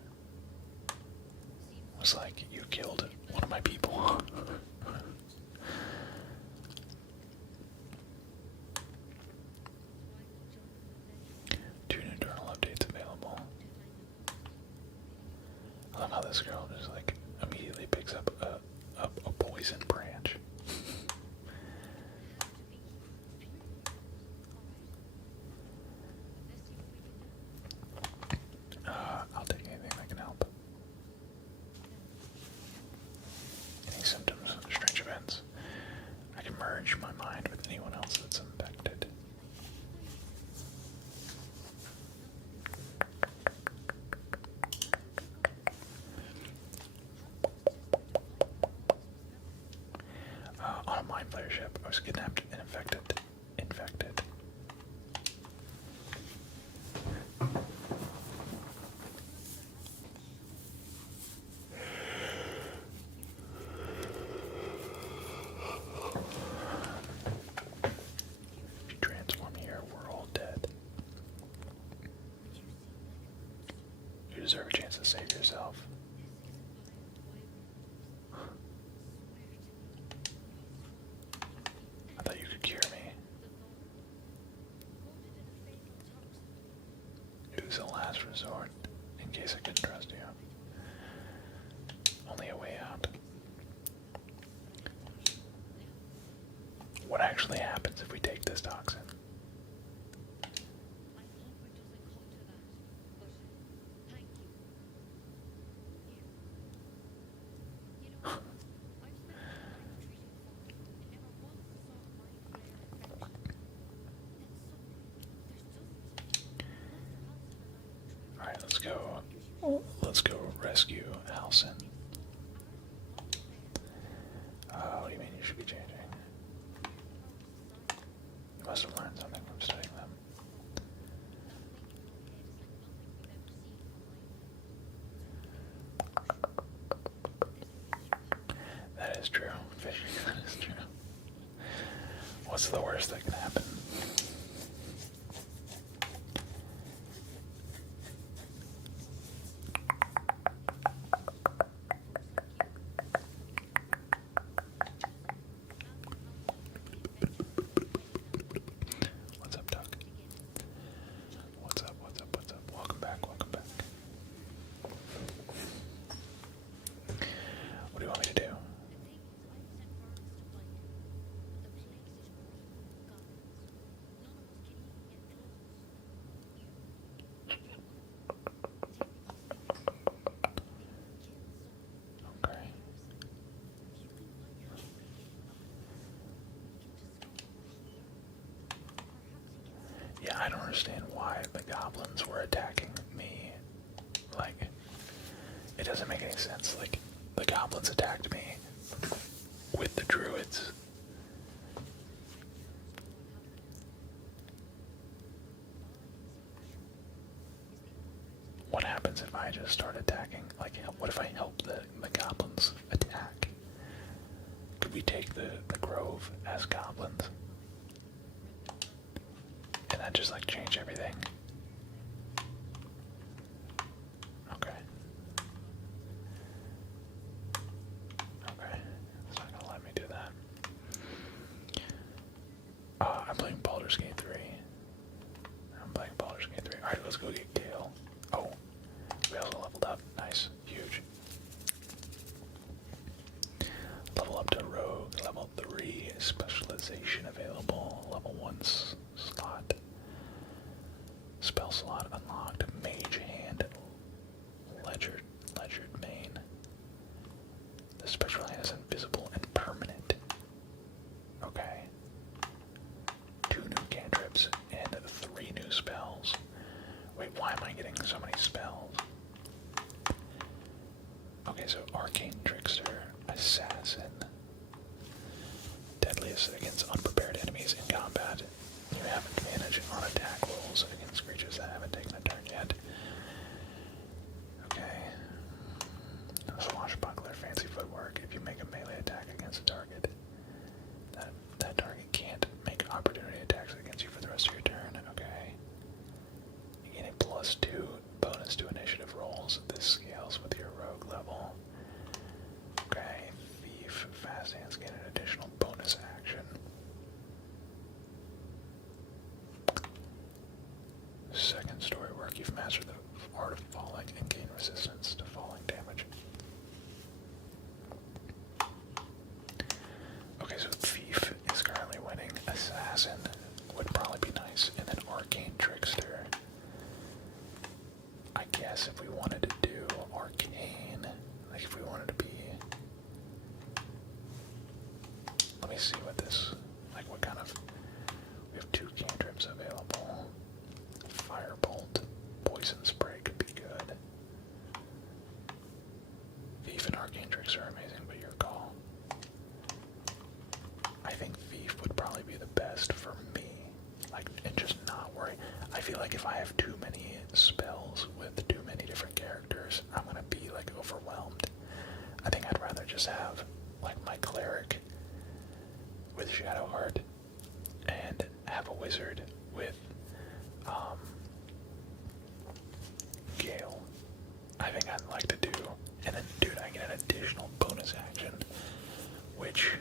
was like, you killed one of my people. Two new journal updates available. I love how this girl just like immediately picks up a poison branch. multiplayer ship. I was kidnapped and infected. Infected. If you transform here, we're all dead. You deserve a chance to save yourself. I thought you could cure me. It was a last resort, in case I couldn't trust you. Only a way out. What actually happens if we take this toxin? Alright, let's go. Let's go rescue Halson. What do you mean you should be changing? You must have learned something from studying them. That is true. Fishing, that is true. What's the worst that can happen? What's up, Doc? What's up, what's up, what's up? Welcome back, welcome back. What do you want me to do? Okay. Yeah, I don't understand why the goblins were attacking me. Like, it doesn't make any sense. Like, the goblins attacked me with the druids. What happens if I just start attacking? Like, what if I help the goblins attack? Could we take the grove as goblins? And that just like change everything? Okay. Okay. It's not gonna let me do that. I'm playing Baldur's Gate 3. I'm playing Baldur's Gate 3. Alright, let's go get Gale. Oh, we also leveled up. Nice. Huge. Level up to Rogue. Level 3. Specialization available. Level 1 slot. Spell slot unlocked. Mage Hand. Ledgered Main. The special hand is invisible and permanent. Okay. 2 new cantrips and 3 new spells. Wait, why am I getting so many spells? Okay, so Arcane Trickster, Assassin. Deadliest against unprepared enemies in combat. You have advantage on attack rolls against creatures that haven't taken a turn yet. Okay. Swashbuckler, fancy footwork. If you make a melee attack against a target, that target can't make opportunity attacks against you for the rest of your turn. Okay. You gain a +2 bonus to initiative rolls. This scales with your rogue level. Okay. Thief, fast hands gain an additional bonus action. Second story work. You've mastered the art of falling and gain resistance to falling damage. Okay, so Thief is currently winning. Assassin would probably be nice. And then Arcane Trickster. I guess if we wanted to do Arcane, like if we wanted to be... Let me see what this... Like what kind of... We have 2 cantrips available. Firebolt. Poison Spray could be good. Thief and Arcane Tricks are amazing, but your call. I think I feel like if I have too many spells with too many different characters, I'm gonna be like overwhelmed. I think I'd rather just have like my cleric with Shadowheart and have a wizard with Gale. I think I'd like to do, and then dude, I get an additional bonus action, which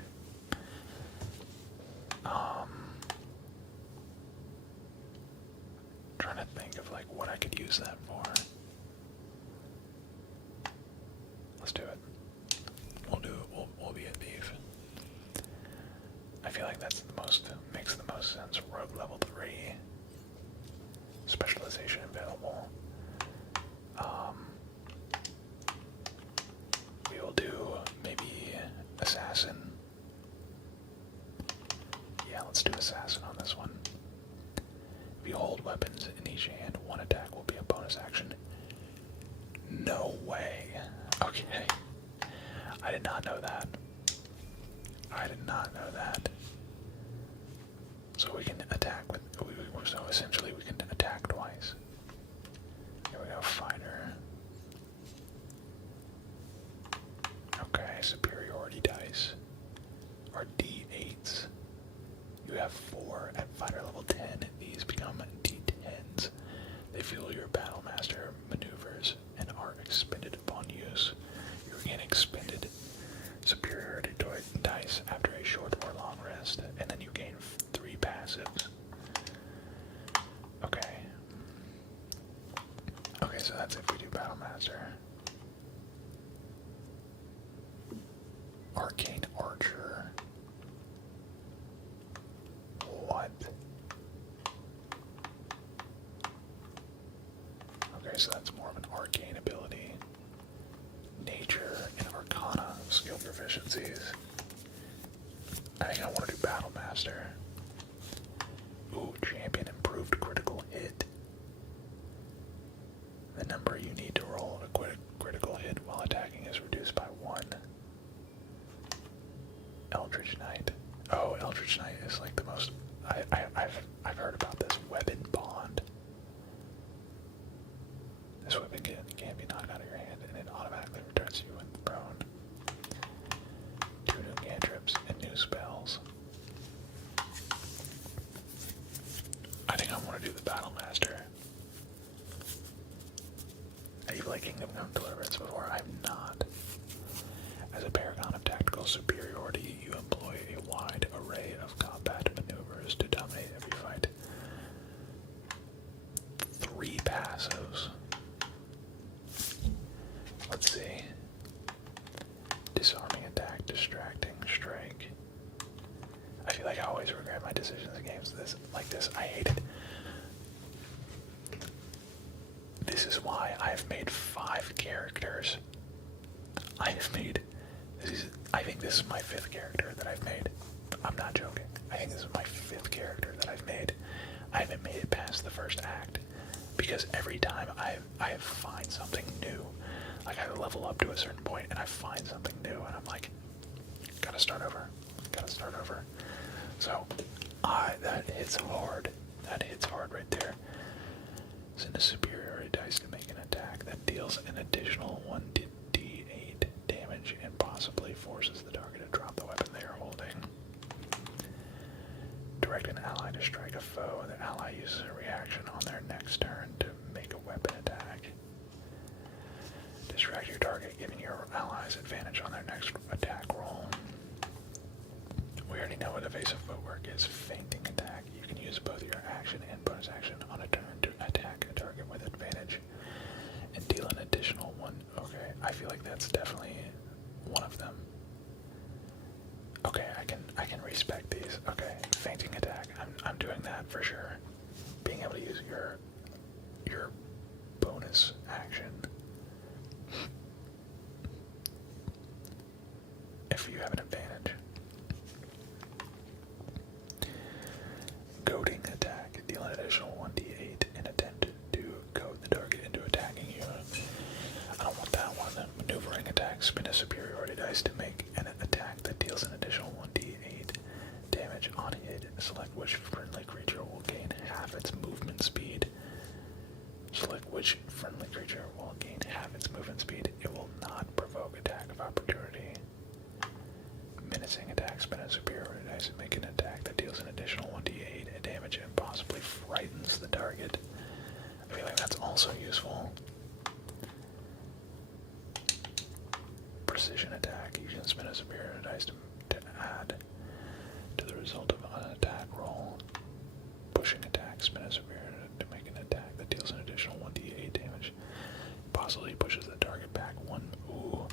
trying to think of like what I could use that for. Let's do it. We'll do it. We'll be at beef. I feel like that's the most, makes the most sense. Rogue level 3. Specialization available. We will do maybe assassin. Yeah, let's do assassin on this one. If you hold weapons in each hand, one attack will be a bonus action. No way. Okay. I did not know that. I did not know that. So we can attack with, so essentially we can attack twice. Here we go, fighter. Okay, superiority dice are D8s. You have 4 at fighter level 10. These become D10s. They fuel your battlemaster maneuvers and are expended upon use. You regain expended superiority dice after a short or long rest, and then you gain 3 passives. Okay. Okay, so that's if we do battlemaster. Arcane Archer. What? Okay, so that's more of an arcane ability. Nature and Arcana skill proficiencies. I think I want to do Battlemaster. Ooh, champion improved critical hit. The number you need to roll a critical hit while attacking is reduced by 1. Eldritch Knight. Oh, Eldritch Knight is like the most. I've heard about this weapon bond. This weapon can be knocked out of your hand and it automatically returns you when prone. 2 new cantrips and new spells. I think I want to do the Battlemaster. Have you played Kingdom Come Deliverance before? I've not. As a paragon of tactical superiority, you employ a wide array of combat maneuvers to dominate every fight. 3 passives. Let's see. Disarming attack, distracting, strike. I feel like I always regret my decisions in games like this. I hate it. This is why I've made 5 characters. I think this is my 5th character that I've made. I'm not joking. I think this is my 5th character that I've made. I haven't made it past the first act because every time I find something new. Like I level up to a certain point and I find something new and I'm like, gotta start over. So, that hits hard. That hits hard right there. Send a superiority dice to make an attack that deals an additional 1d8 damage and possibly forces the target to drop the weapon they are holding. Direct an ally to strike a foe. The ally uses a reaction on their next turn to make a weapon attack. Distract your target, giving your allies advantage on their next attack roll. We already know what evasive footwork is. Feinting attack. You can use both your action and bonus action on a turn to attack a target with advantage and deal an additional 1. Okay, I feel like that's definitely one of them. Okay, I can respect these. Okay, feinting attack. I'm doing that for sure. Being able to use your bonus action. If you have an advantage. Goading attack. Deal an additional 1d8 and attempt to goad the target into attacking you. I don't want that one. Maneuvering attack. Spin a superiority dice to make an attack that deals an additional 1d8 damage on hit. Select which friendly creature will gain half its movement speed frightens the target. I feel like that's also useful. Precision attack. You can spin a superior dice to add to the result of an attack roll. Pushing attack. Spin a superior to make an attack that deals an additional 1d8 damage. Possibly pushes the target back one. Ooh.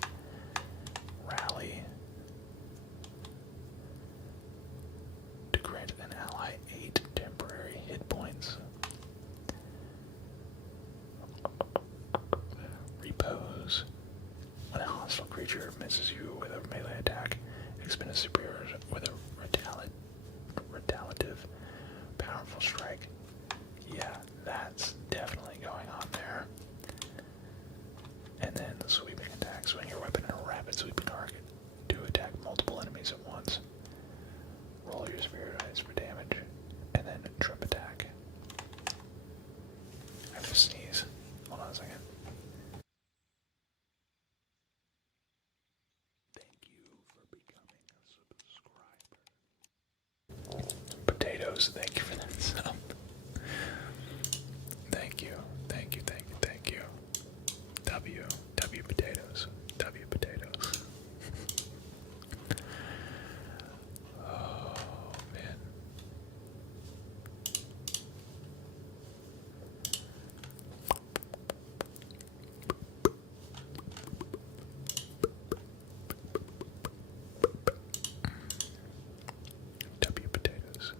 Rally. To grant an ally 8 temporary hit points. Repose. When a hostile creature misses you with a melee attack, expend a superior with a retaliative powerful strike. Yeah, that's definitely going on there. And then the sweeping attack. Swing your weapon in a rapid sweeping arc to attack multiple enemies at once. Roll your spirit dice for damage. And then trip attack. I have to sneeze. Hold on a second. Thank you for becoming a subscriber. Potatoes, thank you for that sub. Thank you, thank you, thank you, thank you. W potatoes, W potatoes. Oh, man. W potatoes.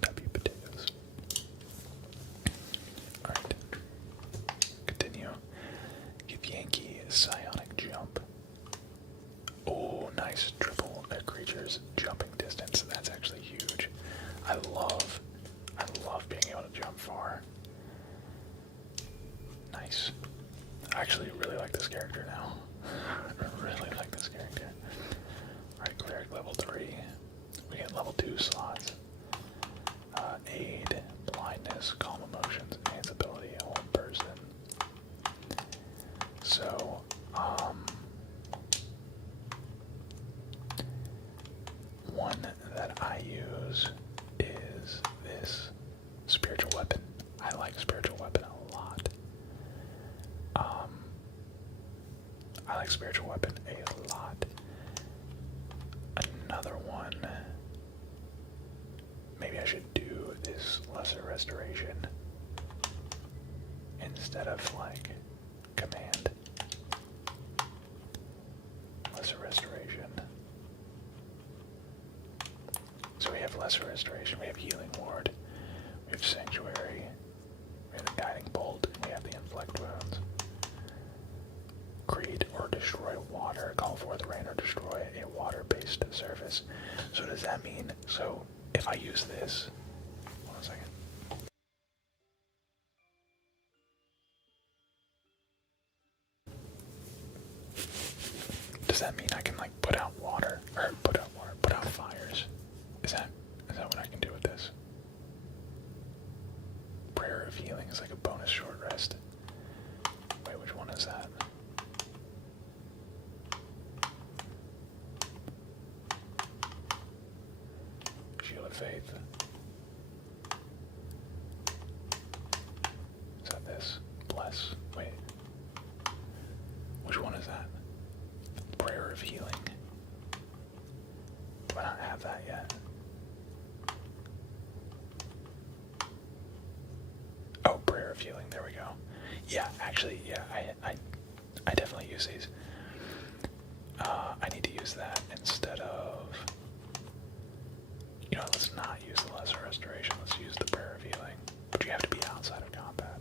W potatoes. Alright. Continue. Give Yankee a psionic jump. Oh, nice. Triple a creature's jumping distance. That's actually huge. I love being able to jump far. Nice. I actually really like this character now. I really like this character. Alright, cleric level 3. We get level 2 slots. Aid, blindness, calm emotions, enhance ability, hold person. So, one that I use is this spiritual weapon. I like spiritual weapon a lot. I like spiritual weapon a lot. Another one. Maybe I should do this lesser restoration instead of like command. Lesser restoration. So we have lesser restoration, we have healing ward, we have sanctuary, we have the guiding bolt, and we have the inflict wounds. Create or destroy water, call forth rain or destroy a water-based surface. So does that mean, so if I use this, hold on a second. Does that mean I can like put out water, or put out fires? Is that what I can do with this? Prayer of healing is like a bonus short rest. Wait, which one is that? Shield of Faith. Is that this? Bless. Wait. Which one is that? Prayer of healing. Do I not have that yet? Oh, prayer of healing. There we go. Yeah, actually, yeah, I definitely use these. I need to use that instead of, you know, let's not use the lesser restoration. Let's use the prayer of healing. But you have to be outside of combat.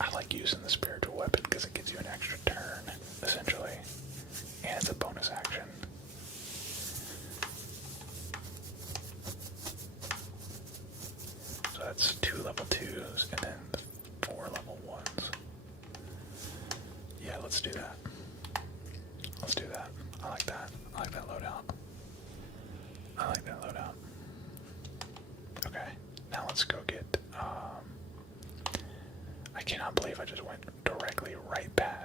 I like using the spiritual weapon because it gives you an extra turn, essentially. And it's a bonus action. So that's 2 level 2s and then 4 level 1s. Yeah, let's do that. Let's do that. I like that. I like that loadout. I like that loadout. Okay, now let's go get, I cannot believe I just went directly right past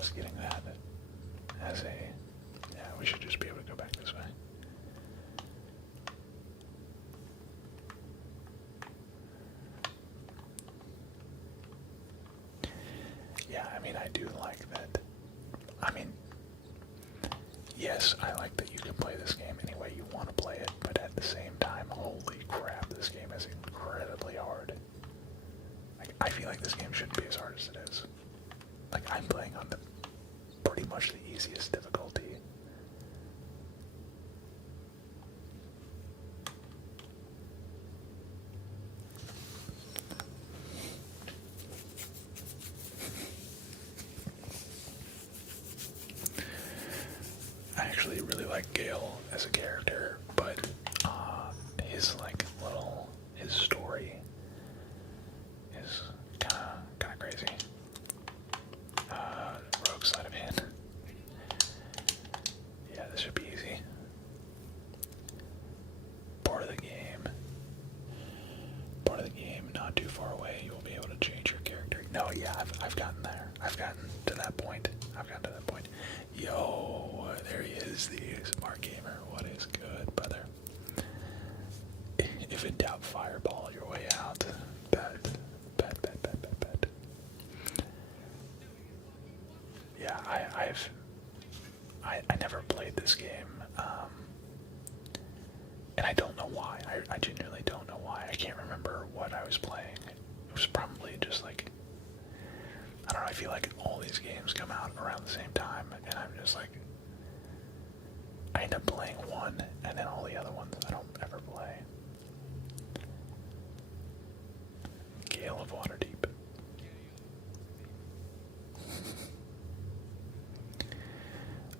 us getting that as a... Yeah, we should just be able to go back this way. Yeah, I mean, I do like that. I mean, yes, I like that you can play this game any way you want to play it, but at the same time, holy crap, this game is incredibly hard. Like, I feel like this game shouldn't be as hard as it is. Like, I'm playing on the pretty much the easiest difficulty. I actually really like Gale as a character, but his his story is kind of crazy. Rogue sleight of hand. Yeah, this should be easy. Part of the game. Part of the game, not too far away. You will be able to change your character. No, yeah, I've gotten there. I've gotten to that point. Yo, there he is, the smart gamer. What is good, brother? If in doubt, fireball your way out. Bet. Yeah, I never played this game, and I don't know why. I genuinely don't know why. I can't remember what I was playing. It was probably just like, I don't know, I feel like all these games come out around the same time, and I'm just like, I end up playing one, and then all the other ones I don't ever play. Gale of Waterdeep.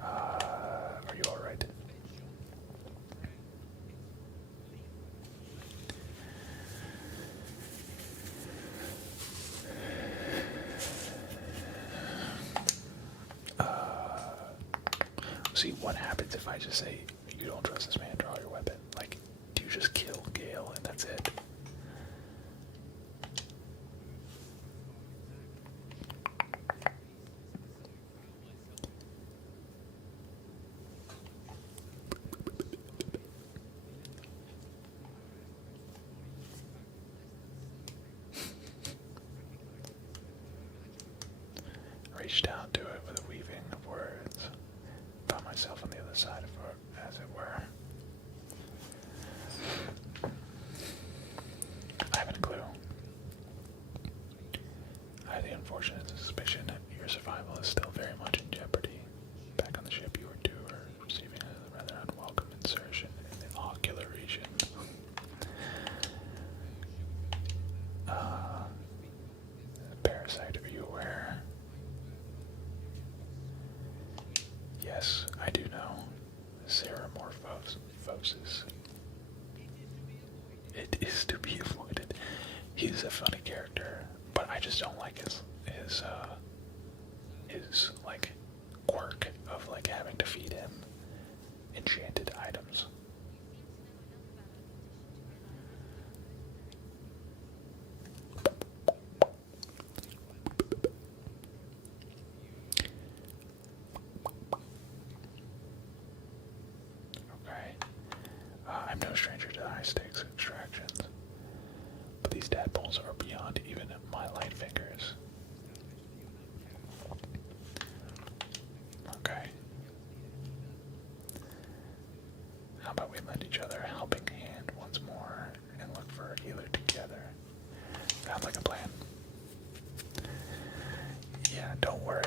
Are you alright? See, what happens if I just say, you don't trust this man, draw your weapon? Like, do you just kill Gale and that's it? Reach down to it with a weaving of words. Found myself on the other side of her, as it were. I haven't a clue. I had the unfortunate suspicion that your survival is still very much in jeopardy. Back on the ship, you or two are receiving a rather unwelcome insertion in the ocular region. Parasite, are you aware? Yes, I do know. Ceramorphosis. It is to be avoided. He's a funny character, but I just don't like his like quirk of like having to feed him enchanted items. Okay. I'm no stranger to high stakes extractions, but these tadpoles are beyond even my light fingers. Okay. How about we lend each other a helping hand once more and look for a healer together? Sounds like a plan. Yeah, don't worry.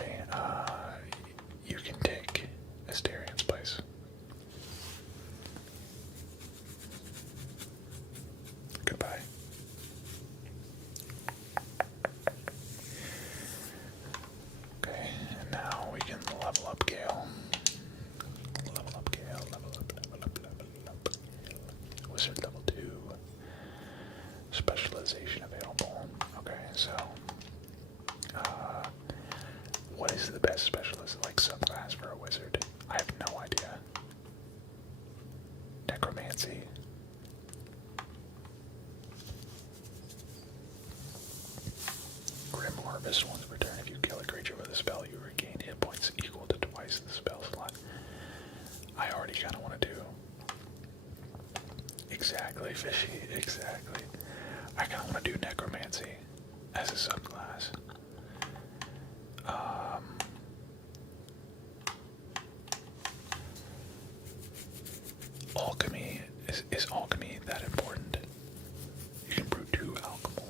You can take Asterian's place. Goodbye. Okay, and now we can level up Gale. Level up Gale, level up. Wizard level 2. Specialization available. Okay, so what is the best specialist, like subclass for a wizard? I have no idea. Necromancy. Grim Harvest. Once per turn, if you kill a creature with a spell, you regain hit hit points equal to twice the spell slot. I already kind of want to do. Exactly, fishy, exactly. I kind of want to do necromancy as a subclass. Alchemy, is alchemy that important? You can brew 2 alchemical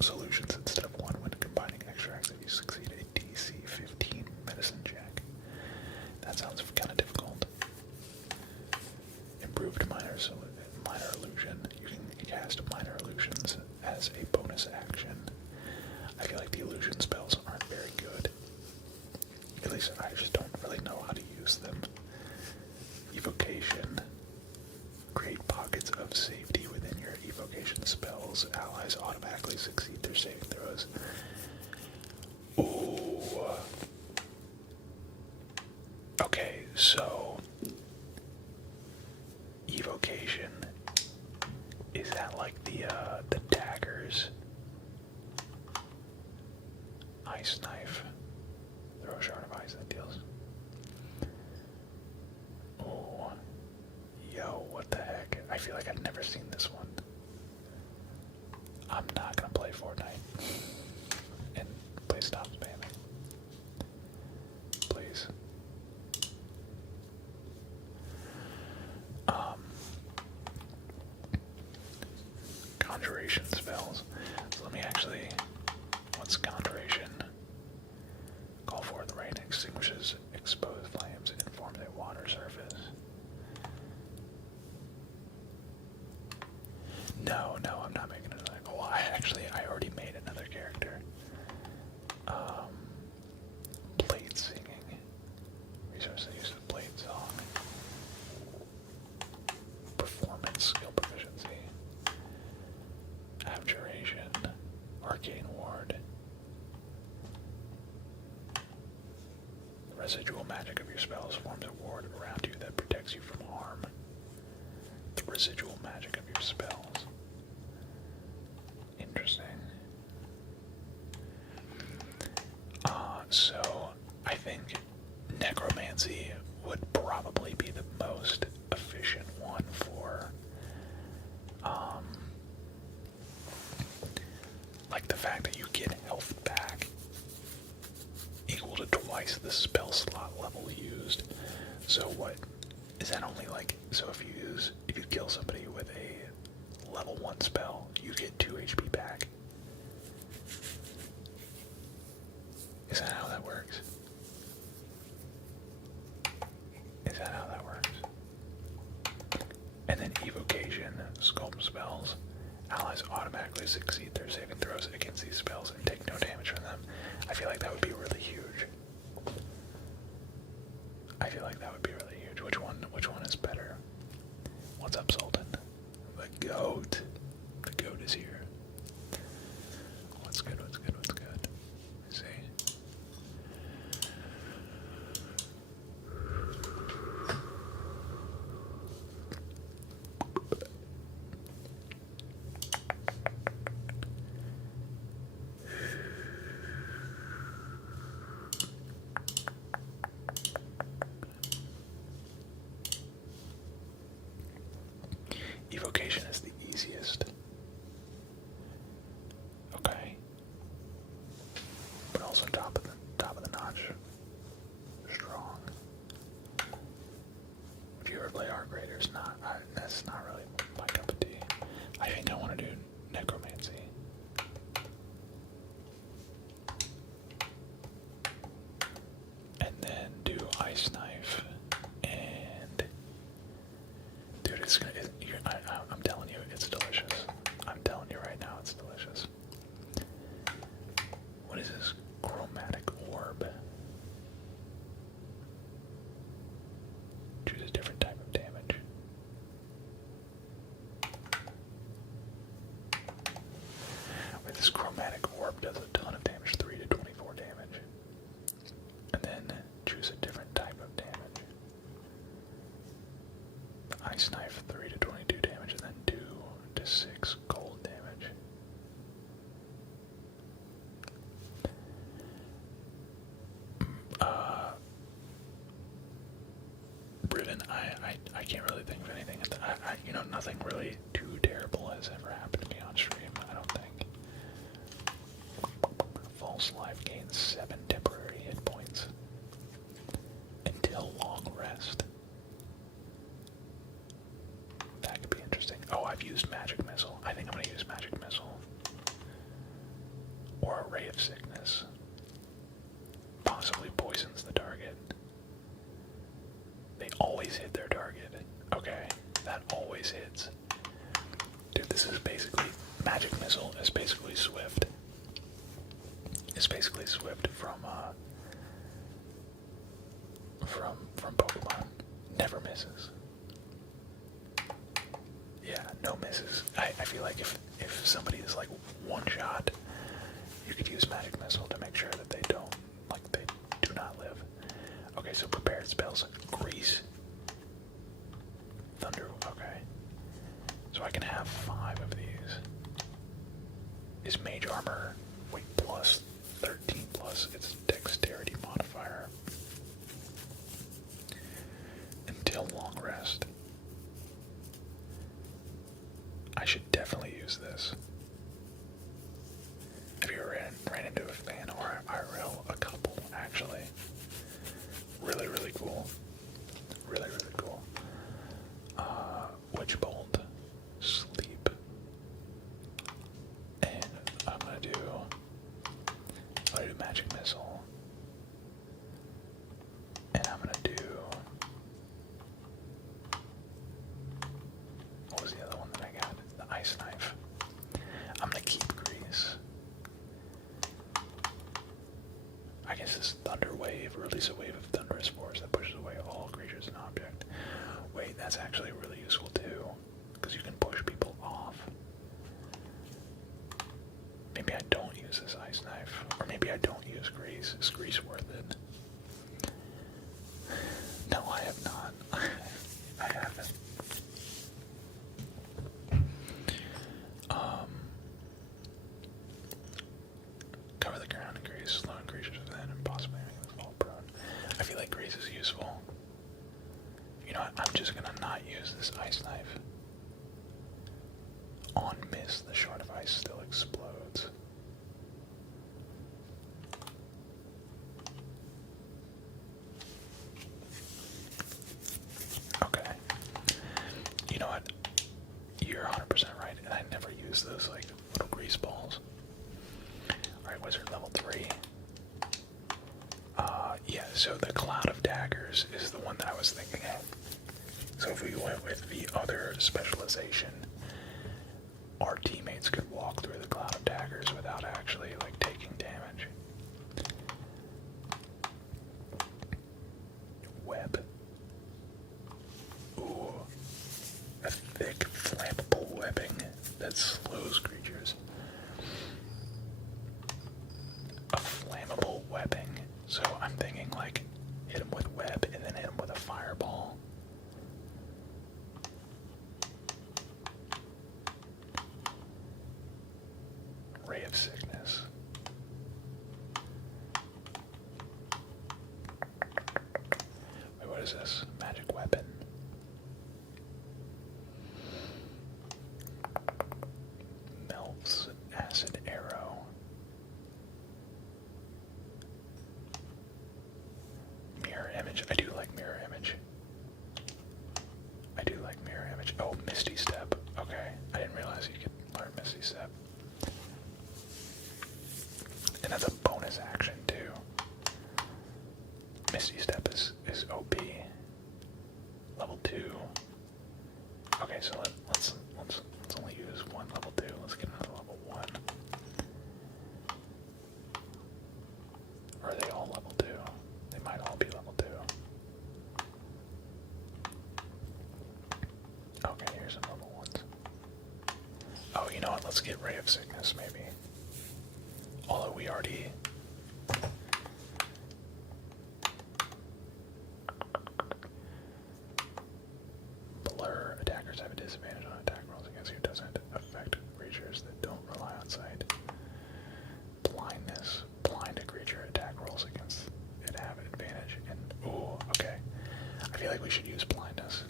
solutions instead of 1 when combining extracts if you succeed a DC 15 medicine check. That sounds kind of difficult. Improved minor illusion. You can cast minor illusions as a bonus action. I feel like the illusion spells aren't very good. At least I just don't really know how to use them. Evocation. Create pockets of safety within your evocation spells. Allies automatically succeed their saving throws. Ooh. Okay, so evocation, is that like the daggers? Ice knife. Throw a shard of ice that deals. Oh, yo, what the heck? I feel like I've never seen this one. I'm not gonna play Fortnite. And please stop spamming. Please. Conjuration spells. So let me actually. What's conjuration? Call forth rain, extinguishes exposed flames, and forms a water surface. No, I'm not making another. Well, I already made another character. Blade singing. Resource use of blade song. Performance skill proficiency. Abjuration. Arcane ward. The residual magic of your spells forms a ward around you that protects you from harm. The residual magic of your spells. Interesting. So I think necromancy would probably be the most efficient one for like the fact that you get health back equal to twice the spell slot level used. So what is that only like, so if you kill somebody with a level 1 spell, you get 2 HP back. Is that how that works? Is that how that works? And then evocation, sculpt spells. Allies automatically succeed their saving throws against these spells and take no damage from them. I feel like that would be really huge. I feel like that would be really huge. Which one is better? What's up, Sultan? The goat. The goat is here. What's good? What's good? What's good? Let's see. Evocation is the easiest. Okay. But also top of the notch. Strong. If you ever play Arc Raiders, that's not really my cup of tea. I think I want to do necromancy. And then do ice knife. And dude, it's gonna. I'm telling you, it's delicious. I'm telling you right now, it's delicious. What is this? Chromatic orb. Choose a different type of damage. I can't really think of anything. You know, nothing really too terrible has ever happened to me on stream, I don't think. False life gains 7 temporary hit points until long rest. That could be interesting. Oh, I've used magic missile. I think I'm gonna use magic missile. Or a ray of sickness. Possibly poisons the target. They always hit their target. Okay, that always hits. Dude, this is basically magic missile is basically Swift. It's basically Swift from Pokemon. Never misses. Yeah, no misses. I feel like if somebody is like one shot, you could use magic missile to make sure that they don't, like, they do not live. Okay, so prepared spells. Grease. Thunder. Okay. So I can have 5 of these. Is mage armor, wait, plus 13 plus its dexterity modifier. Until long rest. I should definitely use this. Have you ever ran into a fan or IRL? A couple, actually. Really, really cool. Really, really cool. Witch Bolt. Sleep. And I'm gonna do Magic Missile. And I'm gonna do, what was the other one that I got? The Ice Knife. I'm gonna keep Grease. I guess this Thunder Wave, release a wave of thunderous force that pushes away all creatures and object. Wait, that's actually really useful too, because you can push people off. Maybe I don't use this Ice Knife, or maybe I don't use Grease. Is Grease worth it? No, I have not. I haven't. Cover the ground in Grease, slowing creatures within, and possibly making them fall prone. I feel like Grease is useful. You know what? I'm just gonna not use this Ice Knife. On miss, the shard of ice still explodes. Okay. You know what? You're 100% right, and I never use those like little grease balls. Alright, wizard level 3. Yeah, so the Cloud of Daggers is the one that I was thinking of. So if we went with the other specialization, our teammates could walk through the Cloud of Daggers without actually, like, taking damage. Web. Ooh. A thick, flammable webbing that slows creatures. A flammable webbing. So I'm thinking, like, hit him with web and then hit him with a fireball. Ray of sickness. Wait, what is this? Magic weapon. Melts acid arrow. Mirror image. I do like mirror image. I do like mirror image. Oh, Misty Step. Okay. I didn't realize you could learn Misty Step. And that's a bonus action too. Misty Step is OP. Level 2. Okay, so let's only use one level 2. Let's get another level 1. Or are they all level 2? They might all be level 2. Okay, here's some level 1s. Oh, you know what? Let's get Ray of Sickness maybe. Although we already... Blur. Attackers have a disadvantage on attack rolls against you. Doesn't affect creatures that don't rely on sight. Blindness. Blind a creature. Attack rolls against it have an advantage. And ooh, okay. I feel like we should use blindness.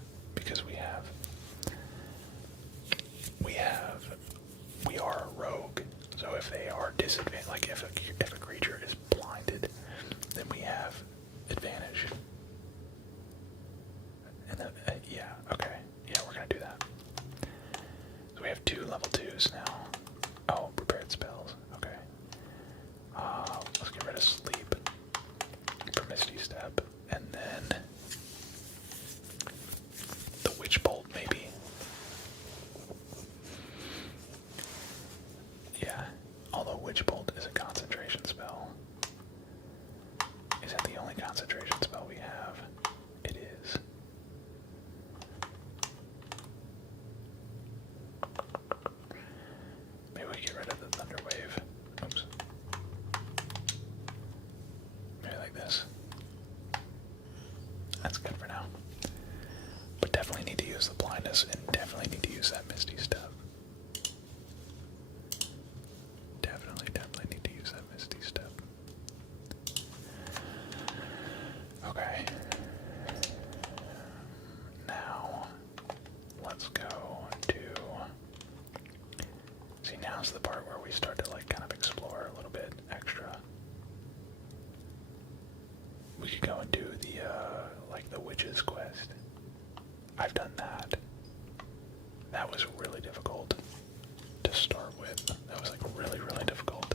concentration spell we have. It is. Maybe we get rid of the thunder wave. Oops. Maybe like this. That's good for now. But definitely need to use the blindness and definitely need to use that misty stuff. Definitely need to use that misty stuff. Okay. Now, let's go to... See, now's the part where we start to, like, kind of explore a little bit extra. We could go and do the, like, the witch's quest. I've done that. That was really difficult to start with. That was, like, really, really difficult.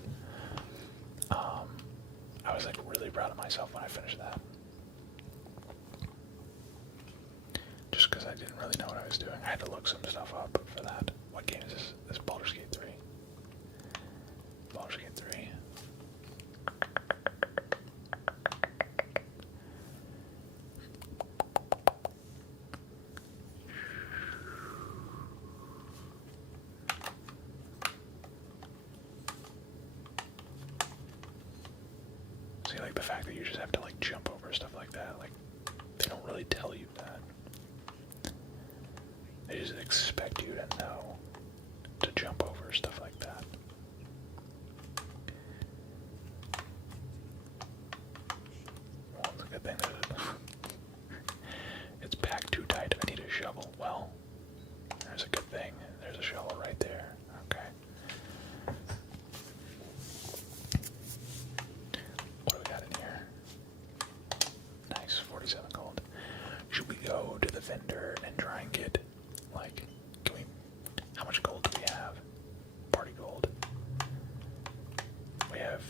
I was, like, really proud of myself when I finished that. Just because I didn't really know what I was doing. I had to look some stuff up for that. What game is this? This is Baldur's Gate 3. Baldur's Gate 3. See, like, the fact that you just have to, like, jump over stuff like that, like, they don't really tell you that. They just expect you to know to jump over stuff like that. Well, it's a good thing that it's packed too tight. I need a shovel. Well, there's a good thing. There's a shovel right there. Okay. What do we got in here? Nice, 47 gold. Should we go to the vendor and try and get, like, can we, how much gold do we have? Party gold. We have,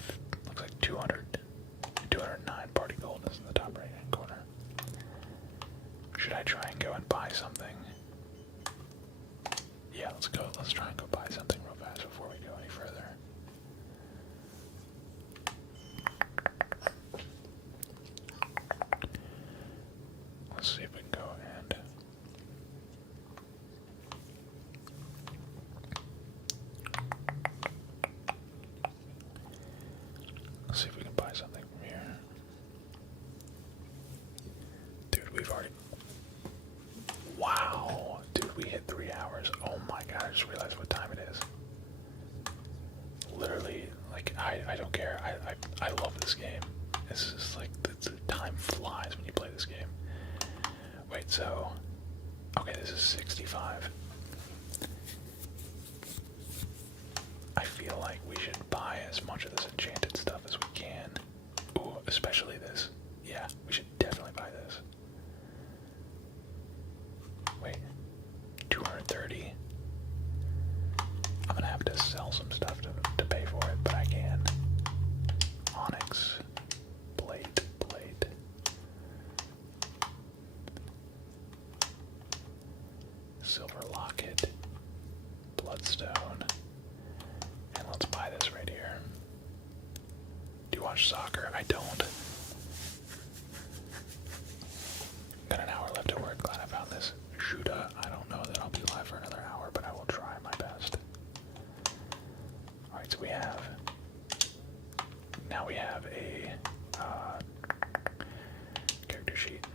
looks like 209 party gold is in the top right hand corner. Should I try and go and buy something? Yeah, let's go, let's try and go buy something real fast before we go any further. Let's see if we can go and let's see if we can buy something from here. Dude, we've already... Wow! Dude, we hit 3 hours. Oh my god, I just realized what time it is. Literally, like, I don't care. I love this game. It's just like, the time flies when you play this game. Wait, so... Okay, this is 65. I feel like we should buy as much of this enchanted stuff as we can. Ooh, especially this. Yeah, we should definitely buy this. Wait, 230. I'm gonna have to sell some stuff to pay for it, but I can. Onyx. Plate. Silver locket. Bloodstone. And let's buy this right here. Do you watch soccer? I don't. Got an hour left at work. Glad I found this. Shuda. I don't know that I'll be live for another hour, but I will try my best. Alright, so we have... Now we have a character sheet.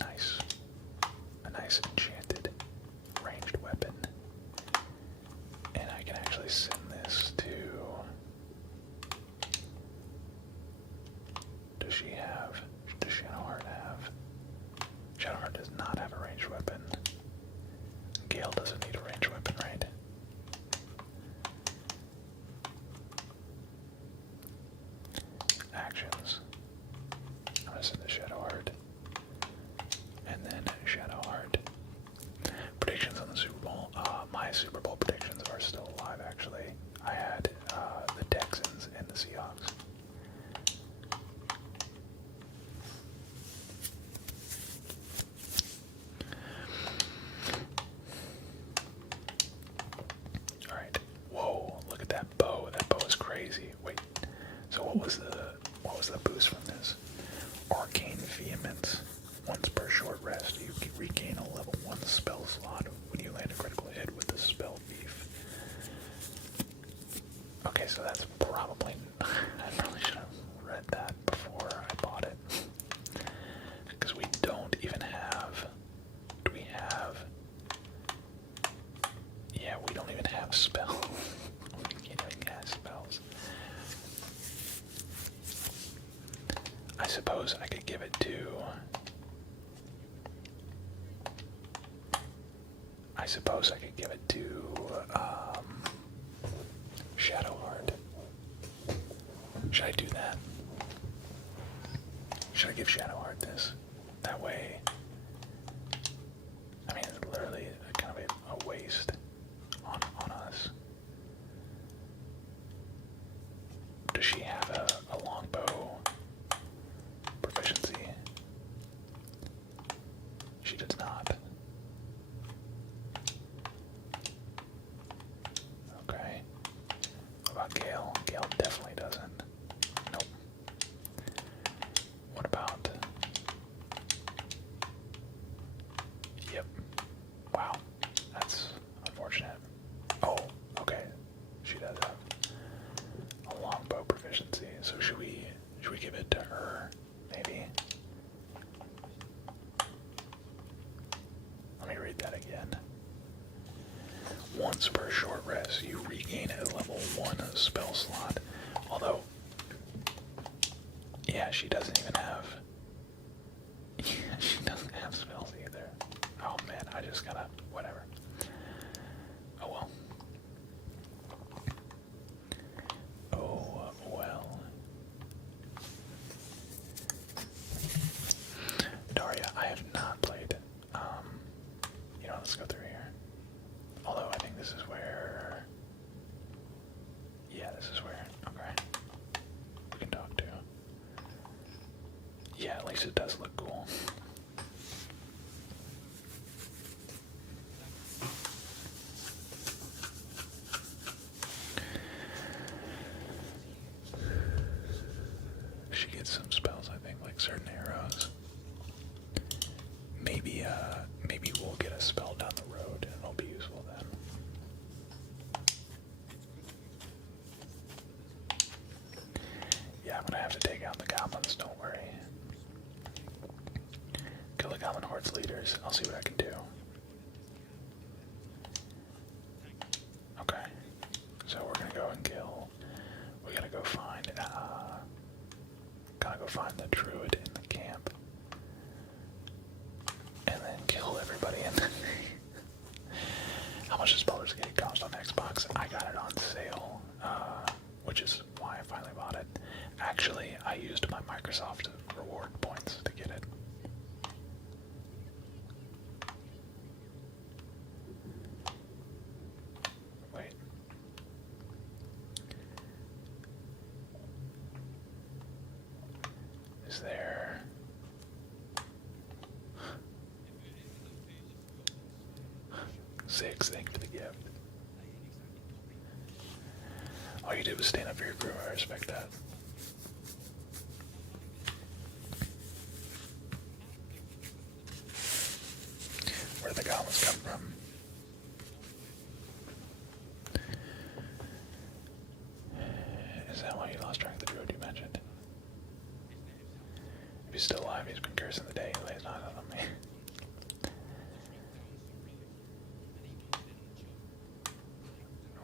Nice. A nice enchanted ranged weapon. And I can actually send this to... Does Shadowheart have? Shadowheart does not have a ranged weapon. Gale doesn't need a ranged weapon, right? Actions. I'm gonna send to Shadowheart. And then Shadowheart. Predictions on the Super Bowl. My Super Bowl predictions are still alive, actually. I had the Texans and the Seahawks. Alright. Whoa, look at that bow. That bow is crazy. Wait. So what was the boost I suppose I could give it to... I suppose I could give it to Shadowheart. Should I do that? Should I give Shadowheart this? That way... I mean, it's literally kind of a waste on us. Does she have a longbow proficiency? She does not. Okay. What about Gale? Gale definitely doesn't. Nope. What about... Yep. Wow. That's unfortunate. Oh, okay. She does have a longbow proficiency. So should we give it to her? Maybe. Let me read that again. Once per short rest, you regain a level 1 spell slot. Although, yeah, she doesn't even have. Yeah, she doesn't have spells either. Oh man, I just gotta. Whatever. Oh well. Oh well. Daria, I have not played. You know, let's go through here. Although I think this is where... Yeah, this is where... Okay. We can talk to. Yeah, at least it does look cool. She gets some spells, I think, like certain arrows. Maybe we'll get a spell down the road and it'll be useful then. Yeah, I'm gonna have to take out the goblins, don't worry. Kill the goblin horde's leaders. I'll see what I can do. Okay. So we're gonna go and kill. We gotta go find the druid in the camp. And then kill everybody in the How much does Baldur's Gate cost on Xbox? I got it on sale, which is why I finally bought it. Actually, I used my Microsoft reward points to get it. Wait. Is there... Six, thank you for the gift. All you did was stand up for your crew, I respect that. Where did the goblins come from? Is that why you lost track of the druid you mentioned? If he's still alive, he's been cursing the day he lays eyes on me.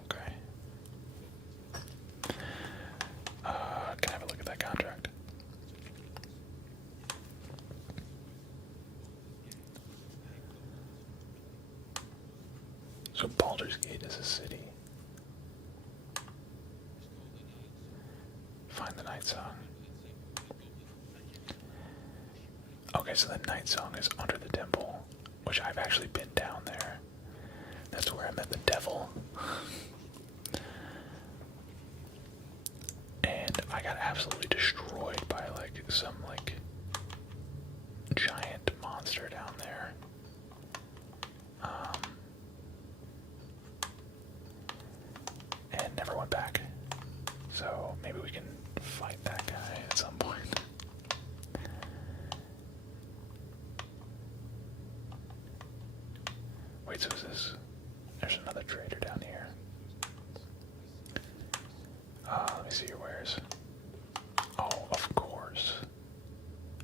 Okay. Can I have a look at that contract? So Baldur's Gate is a city. Find the night song. Okay, so the night song is under the temple, which I've actually been down there. That's where I met the devil. And I got absolutely destroyed by some giant monster down there. And never went back. So maybe we can fight that guy at some point. Wait, so is this... There's another trader down here. Let me see your wares. Oh, of course.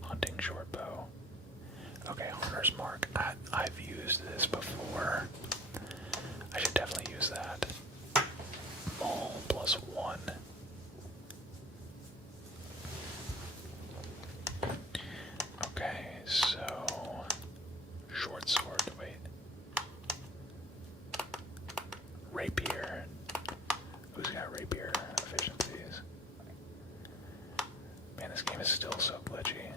Hunting short bow. Okay, Hunter's Mark. I've used this before. I should definitely use that. Maul +1. is still so glitchy.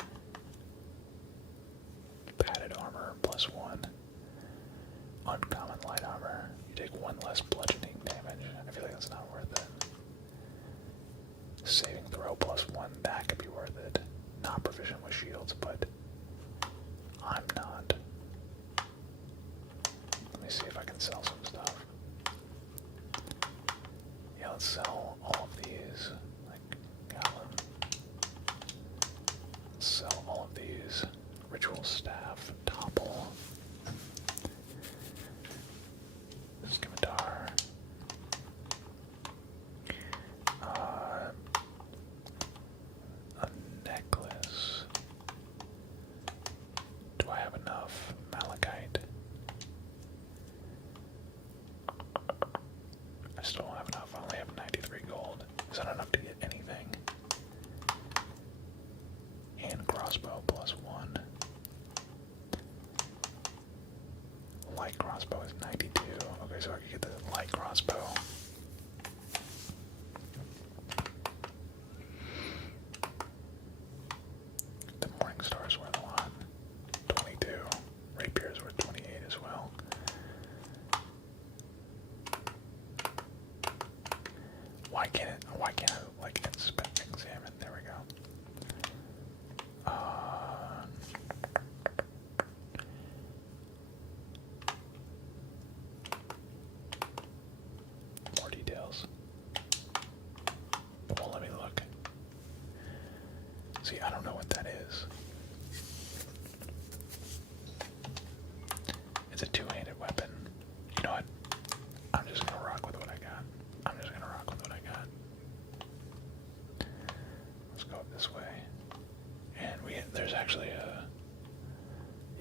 Padded armor +1. Uncommon light armor. You take 1 less bludgeoning damage. I feel like that's not worth it. Saving throw +1. That could be worth it. Not proficient with shields, but I'm not. Let me see if I can sell some stuff. Yeah, let's sell all of these. Like, goblin. Let's sell all of these. Ritual staff, topple. Scimitar. A necklace. Do I have enough malachite? I still don't have enough. I only have 93 gold. Is that enough to get anything? Hand crossbow +1. Light crossbow is 92. Okay, so I can get the light crossbow. The morning star's worth a lot. 22. Rapier's worth 28 as well. Why can't I like inspect, examine? There we go. More details. Well, let me look. See, I don't know what that is. It's a two-handed weapon. You know what? I'm just gonna rock with what I got. I'm just gonna rock with what I got. Let's go up this way. And there's actually a,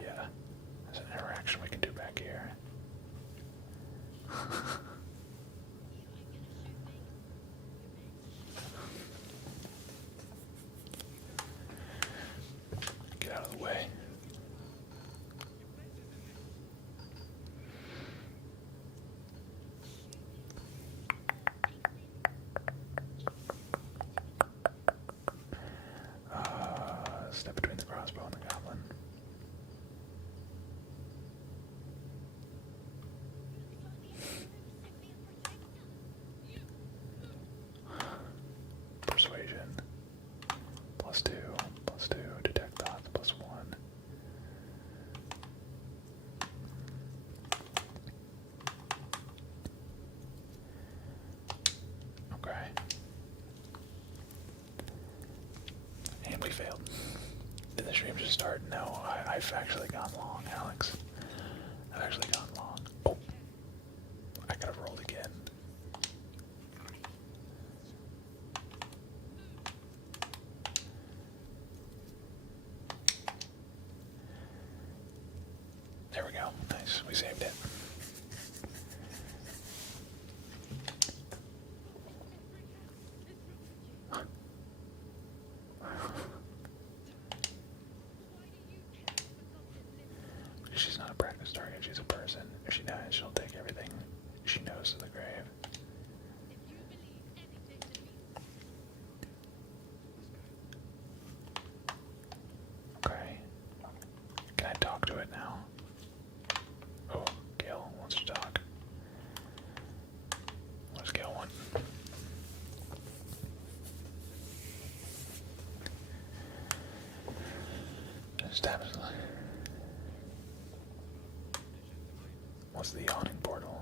yeah, there's an interaction we can do back here. Get out of the way. Step between the crossbow and the goblin. Persuasion. +2, +2. Detect thoughts, +1. Okay. And we failed. Did the stream just start? No, I've actually gone long, Alex. I've actually gone long. Oh, I could have rolled again. There we go. Nice. We saved it. She's not a practice target, she's a person. If she dies, she'll take everything she knows to the grave. Okay. Can I talk to it now? Oh, Gil wants to talk. What does Gil want? Establish. What's the yawning portal?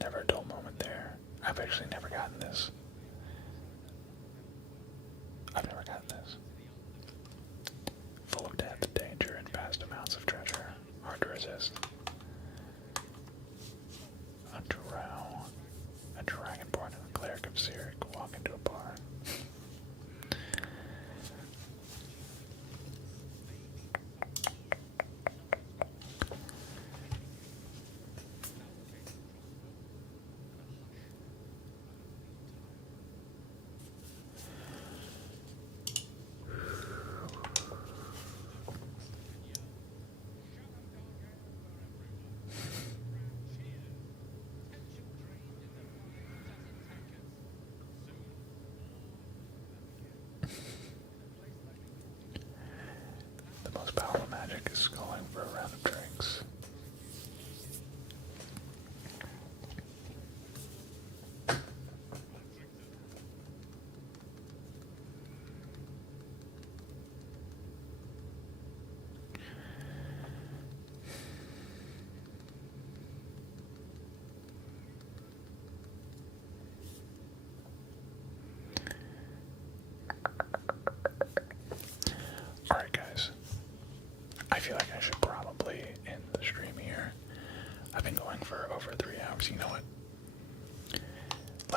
Never a dull moment there. I've actually never gotten this. I've never gotten this. Full of death, danger, and vast amounts of treasure. Hard to resist. A drow. A dragonborn and a cleric of Cyric walk into a bar.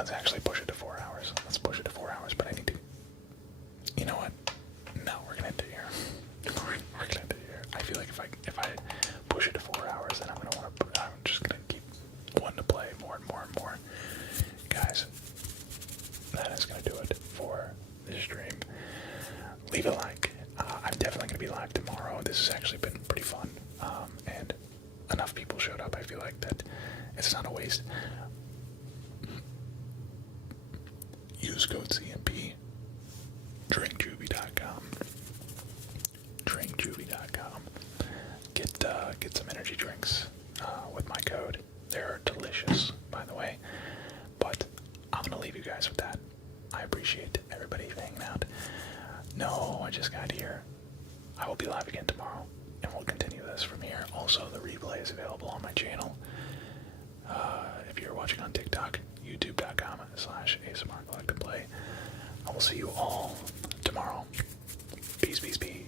Let's actually push it to 4 hours. Let's push it to 4 hours, but I need to... You know what? No, we're gonna end it here. We're gonna end it here. I feel like if I push it to 4 hours, then I'm just gonna keep wanting to play more and more and more. Guys, that is gonna do it for this stream. Leave a like. I'm definitely gonna be live tomorrow. This has actually been pretty fun, and enough people showed up. I feel like that it's not a waste. Use code CMP. drinkjuvie.com. drinkjuvie.com. Get some energy drinks with my code. They're delicious, by the way. But I'm gonna leave you guys with that. I appreciate everybody hanging out. No, I just got here. I will be live again tomorrow, and we'll continue this from here. Also, the replay is available on my channel. If you're watching on TikTok, youtube.com/ASMRCollectPlay. I will see you all tomorrow. Peace, peace, peace.